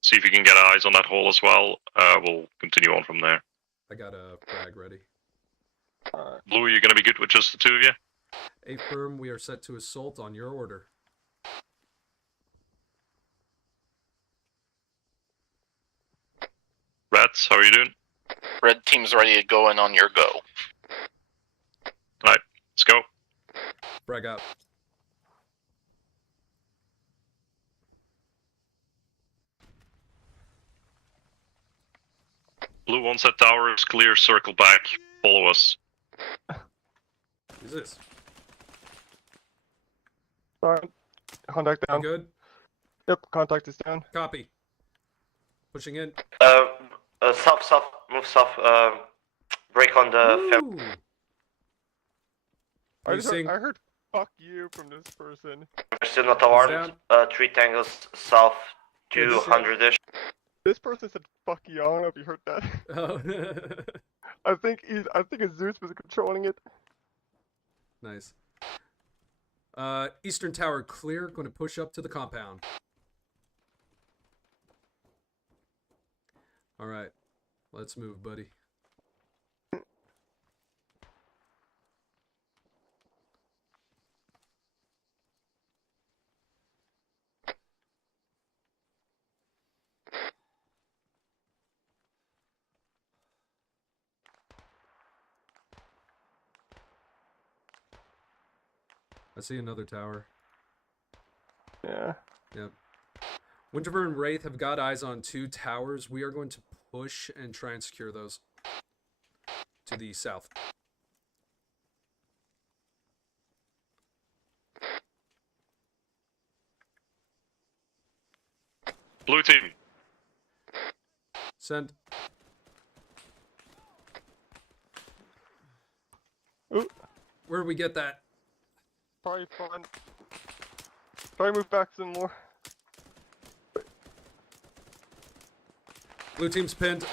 See if you can get eyes on that hole as well. We'll continue on from there. I got a frag ready. Blue, you're gonna be good with just the two of you? A firm, we are set to assault on your order. Reds, how are you doing? Red team's ready to go in on your go. Alright, let's go. Frag up. Blue, once that tower is clear, circle back. Follow us. Who's this? Alright. Contact down. You good? Yep, contact is down. Copy. Pushing in. South, move south. Break on the. I heard "fuck you" from this person. We're still not alarmed. 3 tangles south, 200-ish. This person said "fuck you." I don't know if you heard that. Oh. I think Zeus was controlling it. Nice. Eastern tower clear. Going to push up to the compound. All right, let's move, buddy. I see another tower. Yeah. Yep. Winterburn and Wraith have got eyes on 2 towers. We are going to push and try and secure those to the south. Blue team. Send. Ooh. Where do we get that? Probably fun. Try to move back some more. Blue team's pinned.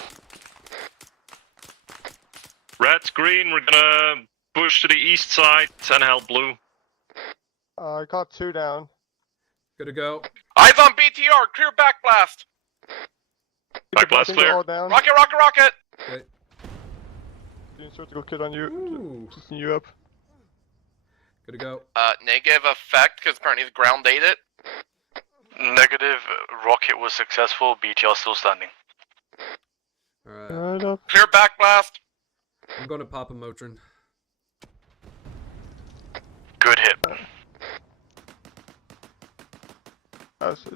Reds, green, we're gonna push to the east side and help blue. I got 2 down. Good to go. Eyes on BTR, clear backblast. Backblast clear. All down. Rocket, rocket, rocket. Okay. Doing surgical kit on you. Just you up. Good to go. Negative effect, because apparently the ground ate it. Negative, rocket was successful, BTR still standing. Alright. Clear backblast. I'm going to pop a Motrin. Good hit.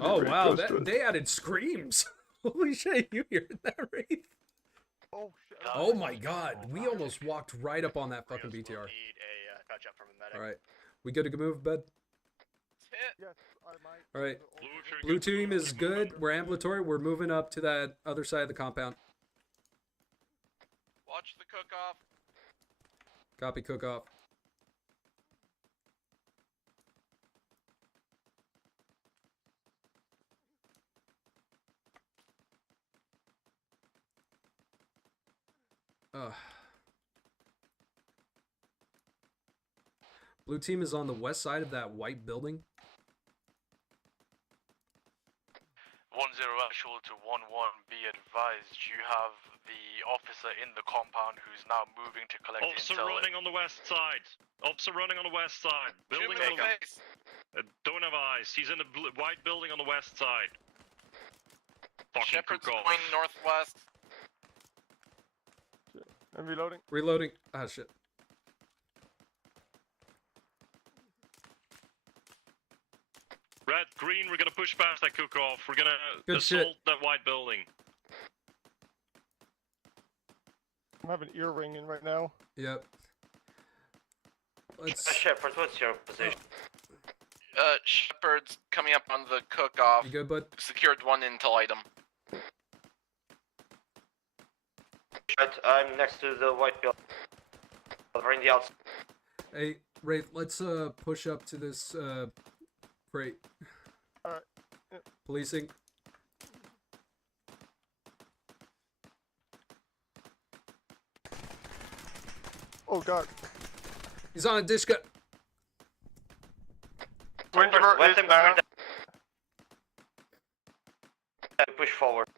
Oh wow, they added screams. Holy shit, you hear that, Wraith? Oh shit. Oh my god, we almost walked right up on that fucking BTR. Alright, we good to move, bud? Alright, blue team is good. We're ambulatory. We're moving up to that other side of the compound. Watch the cook-off. Copy, cook-off. Blue team is on the west side of that white building. 1-0 actual to 1-1. Be advised, you have the officer in the compound who's now moving to collect Officer intel. running on the west side. Officer running on the west side. Building on the don't have eyes. He's in the white building on the west side. Fucking Shepherd's cook off. going northwest. I'm reloading. Reloading. Ah, shit. Red, green, we're gonna push past that cook-off. We're gonna Good assault shit. that white building. I'm having ear ringing right now. Yep. Let's... Shepard, what's your position? Shepard's coming up on the cook-off. You good, bud? Secured one intel item. But I'm next to the white building. Over in the outside. Hey, Wraith, let's push up to this crate. Alright. Policing. Oh god. He's on a disc. Windriver is down. Push forward.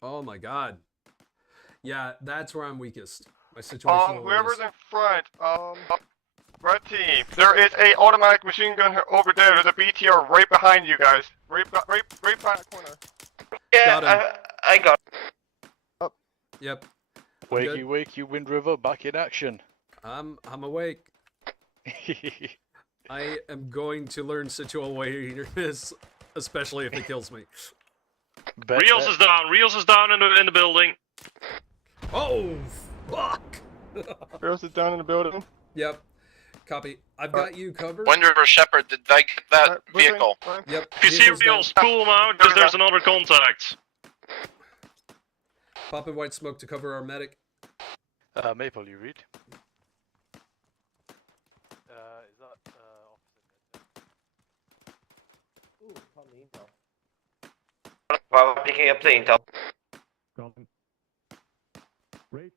Oh my god. Yeah, that's where I'm weakest. My situation. Whoever's in front, red team, there is a automatic machine gun over there. There's a BTR right behind you guys. Right behind the corner. Yeah, I got it. Yep. Wakey, wakey, Wind River, back in action. I'm awake. I am going to learn situational awareness, especially if it kills me. Rios is down. Rios is down in the building. Oh, fuck! Rios is down in the building. Yep. Copy. I've got you covered. Wind River Shepard, did I get that vehicle? Yep. If you see Rios, pull him out because there's another contact. Popping white smoke to cover our medic. Maple, you read. Is that Ooh, call me intel. Well, picking up the intel. Right.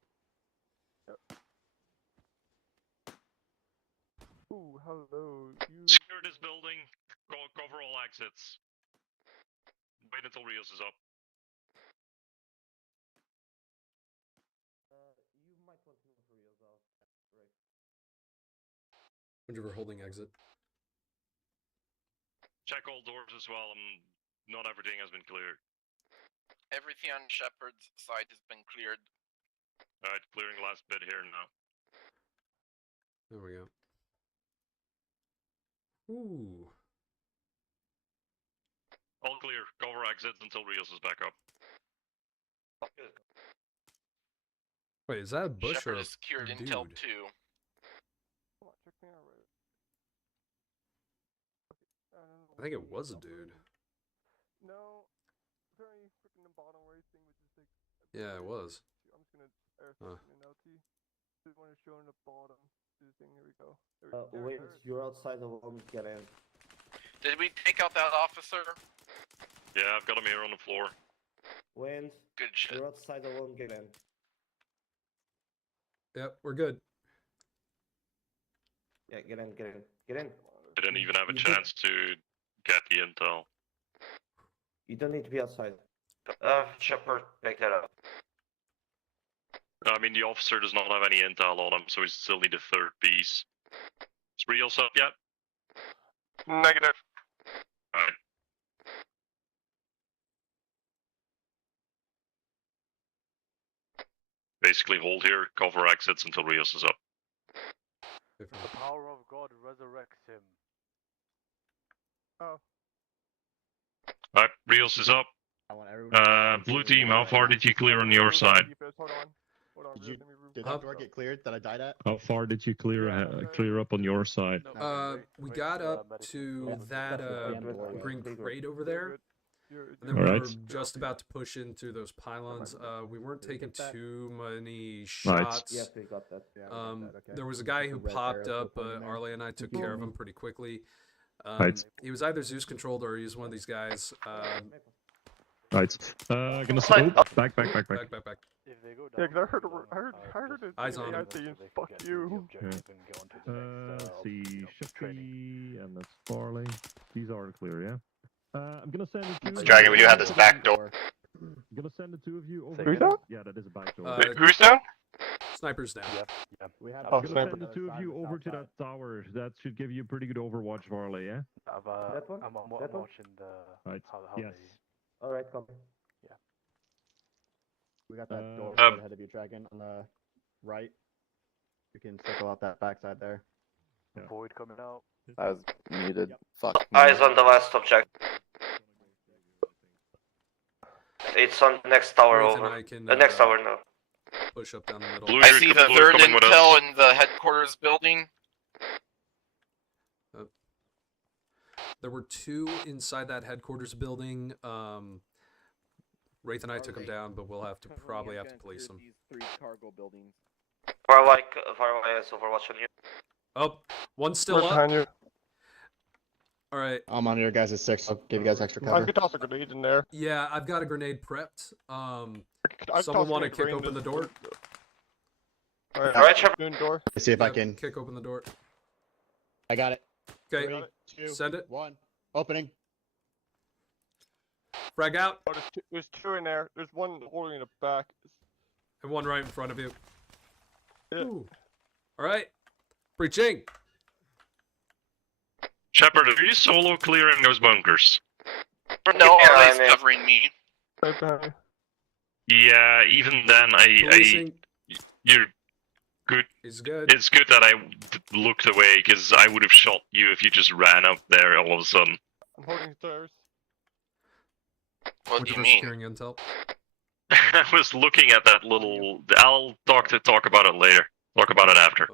Ooh, hello. Secure this building. Cover all exits. Wait until Rios is up. You might want to move Rios out. Right. Whenever holding exit. Check all doors as well. Not everything has been cleared. Everything on Shepard's side has been cleared. Alright, clearing the last bit here now. There we go. Ooh. All clear. Cover exits until Rios is back up. Wait, is that a bush Shepard or a is secured dude? intel 2. Come on, check me out right. I think it was a dude. No, very freaking the bottom right thing with this like. Yeah, it was. I'm just gonna air an LT. This one is showing the bottom. This thing. Here we go. Wait, you're outside the wall. Get in. Did we take out that officer? Yeah, I've got him here on the floor. Wind. Good shit. You're outside the wall. Get in. Yep, we're good. Yeah, get in. Get in. Get in. I didn't even have a chance to get the intel. You don't need to be outside. Shepard, pick that up. I mean, the officer does not have any intel on him, so we still need a third piece. Is Rios up yet? Negative. Alright. Basically hold here, cover exits until Rios is up. The power of God resurrects him. Oh. Alright, Rios is up. Blue team, how far did you clear on your side? Hold on. Did that door get cleared that I died at? How far did you clear up on your side? We got up to that green crate over there, and then we Alright. were just about to push in through those pylons. We weren't taking too many shots. Yes, we got that. Yeah, okay. There was a guy who Red popped arrows up. pointing there. Arlie and I took care of him pretty quickly. Right. He was either Zeus controlled or he was one of these guys. Right. Gonna slope. Back. Back. Yeah, cause I heard it. Eyes on him. Fuck you. See Shippy and that's Farley. These are clear, yeah? I'm gonna send it to Dragon, we do have this back door. I'm gonna send the two of you over. Who's there. that? Yeah, that is a back door. Who's down? Sniper's down. Yeah. We have. I'm gonna send the two of you over to that tower. That should give you a pretty good overwatch, Varley. Yeah. That one? I'm That one? watching the Right. how Yes. All right, copy. We got that door Um, ahead of you, Dragon, on the right. You can circle out that backside there. they void coming out. I was muted. Fuck. Eyes on the last object. It's on the next tower Wraith and over. I can, The next tower now. push up down the middle. Blue, I you're see the blue third coming with intel us. in the headquarters building. There were 2 inside that headquarters building. Wraith and I took them down, but we'll probably have to police them. These 3 cargo buildings. Farlight has Overwatch on you. Oh, one's still Right up. behind you. All right. I'm on your guys' 6. I'll give you guys extra I cover. could toss a grenade in there. Yeah, I've got a grenade prepped. I'd Someone toss want to grenade kick right open into the door? Alright, Alright, Shepard. Doing door. Let's see if I Yeah, can. kick open the door. I got it. Okay, 3, 2, send it. 1. Opening. Frag out, Oh, there's two in there. There's one holding the back. and one right in front of you. Yeah. Ooh. All right, breaching. Shepard, are you solo clearing those bunkers? No, Yeah, Varley's I'm in. covering me. Right behind you. Yeah, even then, Policing you're good. is good. It's good that I looked away, because I would have shot you if you just ran up there all of a sudden. I'm holding stairs. What Which do you was mean? securing intel. I was looking at that little. I'll talk about it later. Talk about it after.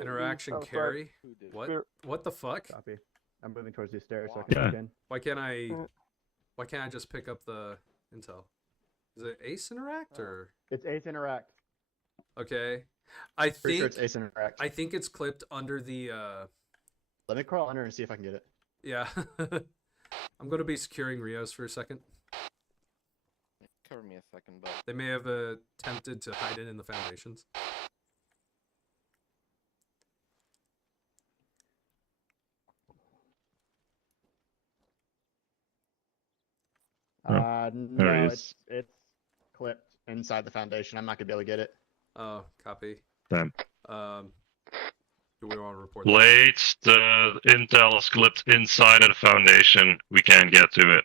Interaction outside. carry. What? Clear. What the fuck? Copy. I'm moving towards these stairs so I can Yeah. look in. Why can't I? Mm. Why can't I just pick up the intel? Is it Ace Interact or? It's Ace Interact. Okay, I Pretty sure think it's Ace Interact. I think it's clipped under the. Let me crawl under and see if I can get it. Yeah. I'm gonna be securing Rios for a second. Cover me a second, but They may have attempted to hide it in the foundations. No, There he is. it's clipped inside the foundation. I'm not gonna be able to get it. Oh, copy. Damn. Do we want to report that? Late, the intel is clipped inside of the foundation. We can't get to it.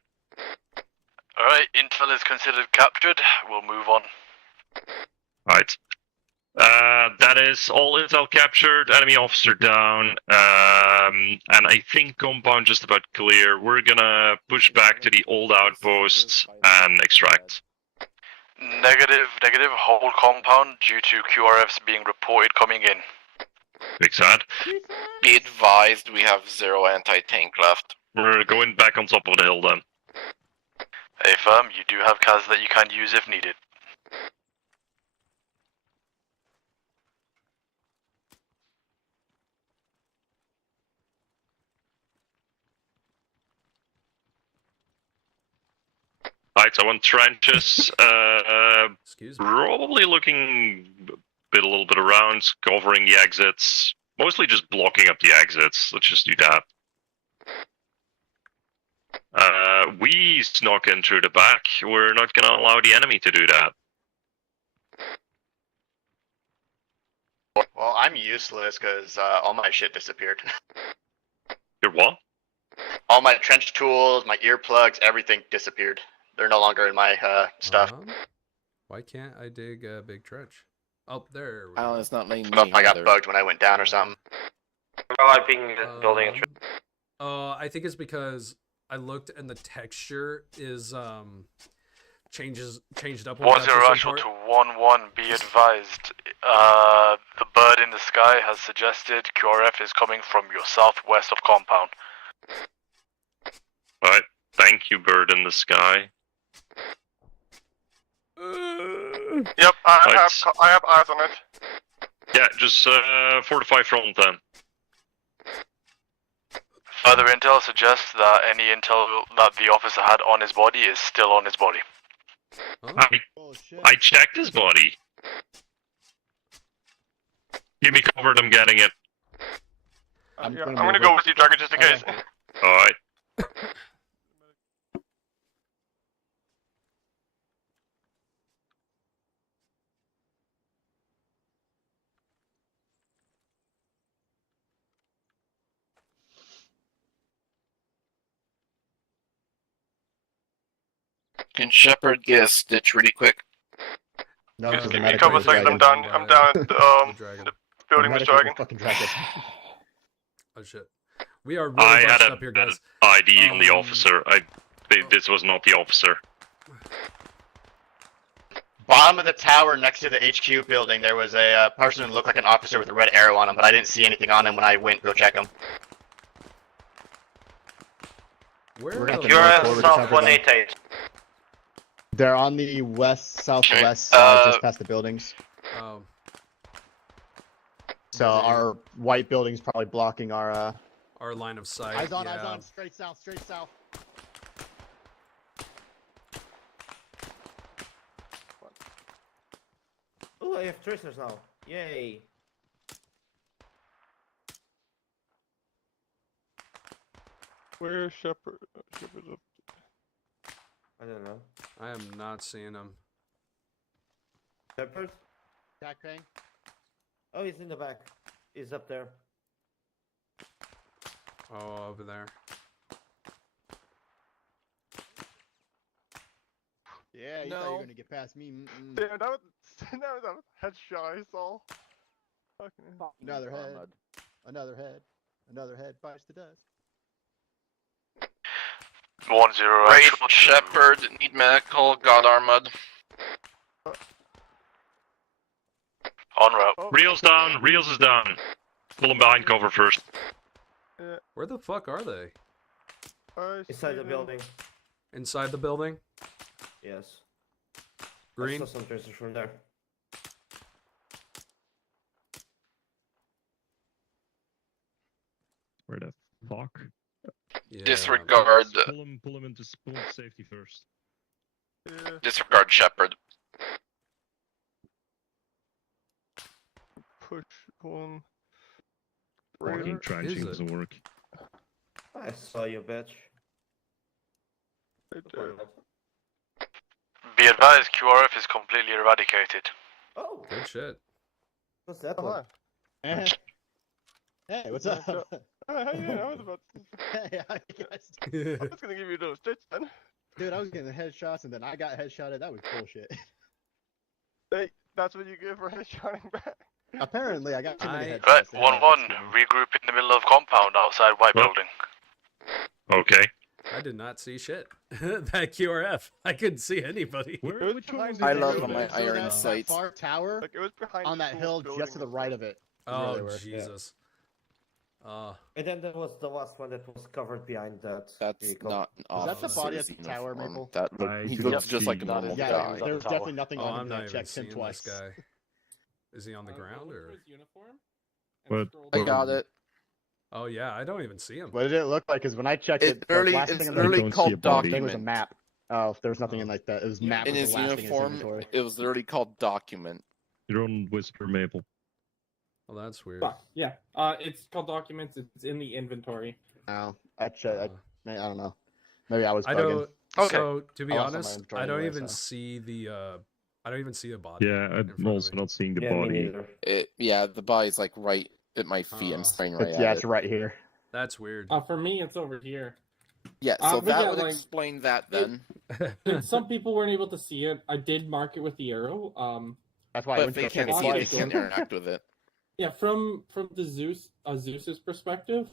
Alright, intel is considered captured. We'll move on. Right. That is all intel captured, enemy officer down, and I think compound just about clear. We're gonna push back to the old outposts and extract. Negative. Whole compound due to QRFs being reported coming in. Big sad. be advised we have 0 anti-tank left. We're going back on top of the hill then. Hey firm, you do have CAS that you can use if needed. Right, so on trenches, Excuse me. probably looking a little bit around, covering the exits. Mostly just blocking up the exits. Let's just do that. We snuck in through the back. We're not going to allow the enemy to do that. Well, I'm useless because all my shit disappeared. Your what? All my trench tools, my earplugs, everything disappeared. They're no longer in my stuff. Why can't I dig a big trench? Oh, there. We Alan, it's not letting I don't know me if I got either. bugged when I went down or something. I pinged the building. I think it's because I looked and the texture is changed up. Was Russell to 1-1, be advised. The bird in the sky has suggested QRF is coming from your southwest of compound. Right, thank you, bird in the sky. Yep, I have eyes on it. Yeah, just fortify front then. Further intel suggests that any intel that the officer had on his body is still on his body. I checked his body. Give me cover, I'm getting it. I'm gonna go with you, Dragon, just in case. Alright. Can Shepard get a stitch really quick? No, because the Give me a medic couple was seconds. I'm dragging. down. I'm down at the building was dragging. Fucking dragging. Oh shit. We are really I bunched had up here, guys. an ID on the officer. This was not the officer. Bottom of the tower next to the HQ building, there was a person who looked like an officer with a red arrow on him, but I didn't see anything on him when I went to go check him. Where You're at South 188. They're on the southwest side, just past the buildings. Oh. So our white building's probably blocking our line of sight. Eyes on, yeah. eyes on, straight south, straight south. Oh, I have tracers now. Yay. Where's Shepard? Shepard's up. I don't know. I am not seeing him. Shepard? Back bang. Oh, he's in the back. He's up there. Oh, over there. Yeah, you thought you were gonna get past me. Damn, that was a headshot I saw. Another head. Another head. Another head bites the dust. 1-0. Rafe, Shepard, need medical, got armored. En route. Reels down. Reels is down. Pull him behind cover first. Where the fuck are they? Inside the building. Inside the building? Yes. Green? I saw some tracers from there. Where the fuck? Yeah. Disregard. Pull him into safety first. Disregard Shepard. Push one. Fucking trenching doesn't work. I saw you, bitch. Be advised, QRF is completely eradicated. Oh. Good shit. What's that one? Hey, what's up? How you doing? I was about Hey, how you guys I was gonna give you those stitch then. Dude, I was getting headshots and then I got headshotted. That was bullshit. Hey, that's what you get for headshotting back. Apparently, I got too many headshots. Right, 1-1. Regroup in the middle of compound outside White Building. Okay. I did not see shit. That QRF. I couldn't see anybody. I love my iron sight. Far tower Like, it was behind on that hill just to the right of it. Oh, Really were. Jesus. And then there was the last one that was covered behind that. That's vehicle. not an Is that the body at officer's the tower, uniform. Maple? He looks just like a normal Yeah, guy. there's definitely nothing Oh, on him. I'm not I even checked him seeing twice. this guy. Is he on the ground or? What? I got it. Oh yeah, I don't even see him. What did it look like? Because when I checked It's it, the literally, last it's thing literally on called the thing was a document. map. Oh, there was nothing in like that. It was map. In was his the last thing in uniform, inventory. it was literally called document. You're on Whisper Maple. Well, that's weird. Yeah. It's called documents. It's in the inventory. Oh, I don't know. Maybe I was I bugging. don't. So to be I lost all my honest, inventory I don't anyway, even so. see the. I don't even see a body. Yeah, I'm also not seeing the body. Yeah, the body's like right at my feet. I'm staring right at It's it. right here. That's weird. For me, it's over here. Yeah, so but that yeah, would like, explain that then. And some people weren't able to see it. I did mark it with the arrow. That's why. But if they can't see it, they can't interact with it. Yeah, from the Zeus's perspective,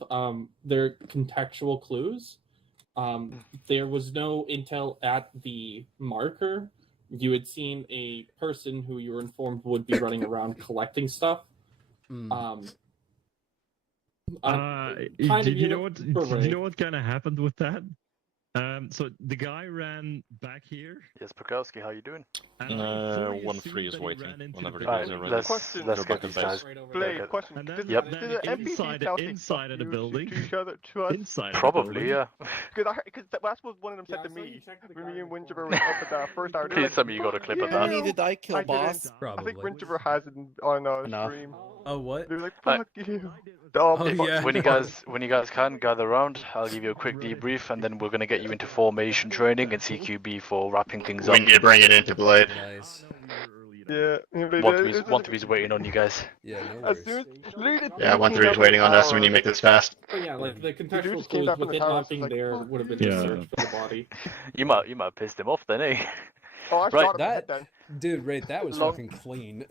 they're contextual clues. There was no intel at the marker. You had seen a person who you were informed would be running around collecting stuff. Did you know what kind of happened with that? So the guy ran back here. Yes, Pukowski, how you doing? 1-3 is waiting. Whenever the guys are ready. Let's get these guys. Blade, question. And then, Did, Yep. did the NPC tell things inside of the to building. each other, to us? Inside. Probably, yeah. Because that's what one of them said to me. When me and Winchester were up at that first hour. Please tell me you got a clip of that. How many did I kill, boss? I Probably. think Winchester has it on stream. Oh what? They're like, Right. fuck you. Oh yeah. When you guys can gather around, I'll give you a quick debrief, and then we're gonna get you into formation training and CQB for wrapping things up. We need to bring it into Blade. Nice. Yeah. One to be's waiting on you guys. Yeah, no As worries. soon as, literally, the Yeah, dude 1-3 came is up waiting from on the us. We need to tower. make this fast. Oh yeah, like the contextual just came clues back from with the it tower, not it's being like, there fuck. would have been Yeah. to search for the body. You might have pissed him off then, eh? Oh, I Right, shot him in the head then. Dude, Wraith, that was Long- fucking clean.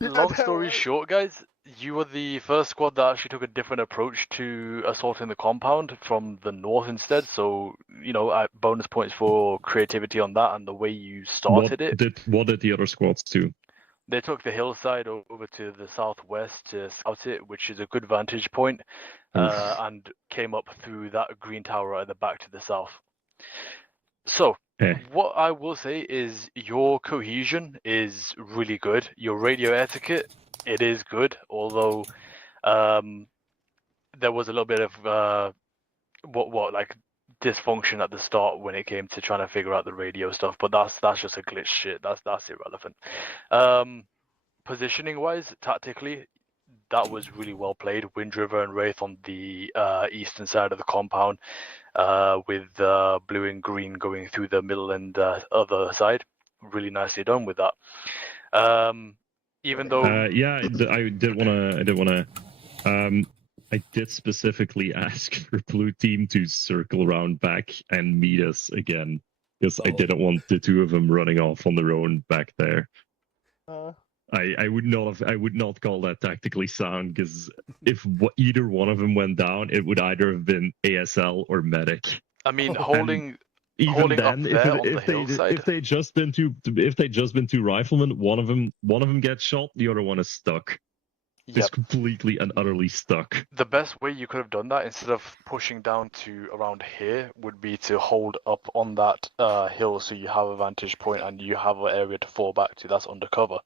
Long story short, guys, you were the first squad that actually took a different approach to assaulting the compound from the north instead. So, bonus points for creativity on that and the way you started it. What did the other squads do? They took the hillside over to the southwest to scout it, which is a good vantage point, and came up through that green tower at the back to the south. So, what I will say is your cohesion is really good. Your radio etiquette, it is good, although there was a little bit of dysfunction at the start when it came to trying to figure out the radio stuff. But that's just a glitch shit. That's irrelevant. Positioning wise, tactically, that was really well played. Wind River and Wraith on the eastern side of the compound, with blue and green going through the middle and other side. Really nicely done with that. Even though, I did specifically ask for blue team to circle around back and meet us again because I didn't want the two of them running off on their own back there. I would not call that tactically sound because if either one of them went down, it would either have been ASL or medic. I mean, holding Even up then, there on the if hillside. they just been two riflemen, one of them gets shot, the other one is stuck. Just completely and utterly stuck. The best way you could have done that, instead of pushing down to around here, would be to hold up on that hill so you have a vantage point and you have an area to fall back to. That's undercover.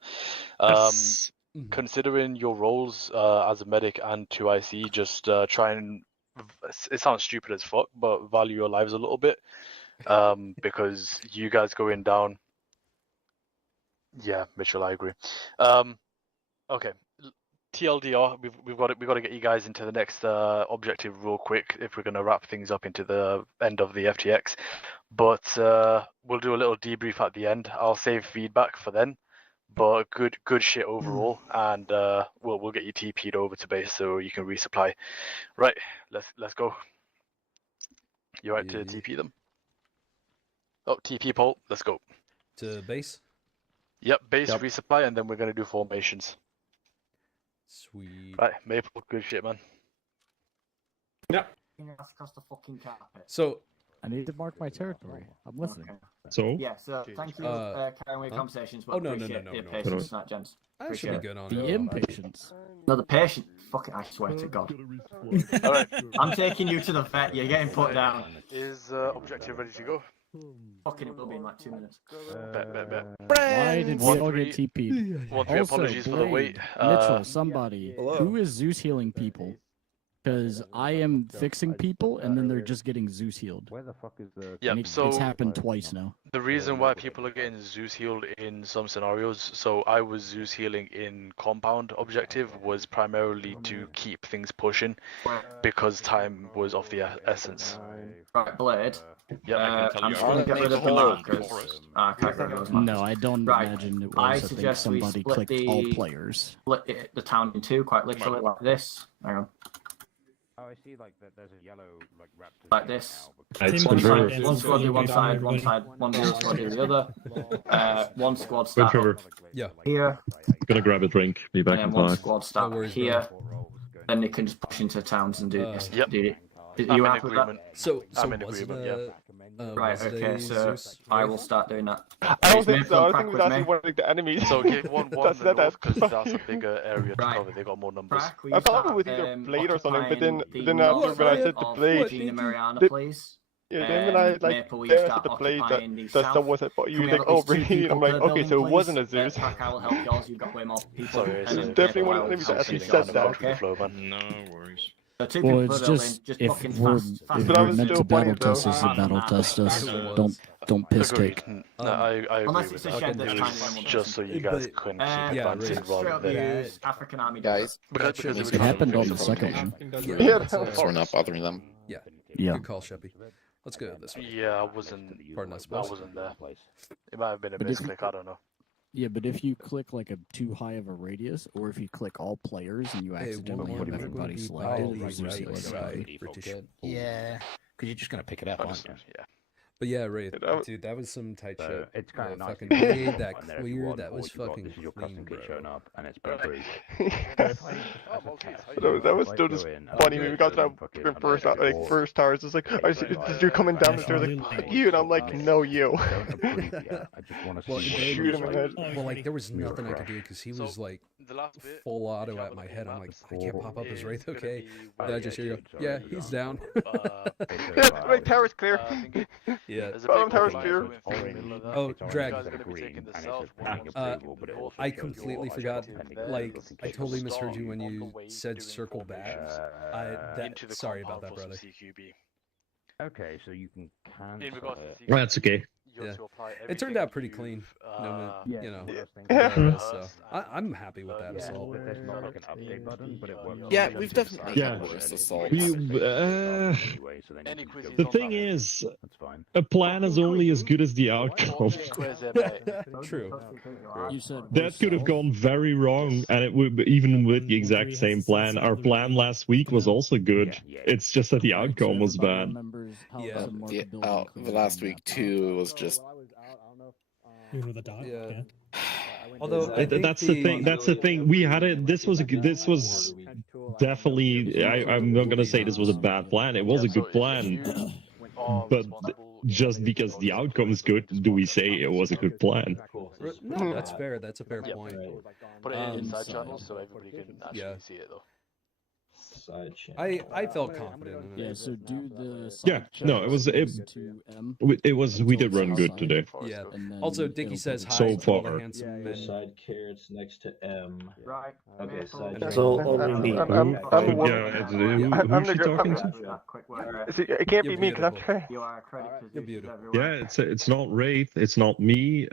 Considering your roles as a medic and 2IC, just try and... It sounds stupid as fuck, but value your lives a little bit. Because you guys going down... Yeah, Mitchell, I agree. Okay. TLDR, we've got to get you guys into the next objective real quick if we're going to wrap things up into the end of the FTX. But we'll do a little debrief at the end. I'll save feedback for then. But good shit overall, and we'll get you TP'd over to base so you can resupply. Right, let's go. You right to TP them? Oh, TP Pole, let's go. To base? Yep, base resupply, and then we're going to do formations. Sweet. Right, Maple, good shit, man. Yep. Across the fucking carpet. So I need to mark my territory. I'm listening. So? Yeah, so thank you carrying away conversations, but Oh, no, appreciate no. the patience tonight, gents. I should be good on The it. impatience. No, the patient. Fuck it, I swear to God. Alright. I'm taking you to the vet, you're getting put down. Is objective ready to go? Fucking it will be in like 2 minutes. Bet. Why did we all get TP'd? 1-3, apologies for the wait. Mitchell, somebody. Who is Zeus healing people? Because I am fixing people, and then they're just getting Zeus healed. Where the fuck is the... Yep, And so it's happened twice now. the reason why people are getting Zeus healed in some scenarios, so I was Zeus healing in compound objective, was primarily to keep things pushing because time was of the essence. Right, Blade. Yeah, I'm just going to get rid of the markers. I can't get rid of those markers. No, I don't imagine it was. I I think suggest we somebody split clicked all players. Split the town in two, quite literally, like this. Hang on. Oh, I see, like, there's a yellow, like, raptor. Like this. It's One squad do one side, one zero squad do the other. One squad start Trevor. here, Gonna grab a drink. Be back in and one 5. squad start here. Then they can just push into towns and do this. Yep. Do it. I'm You in happy with that? agreement. So I'm in was agreement, it Right, was it okay, a so Zeus I will Wraith? start doing that. I don't think Maple so. I and think it was Prac with actually me. one of the enemies. So give 1-1 That's the north that. because that's a bigger area to Right. cover. They got more numbers. Prac, will you I thought it start, was either Blade or something, but occupying then the after north when I side said the of Blade, Gina Mariana, they- please? yeah, then when I like Maple, will you there I start said the Blade occupying the that south? someone said, but Can you we was have like, at oh least two really? people I'm like, per okay, building, so it please? wasn't a Zeus. Prac, I will help yours. You've got way more people. Sorry, and it's then definitely Maple, one of I the will enemies help that actually you said guys, that. okay? Flow, man. No worries. So two Well, people it's per building, just just if fucking we're fast. if But I we're was meant still to battle playing, though. test us, then battle test us. Don't piss Agreed. take. No, I agree Unless with it's a that. shed that's It tiny was and just so you guys can keep yeah, advancing right. rather Straight than... use African Army Guys, Because it was It happened on kind the of second one. Yeah, so we're not bothering them. Yeah. Yeah. Good call, Sheppy. Let's go this way. Yeah, I wasn't. Pardon us, I boss. wasn't there. It might have been a But if- misclick. I don't know. Yeah, but if you click like a too high of a radius, or if you click all players and you accidentally have everybody selected, it loses everybody. Yeah, because you're just gonna pick it up, aren't you? Yeah. But yeah, Wraith, dude, that was some tight shit. It's kind of nice. Fucking if you made want that one there if you clear. want, That or was you've got, fucking this is your clean, custom kit bro. showing up, and it's been approved. That was still just funny when we got to that first first towers. It's like, you're coming down the stairs like, fuck you, and I'm like, no, you. Well, Shoot him in the head. well, like there was nothing I could do because he was like full auto at my head. I'm like, I can't pop up as Wraith, okay? Then I just hear you go, yeah, he's down. Right, tower's clear. Yeah. Bottom tower's clear. Oh, drag. I completely forgot. Like, I totally misheard you when you said circle back. Sorry about that, brother. Okay, so you can cancel it. That's okay. Yeah. It turned out pretty clean. No, you know. So I'm happy with that assault. There's not like an update button, but it works. Yeah, we've definitely had worse assaults. The thing is, a plan is only as good as the outcome. True. That could have gone very wrong, and it would, even with the exact same plan. Our plan last week was also good. It's just that the outcome was bad. Yeah. The last week too was just. With a dot. Yeah. Although that's the thing. That's the thing. We had it. This was definitely. I'm not gonna say this was a bad plan. It was a good plan, but just because the outcome is good, do we say it was a good plan? No, that's fair. That's a fair point. Put it in side channels so everybody can actually see it though. I felt confident in it. Yeah, so do the No, it was we did run good today. Yeah. Also, Dickie says hi so to far. all the handsome men. Side carrots next to M. Right. Okay, side. So only me. I'm who's she talking to? See, it can't be me because I'm trying. You're beautiful. Yeah, it's not Wraith. It's not me.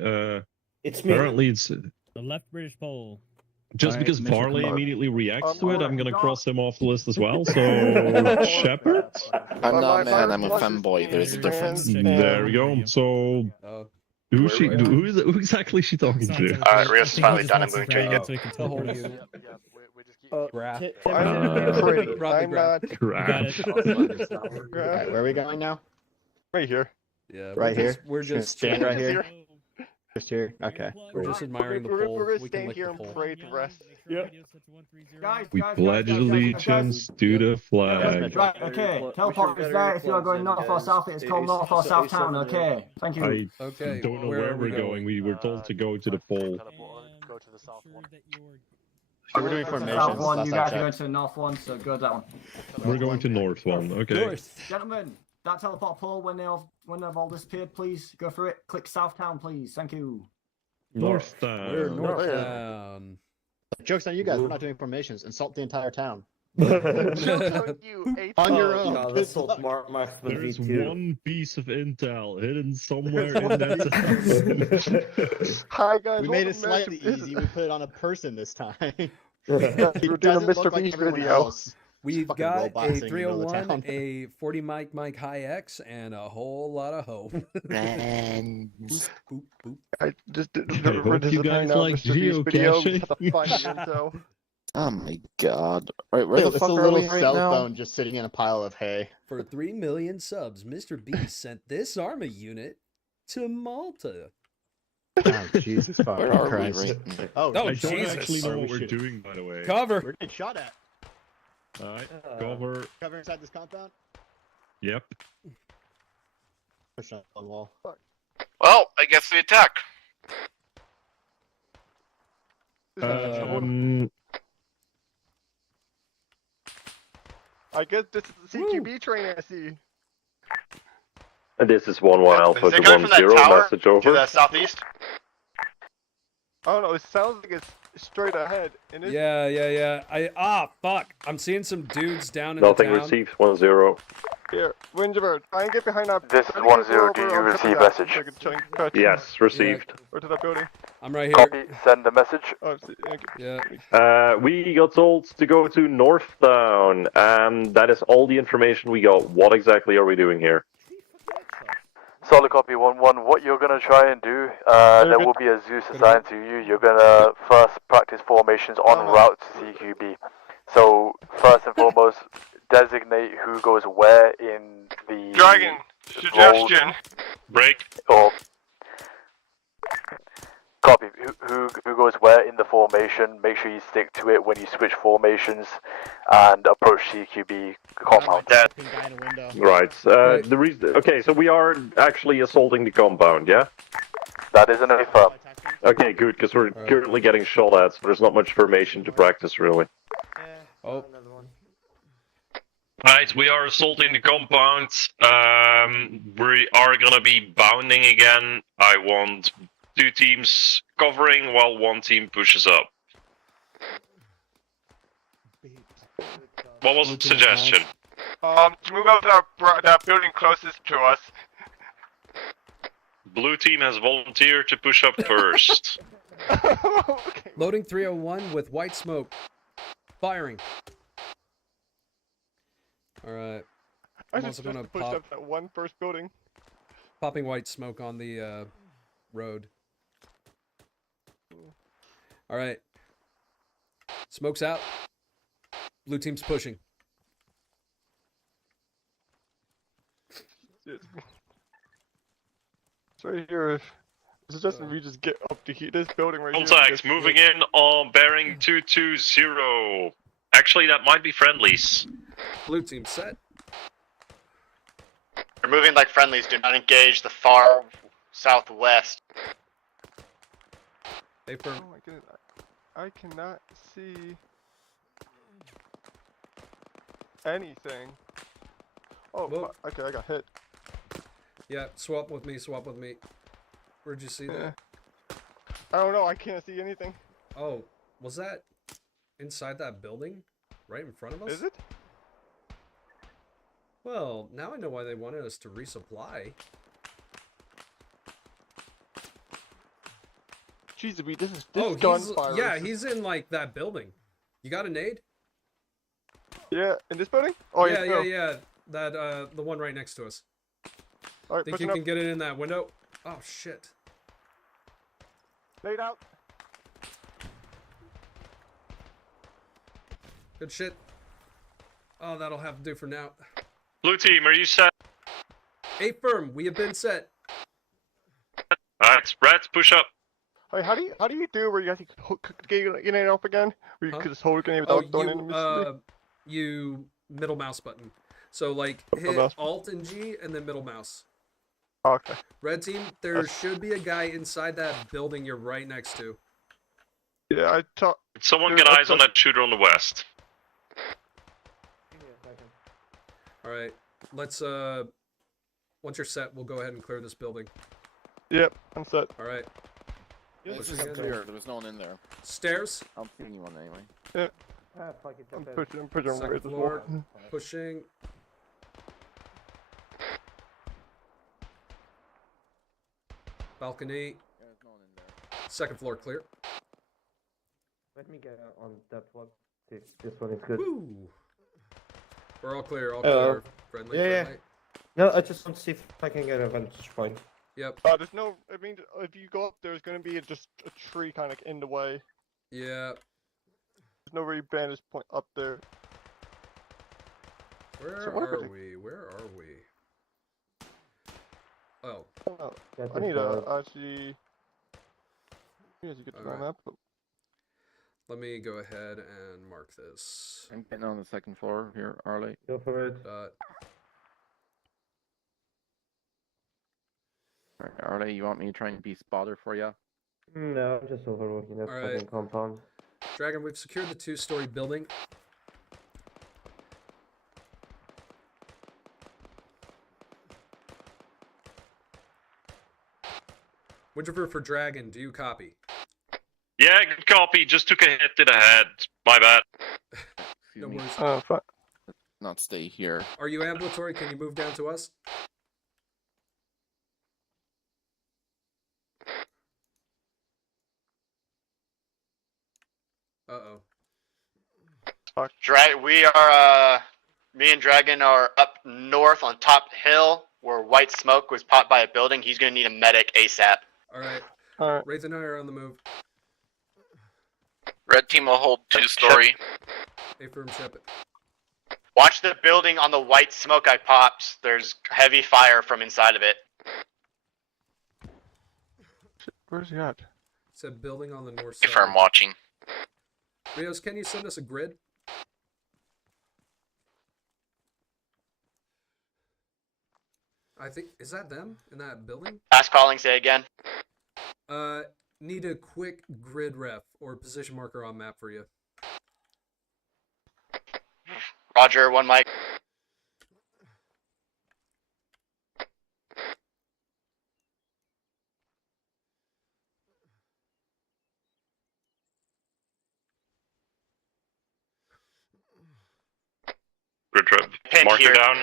It's me. Apparently, it's The left British pole. just because Farley immediately reacts to it. I'm gonna cross him off the list as well. So Shepard. I'm not man. I'm a femboy. There's a difference. There we go. So who exactly is she talking to? Alright, Rios is finally done. I'm moving to you. I'm not. Alright, where are we going now? Right here. Yeah. Right here. We're just stand right here. Just here. Okay. We're just admiring the pole. We're We gonna can stand lick here the and pole. pray to rest. We pledge allegiance to the flag. Right, okay. Teleport is there if you are going north or south. It is called north or south town. Okay. Thank you. I don't know where we're going. We were told to go to the pole. Go to the south one. We're doing South formations. one. You guys Last are I going to the north one, so go to that one. We're going to north one. Okay. Gentlemen, that teleport pole when they've all disappeared, please go through it. Click south town, please. Thank you. North We're town. north town. Joke's on you guys. We're not doing formations. Insult the entire town. On your own. No, this will mark my There is V2. one piece of intel hidden somewhere in that. Hi guys. We made it welcome back slightly to- easy. We put it on a person this time. We're It doing a doesn't Mr. look like Beast everyone video. else. We've Fucking got robot a singing in the middle of 301, town. a 40 mic high X, and a whole lot of hope. Friends. Boop, boop. I just did hope you guys like geocaching. Oh my god. Alright, where It's the a fuck are little we right cell now? phone just sitting in a pile of hay. For 3 million subs, Mr. Beast sent this army unit to Malta. Oh, Jesus Where fucking are we Christ. right Oh, I don't Jesus. actually know Oh, what we're shit. doing, by the way. Cover. We're getting shot at. Alright, cover. Cover inside this compound. Yep. Push up on the wall. Well, I guess we attack. I guess this is the CQB train I see. This is 1-1 Alpha Is to it coming from that 1-0, tower message to over. the southeast? I don't know, it sounds like it's straight ahead. And it's Yeah. Fuck. I'm seeing some dudes down in Nothing the town. received, 1-0. here. Windjammer, try and get behind that. This is 1-0, do you receive message? Yes, received. Or to that building. I'm right here. Copy, send a message. Oh, thank you. Yeah. We got told to go to Northtown, and that is all the information we got. What exactly are we doing here? Solid copy 1-1. What you're gonna try and do, there will be a Zeus assigned to you. You're gonna first practice formations en route to CQB. So first and foremost, designate who goes where in the Dragon, suggestion. Break. Or copy. Who goes where in the formation? Make sure you stick to it when you switch formations and approach CQB compound. Right. The reason. Okay, so we are actually assaulting the compound, yeah? That isn't a firm. Okay, good, because we're currently getting shot at, so there's not much formation to practice, really. Oh. Right, we are assaulting the compound. We are gonna be bounding again. I want 2 teams covering while 1 team pushes up. What was the suggestion? To move out that building closest to us. Blue team has volunteered to push up first. Okay. Loading 301 with white smoke. Firing. Alright. I I'm just also gonna pushed pop, up that one first building. popping white smoke on the road. Alright. Smoke's out. Blue team's pushing. It's right here. Suggesting we just get up to here. This building right Contact here. moving in on bearing 220. Actually, that might be friendlies. Blue team set. We're moving like friendlies. Do not engage the far southwest. Hey, firm. Oh my goodness. I cannot see anything. Oh, okay, I got hit. Yeah, swap with me, swap with me. Where'd you see that? I don't know, I can't see anything. Oh, was that inside that building? Right in front of us? Is it? Well, now I know why they wanted us to resupply. Jeez, this is Oh, gunfire. yeah, he's in like that building. You got a nade? Yeah, in this building? Oh yeah, yeah. That the one right next to us. All right, think you can get it in that window? Oh shit. Laid out. Good shit. Oh, that'll have to do for now. Blue team, are you set? A firm, we have been set. Alright, rats, push up. Hey, how do you do where you have to get it up again? Where you can just hold it without throwing enemies? You middle mouse button. So like hit Alt and G and then middle mouse. Okay. Red team, there should be a guy inside that building you're right next to. Yeah, I thought. Someone get eyes on that shooter on the west. Alright, let's once you're set, we'll go ahead and clear this building. Yep, I'm set. Alright. This is clear. There was no one in there. Stairs. I'm seeing you one anyway. Yeah. I'm pushing Second floor. Pushing. Balcony. There's no one in there. Second floor clear. Let me get on that one. See if this one is good. Woo! We're all clear, all clear. Friendly, yeah, friendly. Yeah. No, I just want to see if I can get a vantage point. Yep. There's no. I mean, if you go up, there's gonna be just a tree kind of in the way. Yeah. There's no really vantage point up there. Where are we? Where are we? Oh. I need to actually. As you get to the map. Let me go ahead and mark this. I'm getting on the second floor here, Arlie. Go for it. Alright, Arlie, you want me to try and be spotter for you? No, I'm just overlooking that Alright. fucking compound. Dragon, we've secured the 2-story building. Winterford for Dragon, do you copy? Yeah, good copy. Just took a hit to the head. My bad. No worries. Oh, fuck. Not stay here. Are you ambulatory? Can you move down to us? Uh-oh. We are, me and Dragon are up north on top hill where white smoke was popped by a building. He's gonna need a medic ASAP. Alright. Wraith and I are on the move. Red team will hold 2-story. Affirm Shep. Watch the building on the white smoke I popped. There's heavy fire from inside of it. Where's he at? It's a building on the north side. Affirm watching. Rios, can you send us a grid? I think, is that them in that building? Last calling, say again. Need a quick grid ref or position marker on map for you. Roger, one mic. Grid trip. Pin Marker here. down.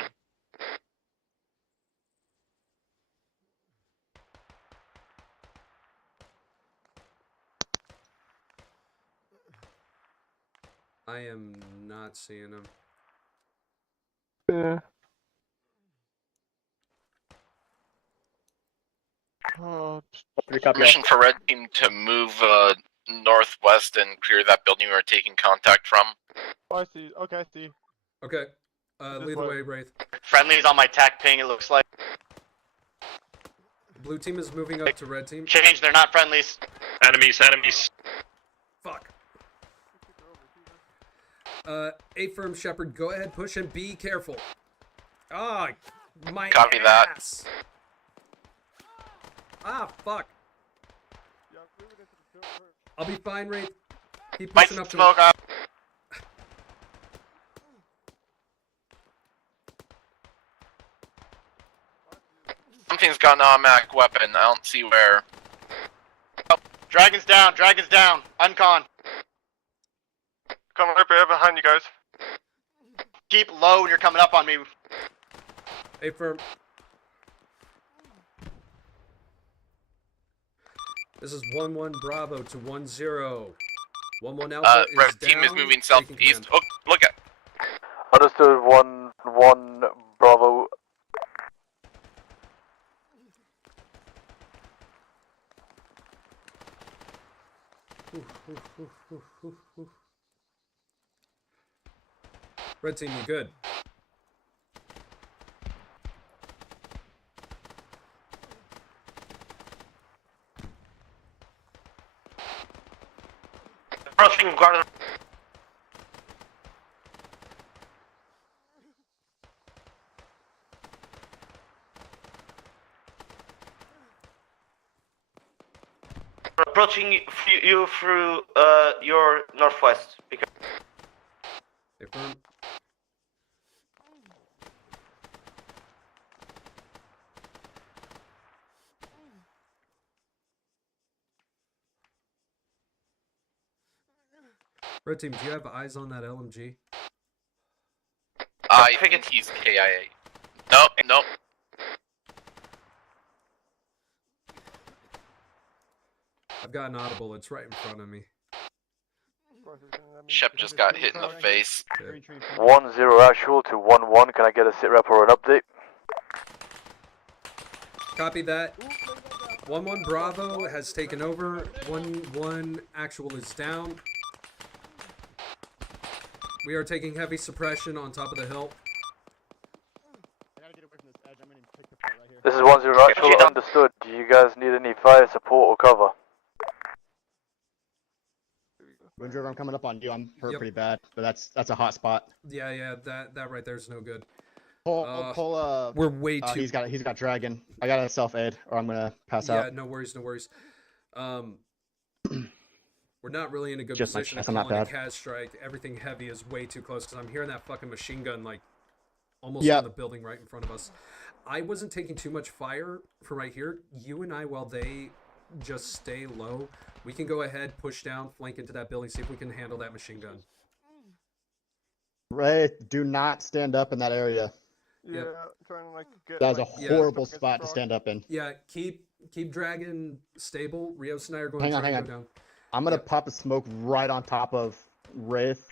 I am not seeing him. Yeah. Permission for red team to move northwest and clear that building we are taking contact from. Oh, I see. Okay, I see. Okay. Lead the way, Wraith. Friendly's on my tac ping, it looks like. Blue team is moving up to red team. Change, they're not friendlies. Enemies, enemies. Fuck. Affirm Shepard, go ahead, push and be careful. Ah, my Copy ass. That. Ah, fuck. I'll be fine, Wraith. Keep pushing up to smoke up. Something's got an automatic weapon. I don't see where. Oh, Dragon's down, uncon. Coming right behind you guys. Keep low when you're coming up on me. Affirm. This is 1-1 Bravo to 1-0. 1-1 Alpha is red down. team is moving southeast. Oh, look at. Understood. 1-1 Bravo. Red team, you good? Approaching guard. Approaching you through your northwest. Because Affirm. Red team, do you have eyes on that LMG? I think he's KIA. Nope, nope. I've got an audible, it's right in front of me. Shep just got hit in the face. 1-0 actual to 1-1. Can I get a sit rep or an update? Copy that. 1-1 Bravo has taken over. 1-1 actual is down. We are taking heavy suppression on top of the hill. This is 1-0 actual. Understood. Do you guys need any fire support or cover? Wind River, I'm coming up on you. I'm hurt pretty bad, but that's a hot spot. Yeah, that right there is no good. We're way too. He's got dragon. I gotta self aid, or I'm gonna pass out. Yeah, no worries. We're not really in a good Just position like, to that's call not in a bad. CAS strike. Everything heavy is way too close because I'm hearing that fucking machine gun like almost on the building right in front of us. I wasn't taking too much fire from right here. You and I, while they just stay low, we can go ahead, push down, flank into that building, see if we can handle that machine gun. Ray, do not stand up in that area. Yeah, trying to like get. That is a horrible spot to stand up in. Yeah, keep dragon stable. Rios and I are going Hang to on, try hang and go on. down. I'm gonna pop a smoke right on top of Wraith.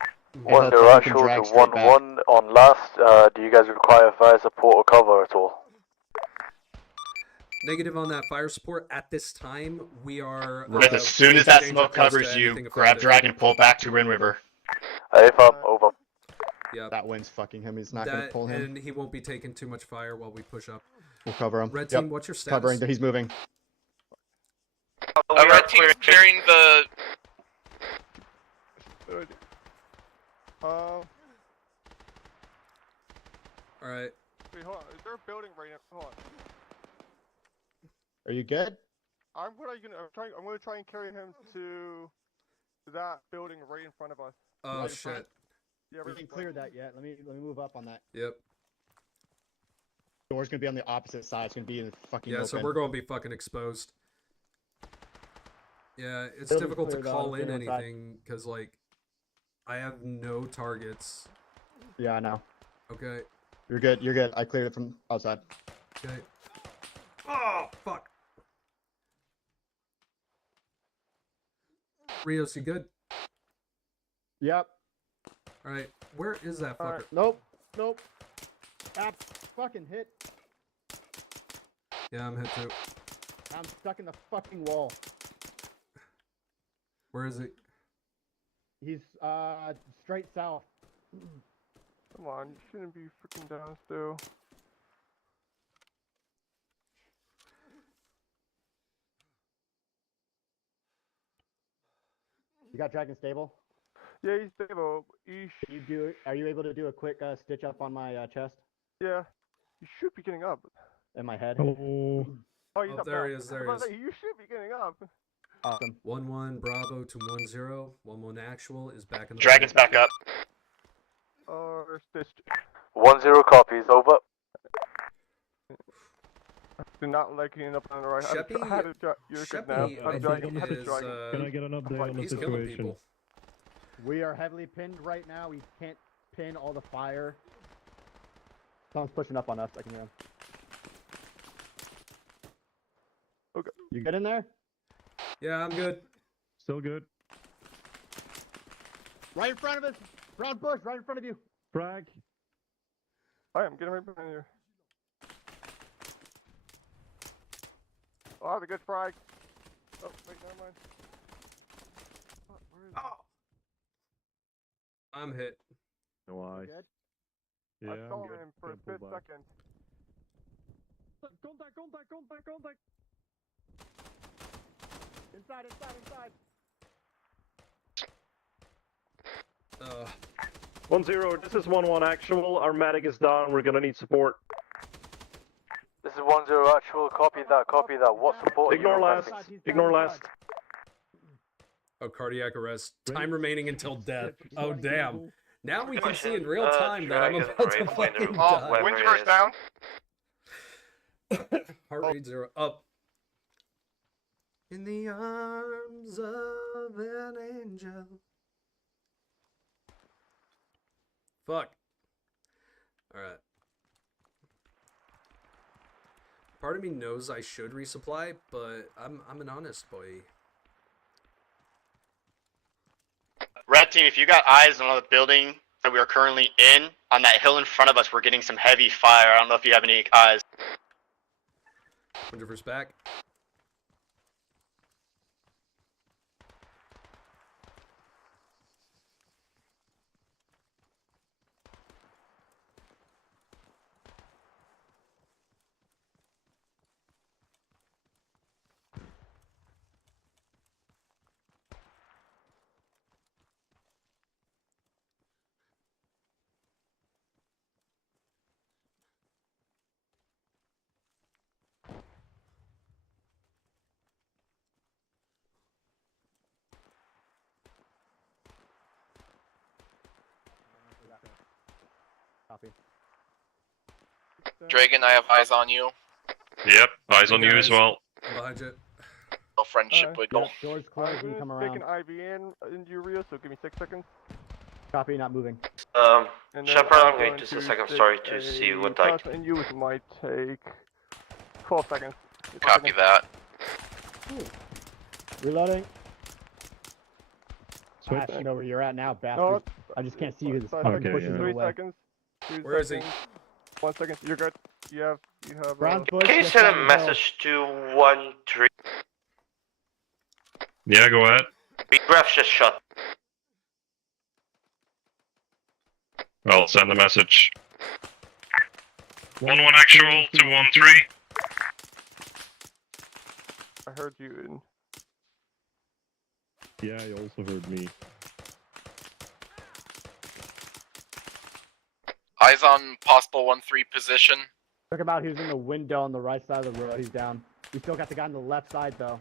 1-0 actual to 1-1 on last. Do you guys require fire support or cover at all? Negative on that fire support. At this time, we are... Right, as soon as that danger smoke close to covers you, anything grab effective. Dragon, pull back to Rin River. AFAB, over. Yep. That wind's fucking him. He's not going to pull him. And he won't be taking too much fire while we push up. We'll cover him. Red team, what's your status? Covering. He's moving. Red team's clearing the. Alright. Wait, hold on. Is there a building right now? Hold on. Are you good? I'm gonna try and carry him to that building right in front of us. Oh, right shit. Yeah, We didn't clear that yet. Let me move up on that. Yep. Door's gonna be on the opposite side. It's gonna be in the fucking Yeah, open. so we're going to be fucking exposed. Yeah, it's Building difficult to cleared, call in clear inside. anything because, like, I have no targets. Yeah, I know. Okay. You're good. You're good. I cleared it from outside. Okay. Oh, fuck. Rios, you good? Yep. Alright, where is that fucker? Nope. Nope. Ah, fucking hit. Yeah, I'm hit too. I'm stuck in the fucking wall. Where is he? He's straight south. Come on, you shouldn't be freaking down still. You got Dragon stable? Yeah, he's stable. Are you able to do a quick stitch up on my chest? Yeah, you should be getting up. In my head? Oh. Oh, he's Oh, up there now. he is, there he is. You should be getting up. Awesome. 1-1 Bravo to 1-0. 1-1 actual is back in the Dragon's back up. Stitched. 1-0 copies, over. Do not like getting up on the right. You're good now. Sheppy, I think, is, Can I get an update on the he's killing situation? people. We are heavily pinned right now. We can't pin all the fire. Someone's pushing up on us. I can hear him. Okay. You get in there? Yeah, I'm good. Still good. Right in front of us. Brown bush, right in front of you. Frag. I am getting right behind you. Oh, that's a good frag. Oh, wait, never mind. Oh, where is I'm hit. No eye. Yeah, I I'm saw good. him for a Can't pull split back. second. Contact. Inside. 1-0, this is 1-1 actual. Our medic is down. We're gonna need support. This is 1-0 actual. Copy that. What support? Ignore last. Ignore last. Oh, cardiac arrest. Time remaining until death. Oh, damn. Now we can see in real time that I'm about to fucking die. Windsver's down. Heart rate 0. Up. In the arms of an angel. Fuck. Alright. Part of me knows I should resupply, but I'm an honest boy. Red team, if you got eyes on the building that we are currently in, on that hill in front of us, we're getting some heavy fire. I don't know if you have any eyes. 100% back. Copy. Dragon, I have eyes on you. Yep, eyes on you as well. Behind you. No friendship wiggle. Doors closed. You can come Take around. an IV in urea, so give me 6 seconds. Copy. Not moving. And then Shepard, I'm going to the second stick story to see what I plasma in you, which might take 12 seconds. Copy that. Reloading. Switch. I know where you're at now, No, bastard. I just can't see you. 5 Fucking seconds, pushing 3 away. seconds. 2 Where is he? seconds. 1 second. You're good. You have. Can you send a message to 1-3? Yeah, go ahead. Graph just shot. I'll send a message. 1-1 actual to 1-3. I heard you. Yeah, you also heard me. Eyes on possible 1-3 position. Talk about who's in the window on the right side of the road. He's down. We still got the guy on the left side though.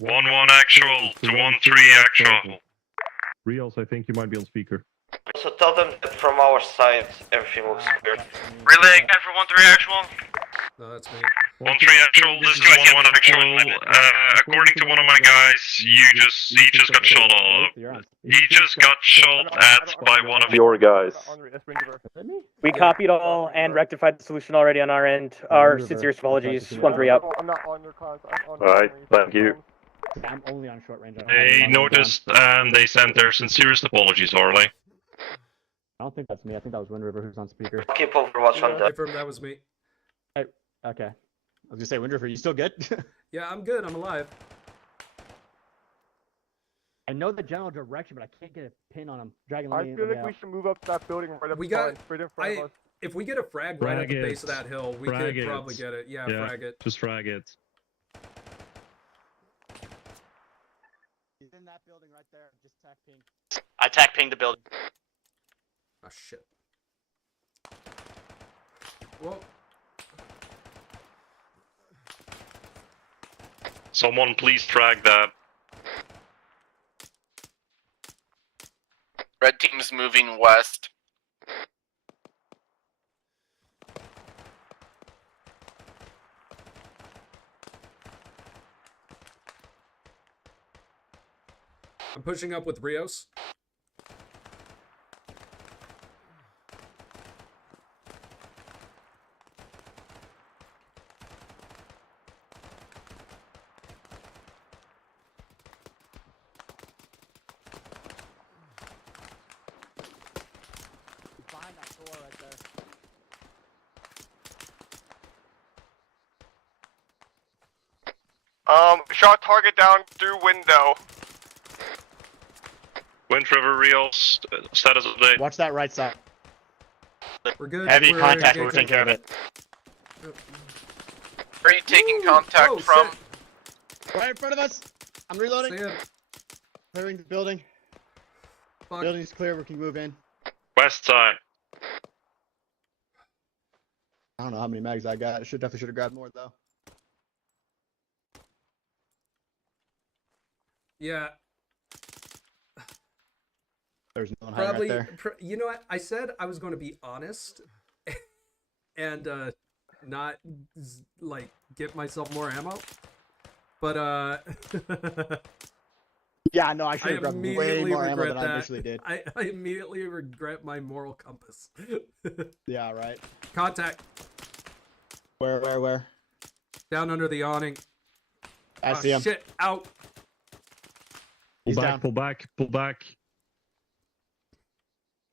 1-1 actual to 1-3 actual. Rios, I think you might be on speaker. So tell them that from our side, everything looks clear. Relay again for 1-3 actual. No, that's me. 1-3 actual, this is 1-1 actual. According to one of my guys, he just got shot at by one of your guys. We copied all and rectified the solution already on our end. Our sincere apologies. 1-3 out. I'm not on your cons. Alright, thank you. I'm only on short range. They noticed and they sent their sincerest apologies, Harley. I don't think that's me. I think that was Wind River who's on speaker. Keep Overwatch on that. Confirm that was me. Hey, okay. I was gonna say, Wind River, you still good? Yeah, I'm good. I'm alive. I know the general direction, but I can't get a pin on him. Dragon I Lane, feel like yeah. we should move up to that building right up We got. right in front of us. If we get a frag right at the Frag base it. of that hill, we Frag could it. probably get it. Yeah, frag it. Just frag it. He's in that building right there. Just tack ping. I tack pinged the building. Oh shit. Well. Someone please frag that. Red team's moving west. I'm pushing up with Rios. Behind that door right there. Shot target down through window. Wind River Reels, status update. Watch that right side. We're good. Heavy We're contact. engaging. We're taking care of it. Where are you taking contact Oh, from? shit. Right in front of us. I'm reloading. See ya. Clearing the building. Fuck. Building's clear. We can move in. West side. I don't know how many mags I got. I definitely should have grabbed more though. Yeah. There's no one hiding Probably. right there. You know what? I said I was going to be honest, and not like get myself more ammo, but Yeah, no, I should I have grabbed way immediately more ammo regret than I that. initially did. I immediately regret my moral compass. Yeah, right. Contact Where? down under the awning. I see him. Shit, out. He's Pull back, down. pull back, pull back.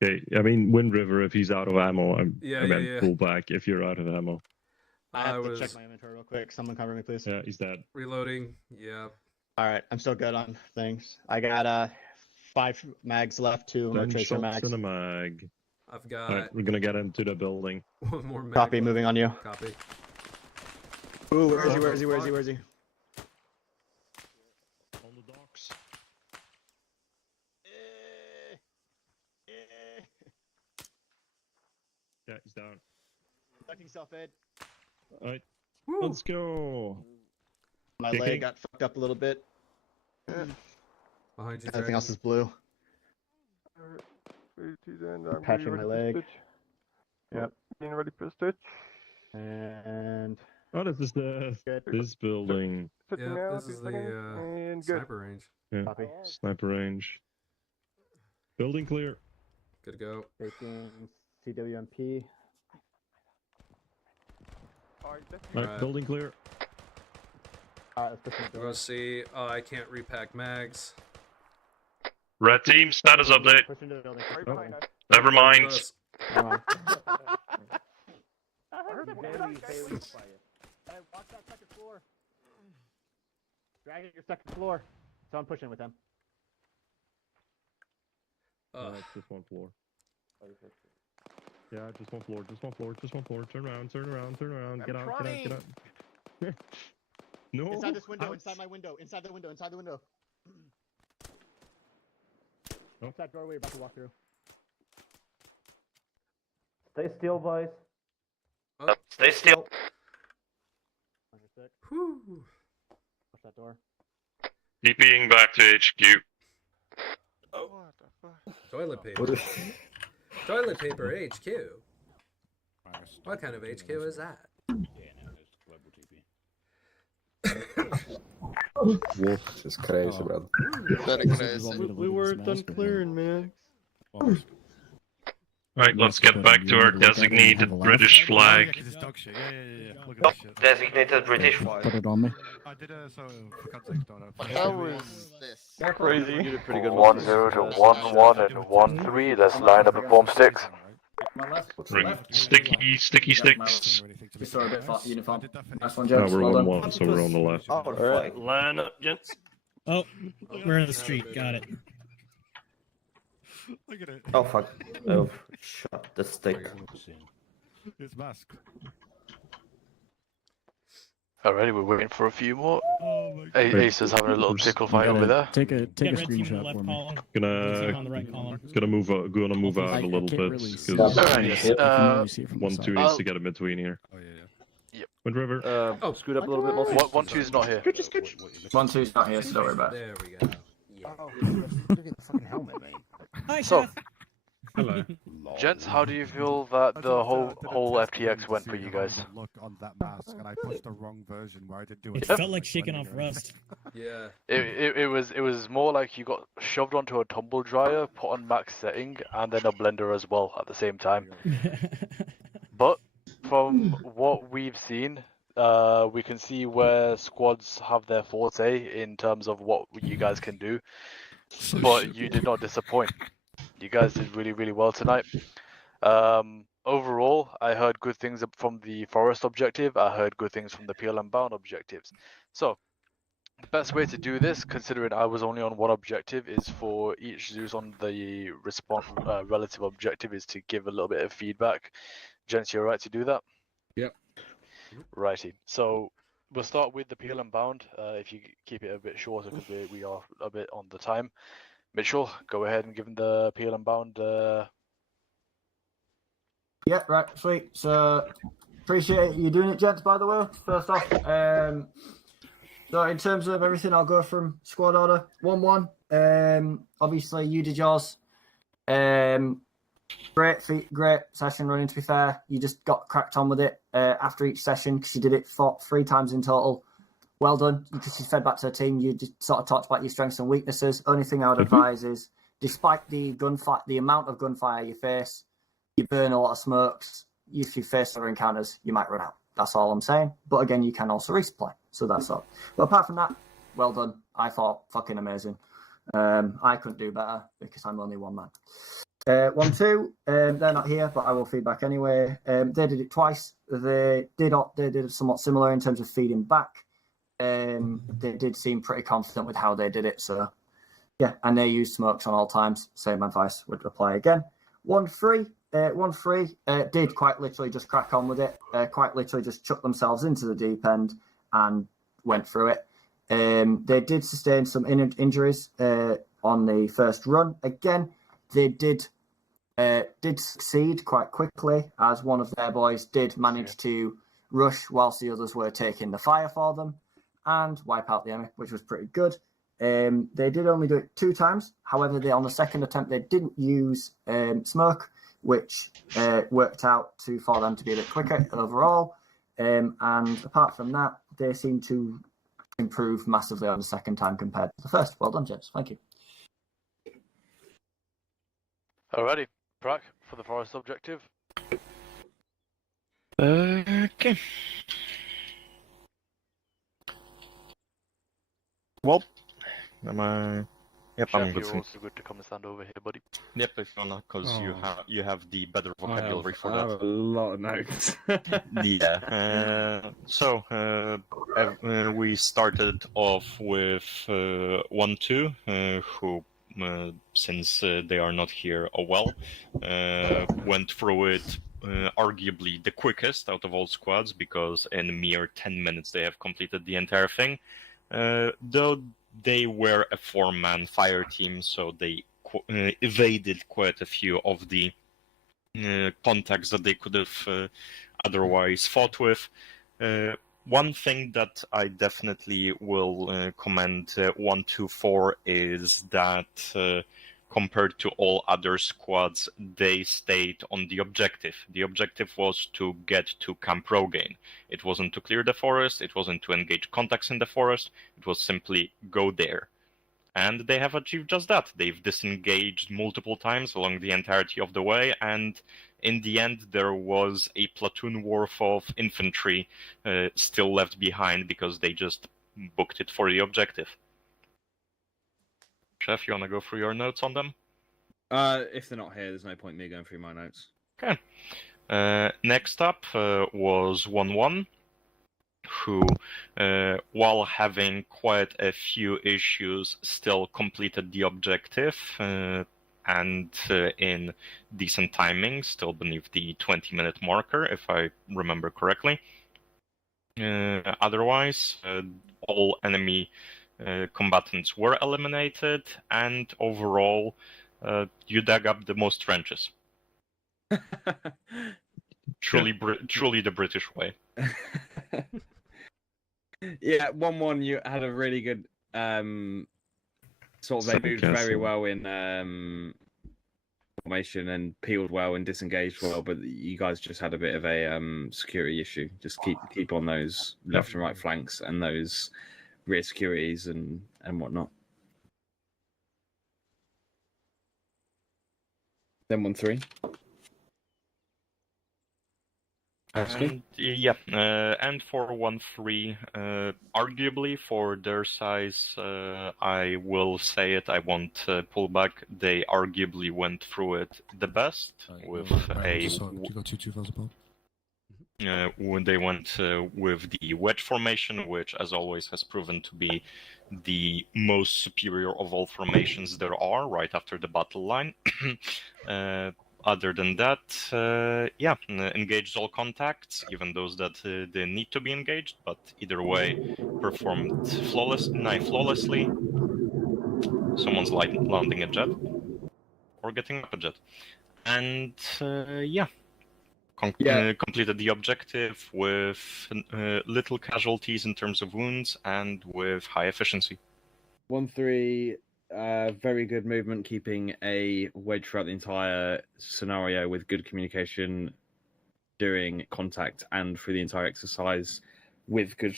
Okay, I mean, Wind River, if he's out of ammo, Yeah, I meant yeah. pull back if you're out of ammo. I have to was check my inventory real quick. Someone cover me, please. Yeah, he's dead. reloading. Yeah. All right, I'm still good on things. I got 5 mags left, 2 more 10 tracer shots mags. in a mag. I've got Alright, we're gonna get into the building. one more mag. Copy, moving on you. Copy. Ooh, where is he? Where is he? Where is he? Where is he? On the docks. Yeah, he's down. Ducking self-aid. Alright, let's go. My Kicking. leg got fucked up a little bit. Behind you. Everything else is blue. I'm Patching my leg. Yep. Being ready for a stitch. And Oh, this is this building. Stitching Yeah, now, this 2 is the seconds, and good. sniper range. Yeah, Copy. sniper range. Building clear. Good to go. Taking CWMP. Alright, building clear. Alright, let's push in the We're building. gonna see. Oh, I can't repack mags. Red team, status update. Push into the building. Right Oh. behind us. Never mind. I heard him very quiet. Hey, watch that second floor. Drag it your second floor. So I'm pushing with him. It's just one floor. Yeah, just one floor, just one floor, just one floor. Turn around, turn around, turn around. Get out, get out, get out. No. Inside this window, inside my window, inside the window, inside the window. What's that doorway you're about to walk through? Stay still, boys. Stay still. Whew. Push that door. TPing back to HQ. Toilet paper. Toilet paper HQ. What kind of HQ is that? This is crazy, bro. We weren't done clearing, man. Right, let's get back to our designated British flag. Designated British Put flag. it on me. How is this? They're crazy. You did pretty good. 10 to 11 and 13. Let's line up and form sticks. Sticky sticks. You saw a bit far uniform. Nice one, No, James. we're Well 1-1, done. so we're on the left. Alright, line up, gents. Oh, we're in the street. Got it. Look at it. Oh fuck. Oh, shot the stick. It's masked. Alrighty, we're waiting for a few more. Oh my A- god. Ace is having a little tickle fight over there. Take a Get red team on the screenshot left for me. column. Gonna On the right column. move out I a little can't bit really see because it. You can only see it from the 1-2 side. needs to get in between here. Oh yeah, yeah. Wind River. Scoot up a little bit more. 1-2's not here. 1-2's not here, so don't worry about it. There we go. Oh, look at the fucking helmet, mate. Hi, So, Chef. Hello. gents, how do you feel that the whole FTX went for you guys? Look on that mask, and I pushed the wrong version where I didn't do It it. felt like shaking off rust. Yeah. It was more like you got shoved onto a tumble dryer, put on max setting, and then a blender as well at the same time. But from what we've seen, we can see where squads have their forte in terms of what you guys can do. But you did not disappoint. You guys did really, really well tonight. Overall, I heard good things from the forest objective. I heard good things from the PLM bound objectives. So, the best way to do this, considering I was only on one objective, is for each Zeus on the relative objective is to give a little bit of feedback. Gents, you're right to do that? Yep. Righty. So, we'll start with the PLM bound. If you keep it a bit shorter, because we are a bit on the time. Mitchell, go ahead and give him the PLM bound. Yeah, right, sweet. So, appreciate you doing it, gents, by the way, first off. So, in terms of everything, I'll go from squad order 1-1. Obviously, you did yours. Great session running, to be fair. You just got cracked on with it after each session because you did it 3 times in total. Well done, because you fed back to the team. You just sort of talked about your strengths and weaknesses. Only thing I would advise is, despite the gunfight, the amount of gunfire you face, you burn a lot of smokes. If you face other encounters, you might run out. That's all I'm saying. But again, you can also resupply. So that's all. But apart from that, well done. I thought fucking amazing. I couldn't do better because I'm only one man. 1-2, they're not here, but I will feedback anyway. They did it twice. They did somewhat similar in terms of feeding back. They did seem pretty confident with how they did it. So, yeah, and they used smokes on all times. Same advice would apply again. 1-3 did quite literally just crack on with it. Quite literally just chucked themselves into the deep end and went through it. They did sustain some injuries on the first run. Again, they did succeed quite quickly, as one of their boys did manage to rush whilst the others were taking the fire for them and wipe out the enemy, which was pretty good. They did only do it 2 times. However, on the second attempt, they didn't use smoke, which worked out for them to be a bit quicker overall. And apart from that, they seem to improve massively on the second time compared to the first. Well done, gents. Thank you. Alrighty, Brack, for the forest objective. Okay. Well, am I Yep, Chef, I'm good. you're also good to come and stand over here, buddy. Yep, if you wanna, because you have the better vocabulary for I that. have a lot of notes. Yeah. We started off with 1-2, who, since they are not here, went through it arguably the quickest out of all squads, because in mere 10 minutes they have completed the entire thing. Though they were a 4-man fire team, so they evaded quite a few of the contacts that they could have otherwise fought with. One thing that I definitely will commend 124 is that compared to all other squads, they stayed on the objective. The objective was to get to Camp Rogaine. It wasn't to clear the forest, it wasn't to engage contacts in the forest, it was simply go there. And they have achieved just that. They've disengaged multiple times along the entirety of the way, and in the end there was a platoon worth of infantry still left behind because they just booked it for the objective. Chef, you want to go through your notes on them? If they're not here, there's no point in me going through my notes. Okay. Next up was 1-1, who, while having quite a few issues, still completed the objective, and in decent timing, still beneath the 20-minute marker, if I remember correctly. Otherwise, all enemy combatants were eliminated, and overall, you dug up the most trenches. Truly the British way. Yeah, 1-1. You had a really good sort of. They moved very well in formation and peeled well and disengaged well, but you guys just had a bit of a security issue. Just keep on those left and right flanks and those rear securities and whatnot. Then 1-3. And, yeah, and for 1-3, arguably for their size, I will say it, I won't pull back, they arguably went through it the best with when they went with the wedge formation, which as always has proven to be the most superior of all formations there are right after the battle line. Other than that, yeah, engaged all contacts, even those that they need to be engaged, but either way, performed flawlessly. Someone's landing a jet, or getting up a jet. And yeah, completed the objective with little casualties in terms of wounds and with high efficiency. 1-3. Very good movement, keeping a wedge throughout the entire scenario with good communication during contact and through the entire exercise with good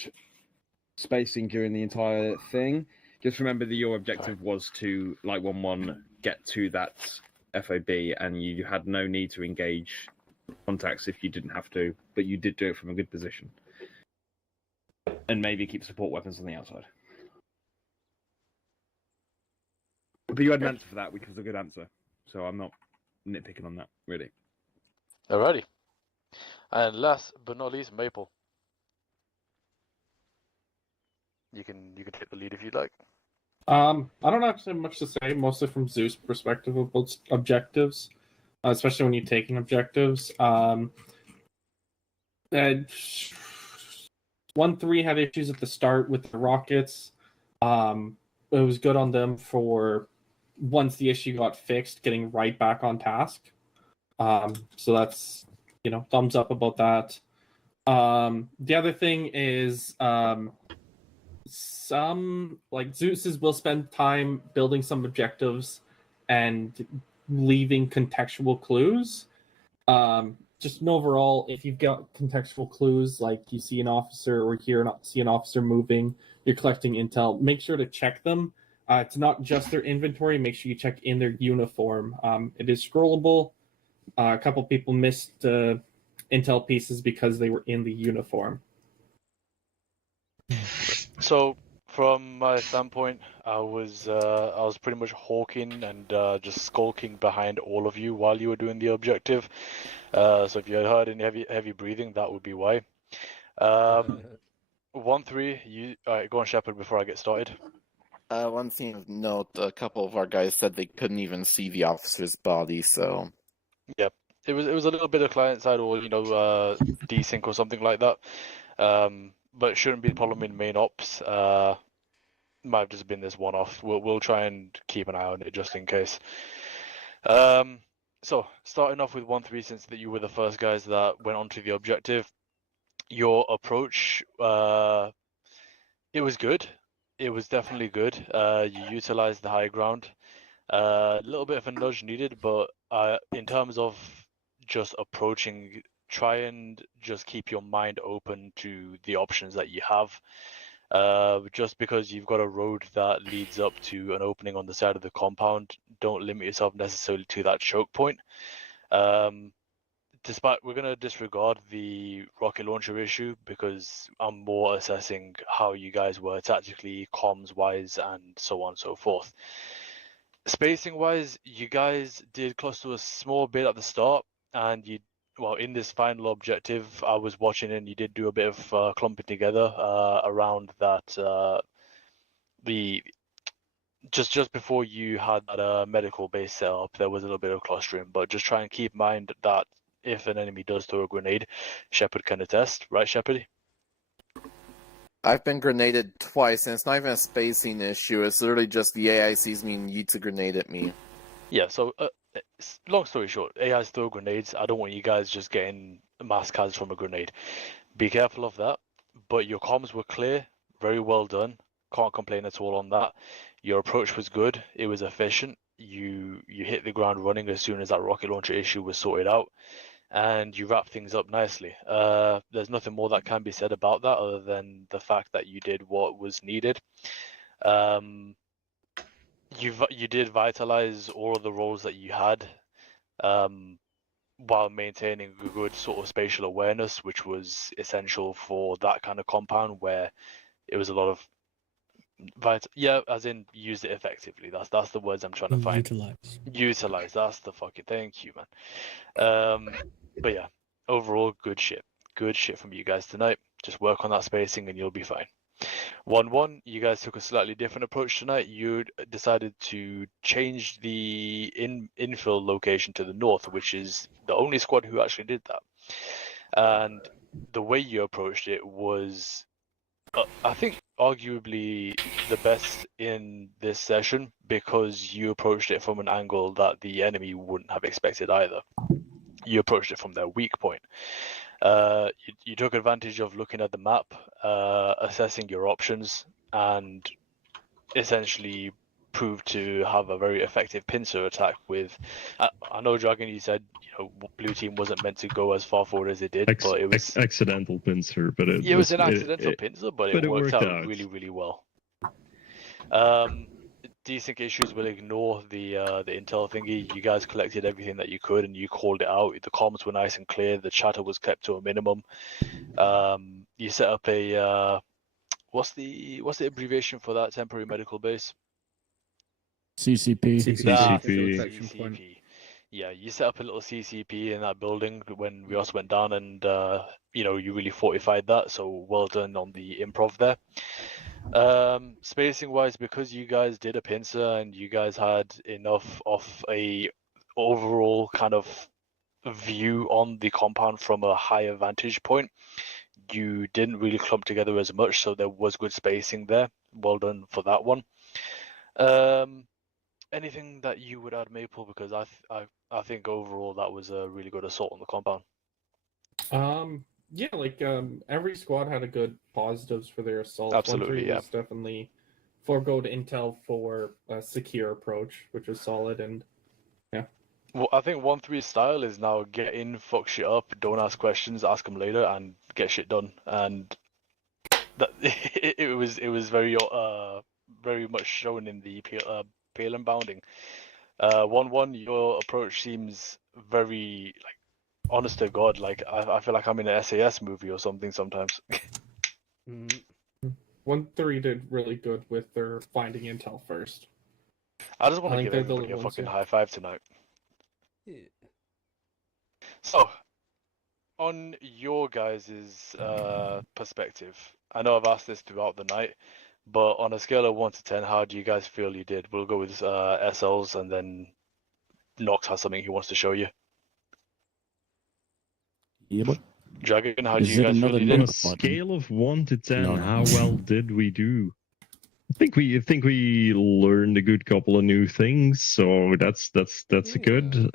spacing during the entire thing. Just remember that your objective was to, like 1-1, get to that FOB, and you had no need to engage contacts if you didn't have to, but you did do it from a good position. And maybe keep support weapons on the outside. But you had an answer for that, which was a good answer. So I'm not nitpicking on that, really. Alrighty. And last but not least, Maple. You can take the lead if you'd like. I don't actually have much to say, mostly from Zeus' perspective about objectives, especially when you're taking objectives. 1-3 had issues at the start with the rockets. It was good on them for once the issue got fixed, getting right back on task. So that's, thumbs up about that. The other thing is some, like Zeus's will spend time building some objectives and leaving contextual clues. Just an overall, if you've got contextual clues, like you see an officer or see an officer moving, you're collecting intel, make sure to check them. It's not just their inventory. Make sure you check in their uniform. It is scrollable. A couple people missed intel pieces because they were in the uniform. So, From my standpoint, I was pretty much hawking and just skulking behind all of you while you were doing the objective. So if you had heard any heavy breathing, that would be why. 1-3, you alright? Go on, Shepard. Before I get started. One thing of note: a couple of our guys said they couldn't even see the officer's body. So, Yep, it was a little bit of client side or desync or something like that. But it shouldn't be a problem in main ops. Might have just been this one-off. We'll try and keep an eye on it just in case. So starting off with 1-3, since that you were the first guys that went onto the objective, your approach, it was good. It was definitely good. You utilized the high ground. A little bit of a nudge needed, but in terms of just approaching, try and just keep your mind open to the options that you have. Just because you've got a road that leads up to an opening on the side of the compound, don't limit yourself necessarily to that choke point. Despite, we're going to disregard the rocket launcher issue because I'm more assessing how you guys were tactically, comms wise, and so on and so forth. Spacing wise, you guys did cluster a small bit at the start, and in this final objective, I was watching and you did do a bit of clumping together around that. Just before you had that medical base set up, there was a little bit of clustering, but just try and keep in mind that if an enemy does throw a grenade, Shepard can attest, right, Shepard? I've been grenaded twice, and it's not even a spacing issue. It's literally just the AI sees me and yeets a grenade at me. Yeah, so long story short, AIs throw grenades. I don't want you guys just getting mass cas from a grenade. Be careful of that. But your comms were clear, very well done. Can't complain at all on that. Your approach was good. It was efficient. You hit the ground running as soon as that rocket launcher issue was sorted out, and you wrapped things up nicely. There's nothing more that can be said about that other than the fact that you did what was needed. You did vitalize all of the roles that you had, while maintaining a good sort of spatial awareness, which was essential for that kind of compound where it was a lot of as in use it effectively. That's the words I'm trying to find. Utilize. That's the fucking thank you, man. But yeah, overall good shit from you guys tonight. Just work on that spacing and you'll be fine. 1-1, you guys took a slightly different approach tonight. You decided to change the infill location to the north, which is the only squad who actually did that. And the way you approached it was, I think, arguably the best in this session because you approached it from an angle that the enemy wouldn't have expected either. You approached it from their weak point. You took advantage of looking at the map, assessing your options, and essentially proved to have a very effective pincer attack with. I know, Dragon, you said blue team wasn't meant to go as far forward as it did, but it was accidental pincer. But it was an accidental pincer, but it worked out really, really well. Desync issues will ignore the intel thingy. You guys collected everything that you could and you called it out. The comms were nice and clear. The chatter was kept to a minimum. You set up a what's the abbreviation for that temporary medical base? CCP. CCP. Yeah, you set up a little CCP in that building when we also went down, and you really fortified that. So well done on the improv there. Spacing wise, because you guys did a pincer and you guys had enough of a overall kind of view on the compound from a higher vantage point, you didn't really clump together as much, so there was good spacing there. Well done for that one. Anything that you would add, Maple? Because I think overall that was a really good assault on the compound. Yeah, every squad had a good positives for their assault. Absolutely, 1-3 was definitely foregoed intel for a secure approach, which was solid, and yeah. Well, I think 1-3's style is now get in, fuck shit up, don't ask questions, ask them later, and get shit done. And that it was very much shown in the pale and bounding. 1-1, your approach seems very honest to God, I feel like I'm in an SAS movie or something sometimes. 1-3 did really good with their finding intel first. I just want I to think give they're the everybody a ones fucking who- high five tonight. So, on your guys' perspective, I know I've asked this throughout the night, but on a scale of 1 to 10, how do you guys feel you did? We'll go with SLs, and then Nox has something he wants to show you. Yeah, but Dragon, how do Is you it guys feel another you number did? button? Scale of 1 to 10, No, no. how well did we do? I think we learned a good couple of new things, so that's good.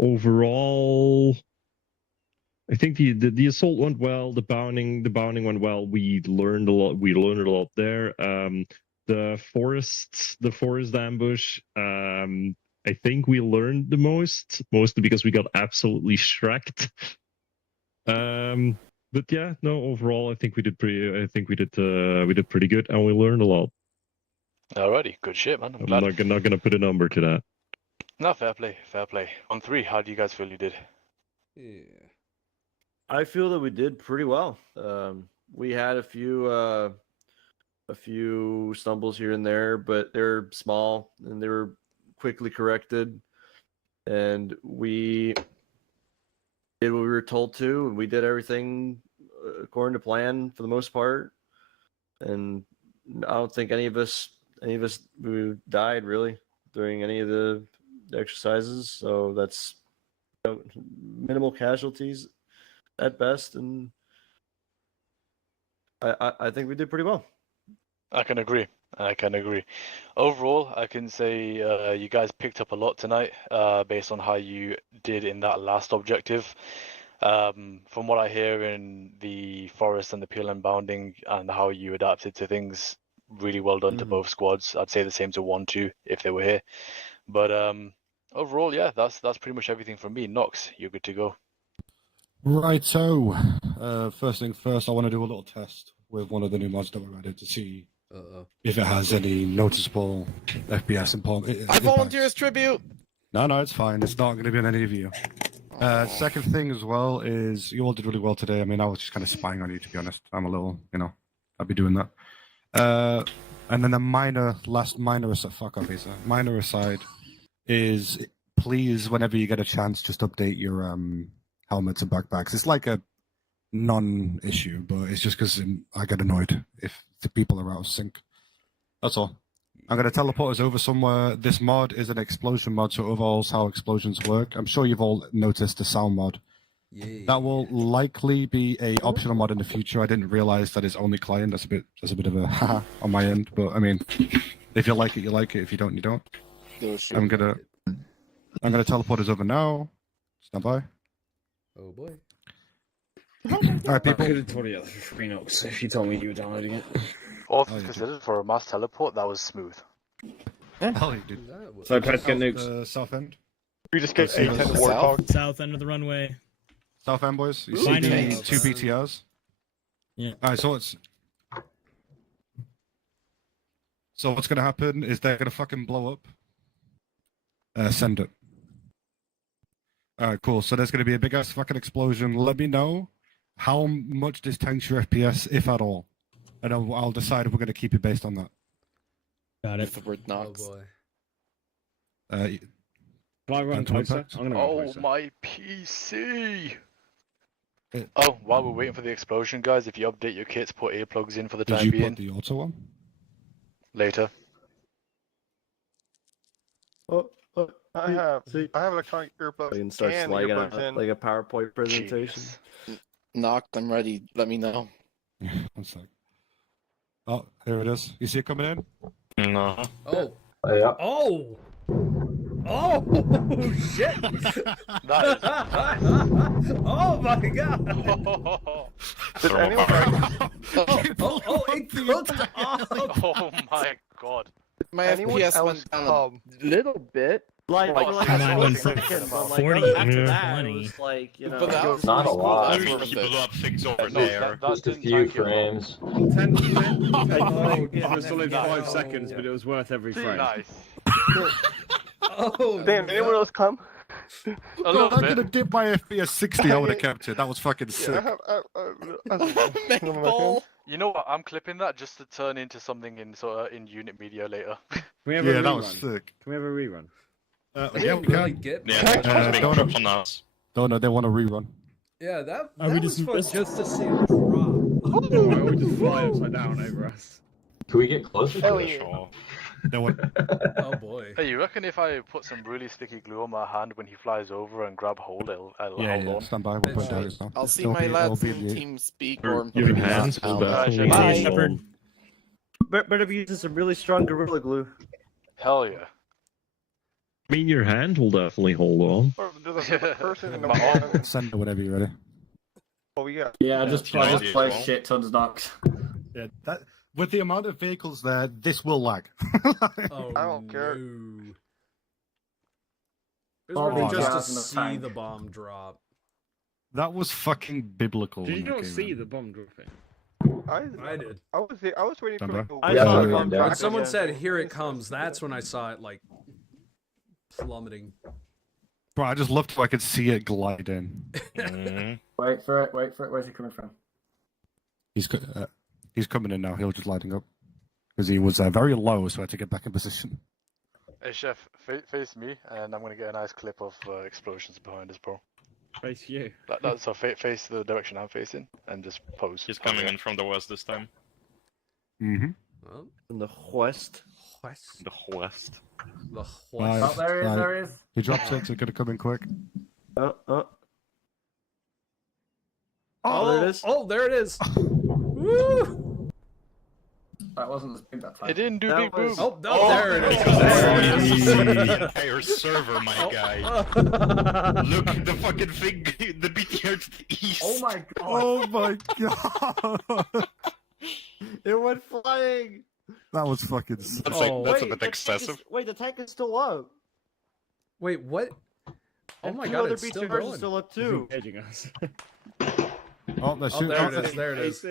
Overall, I think the assault went well. The bounding went well. We learned a lot. We learned a lot there. The forest ambush. I think we learned the most, mostly because we got absolutely shreked. But yeah, no. Overall, I think we did pretty. I think we did pretty good, and we learned a lot. Alrighty, good shit, man. I'm I'm glad. not gonna put a number to that. No, fair play, fair play. On 3, how do you guys feel you did? Yeah. I feel that we did pretty well. We had a few stumbles here and there, but they're small and they were quickly corrected. And we did what we were told to, and we did everything according to plan for the most part. And I don't think any of us we died really during any of the exercises. So that's minimal casualties at best, and I think we did pretty well. I can agree. Overall, I can say you guys picked up a lot tonight based on how you did in that last objective. From what I hear in the forest and the peel and bounding and how you adapted to things, really well done to both squads. I'd say the same to 1-2 if they were here. But overall, yeah, that's pretty much everything from me. Nox, you're good to go. Right, so first thing first, I want to do a little test with one of the new mods that we added to see if it has any noticeable FPS impact. I volunteer as tribute. No, it's fine. It's not going to be on any of you. Second thing as well is you all did really well today. I mean, I was just kind of spying on you, to be honest. I'm a little, I'll be doing that. And then the minor aside is please, whenever you get a chance, just update your helmets and backpacks. It's like a non-issue, but it's just because I get annoyed if the people are out of sync. That's all. I'm going to teleport us over somewhere. This mod is an explosion mod, so it involves how explosions work. I'm sure you've all noticed the sound mod. Yeah. That will likely be a optional mod in the future. I didn't realize that it's only client. That's a bit of a haha on my end. But I mean, if you like it, you like it. If you don't, you don't. I'm gonna teleport us over now. Stand by. Oh boy. All right, people. I could have told you that for free Nox if you told me you were downloading it. All things considered, for a mass teleport, that was smooth. Oh, you did. So, let's get nukes. South end. We just get South? 810 Warthog. South end of the runway. South end, boys. You Ooh. see the Finally. 2 BTRs? Yeah. All right, so what's gonna happen is they're gonna fucking blow up. Send it. All right, cool. So there's gonna be a big ass fucking explosion. Let me know how much this tanks your FPS, if at all, and I'll decide if we're gonna keep it based on that. Got it. The word Nox. Oh boy. Can I run Anton closer? Impact? I'm gonna run Oh closer. my PC! Yeah. Oh, while we're waiting for the explosion, guys, if you update your kits, put earplugs in for the Did time you being. put the auto one? Later. I have electronic earplugs You can start and slagging earplugs out in. like a PowerPoint presentation. Nox, I'm ready. Let me know. One sec. Oh, here it is. You see it coming in? No. Oh. Yeah. Oh. Oh shit! Oh my god! Did anyone Oh, it clicked off. Oh my god. My Anyone FPS else went down a little bit. Like, Like, for like come a on, split for second, but 40, like after yeah. that, 20. it was like, you know. But that was Not a lot. That's worth He it. blew up things over No, there. that Just a didn't few tank it. frames. 10 Oh, for a solid no. 5 seconds, but it was worth every frame. Nice. Oh, Damn, anyone else come? A God, little I'm bit. gonna dip my FPS 60. I would have kept it. That was fucking sick. Yeah, Meatball. You know what? I'm clipping that just to turn into something in in unit media later. Can we have a Yeah, that rerun? was sick. Can we have a rerun? Yeah, we really can. get Yeah, much. that was being don't dropped know. on us. Don't know. They want to rerun. Yeah, that Are we was fun dismissed? just to see it drop. Why we just fly upside down over us? Can we get closer Hell to it? yeah. Sure. They want. Oh boy. Hey, you reckon if I put some really sticky glue on my hand when he flies over and grab hold, it'll Yeah, hold yeah. on? Stand by. We'll put down now. I'll see It'll my be- lads it'll be in the- team speak Your- or your maybe hands not. will definitely Bye. hold on. Better be using some really strong Gorilla Glue. Hell yeah. I mean, your hand will definitely hold on. Or there's a person in the My arm. morning. Send it whenever you're ready. Oh yeah. Yeah, I just Yeah, play well. shit tons knocks. Yeah, that with the amount of vehicles there, this will lag. Oh, I don't care. no. It Oh, was really my just God, to in the see tank. the bomb drop. That was fucking biblical. Did when you it not came see in. the bomb dropping? I did. I was waiting for Stand like, by. a I wave saw to it come come back When down. someone again. said, "Here it comes," that's when I saw it like plummeting. Bro, I just loved how I could see it glide in. Mhm. Wait for it. Where's he coming from? He's coming in now. He'll just lighting up because he was very low, so I had to get back in position. Hey, Chef, face me, and I'm gonna get a nice clip of explosions behind us, bro. Face you. So face the direction I'm facing, and just pose. He's coming in from the west this time. Mm-hmm. Well, In the west. West. The west. The Right. Oh, there he is. Right. There he is. He drops it, so it's gonna come in quick. Oh, there it is. Oh, there it is. Woo! That wasn't as big that time. It didn't do That big was- boom. Oh, there it is. There There it it is. is. The entire server, my guy. Look, the fucking thing, the BTR to the east. Oh my god. Oh my god! It went flying. That was fucking sick. That's, Oh, that's a Wait, bit the tank excessive. is- wait, the tank is still up. Wait, what? Oh And my two god, other it's still BTRs going. are still up He's too. engaging us. Oh, they're Oh, shooting. there it is. There it is.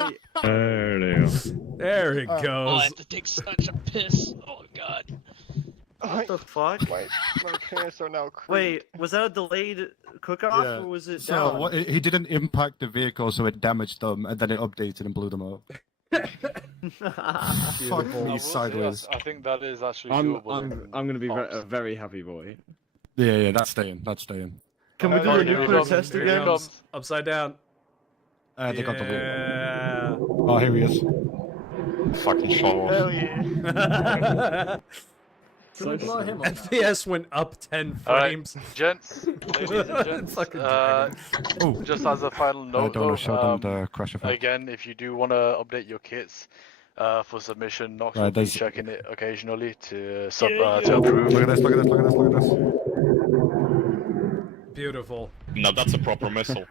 There they go. There it Oh, I goes. have to take such a piss. Oh god. What the fuck? My mechanics are now creeped. Wait, was that a delayed cook-off Yeah. or was it So down? what, he didn't impact the vehicle, so it damaged them, and then it updated and blew them up. Fuck I will me say, sideways. I think that is actually I'm doable. gonna be Ops. a very happy boy. Yeah, that's staying. That's staying. Can we do Oh, a here he nuclear comes, test here he again? comes. Upside down. They got the blue. Yeah. Oh, here he is. Fucking show Hell off. yeah. Should we blow him up now? FPS went up 10 All right, frames. gents, ladies and gents. Fucking dragon. Oh, Just as a final note, don't want to show them though, the crash effect. again, if you do want to update your kits for submission, Nox Right, will be there's- checking it occasionally to to Look approve. at this, look at this, look at this, look at this. Beautiful. No, that's a proper missile.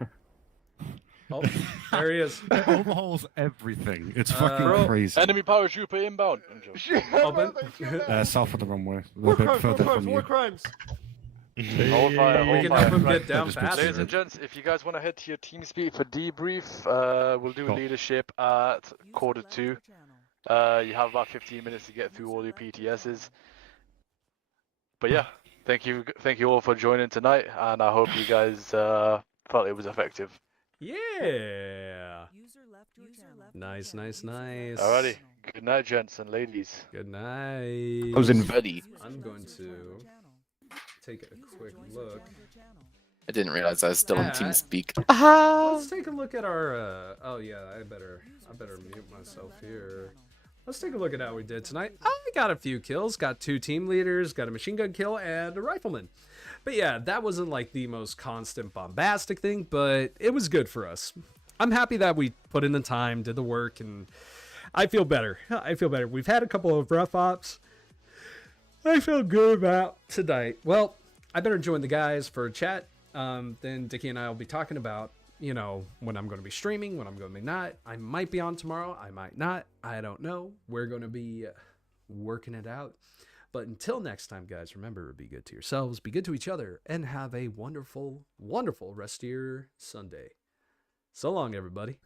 Oh, there he is. It overhauls everything. It's fucking Bro, crazy. Enemy paratrooper inbound. Open. South of the runway. A little bit further from you. crimes. Hold fire, We hold can fire. help him Right. get down Just fast. Ladies and gents, if you guys want to head to your team speak for debrief, we'll do Oh. leadership at quarter 2. You have about 15 minutes to get through all your PTSs. But yeah, thank you all for joining tonight, and I hope you guys felt it was effective. Yeah. Nice, nice, nice. Alrighty, good night, gents and ladies. Good night. I was in ready. I'm going to take a quick look. I didn't realize I was still Yeah, in team speak. Let's take a look at our. Oh yeah, I better mute myself here. Let's take a look at how we did tonight. I got a few kills, got 2 team leaders, got a machine gun kill, and a rifleman. But yeah, that wasn't like the most constant bombastic thing, but it was good for us. I'm happy that we put in the time, did the work, and I feel better. I feel better. We've had a couple of rough ops. I feel good about tonight. Well, I better join the guys for a chat. Then Dickie and I will be talking about, you know, when I'm going to be streaming, when I'm going to be not. I might be on tomorrow. I might not. I don't know. We're going to be working it out. But until next time, guys, remember, be good to yourselves, be good to each other, and have a wonderful, wonderful rest of your Sunday. So long, everybody.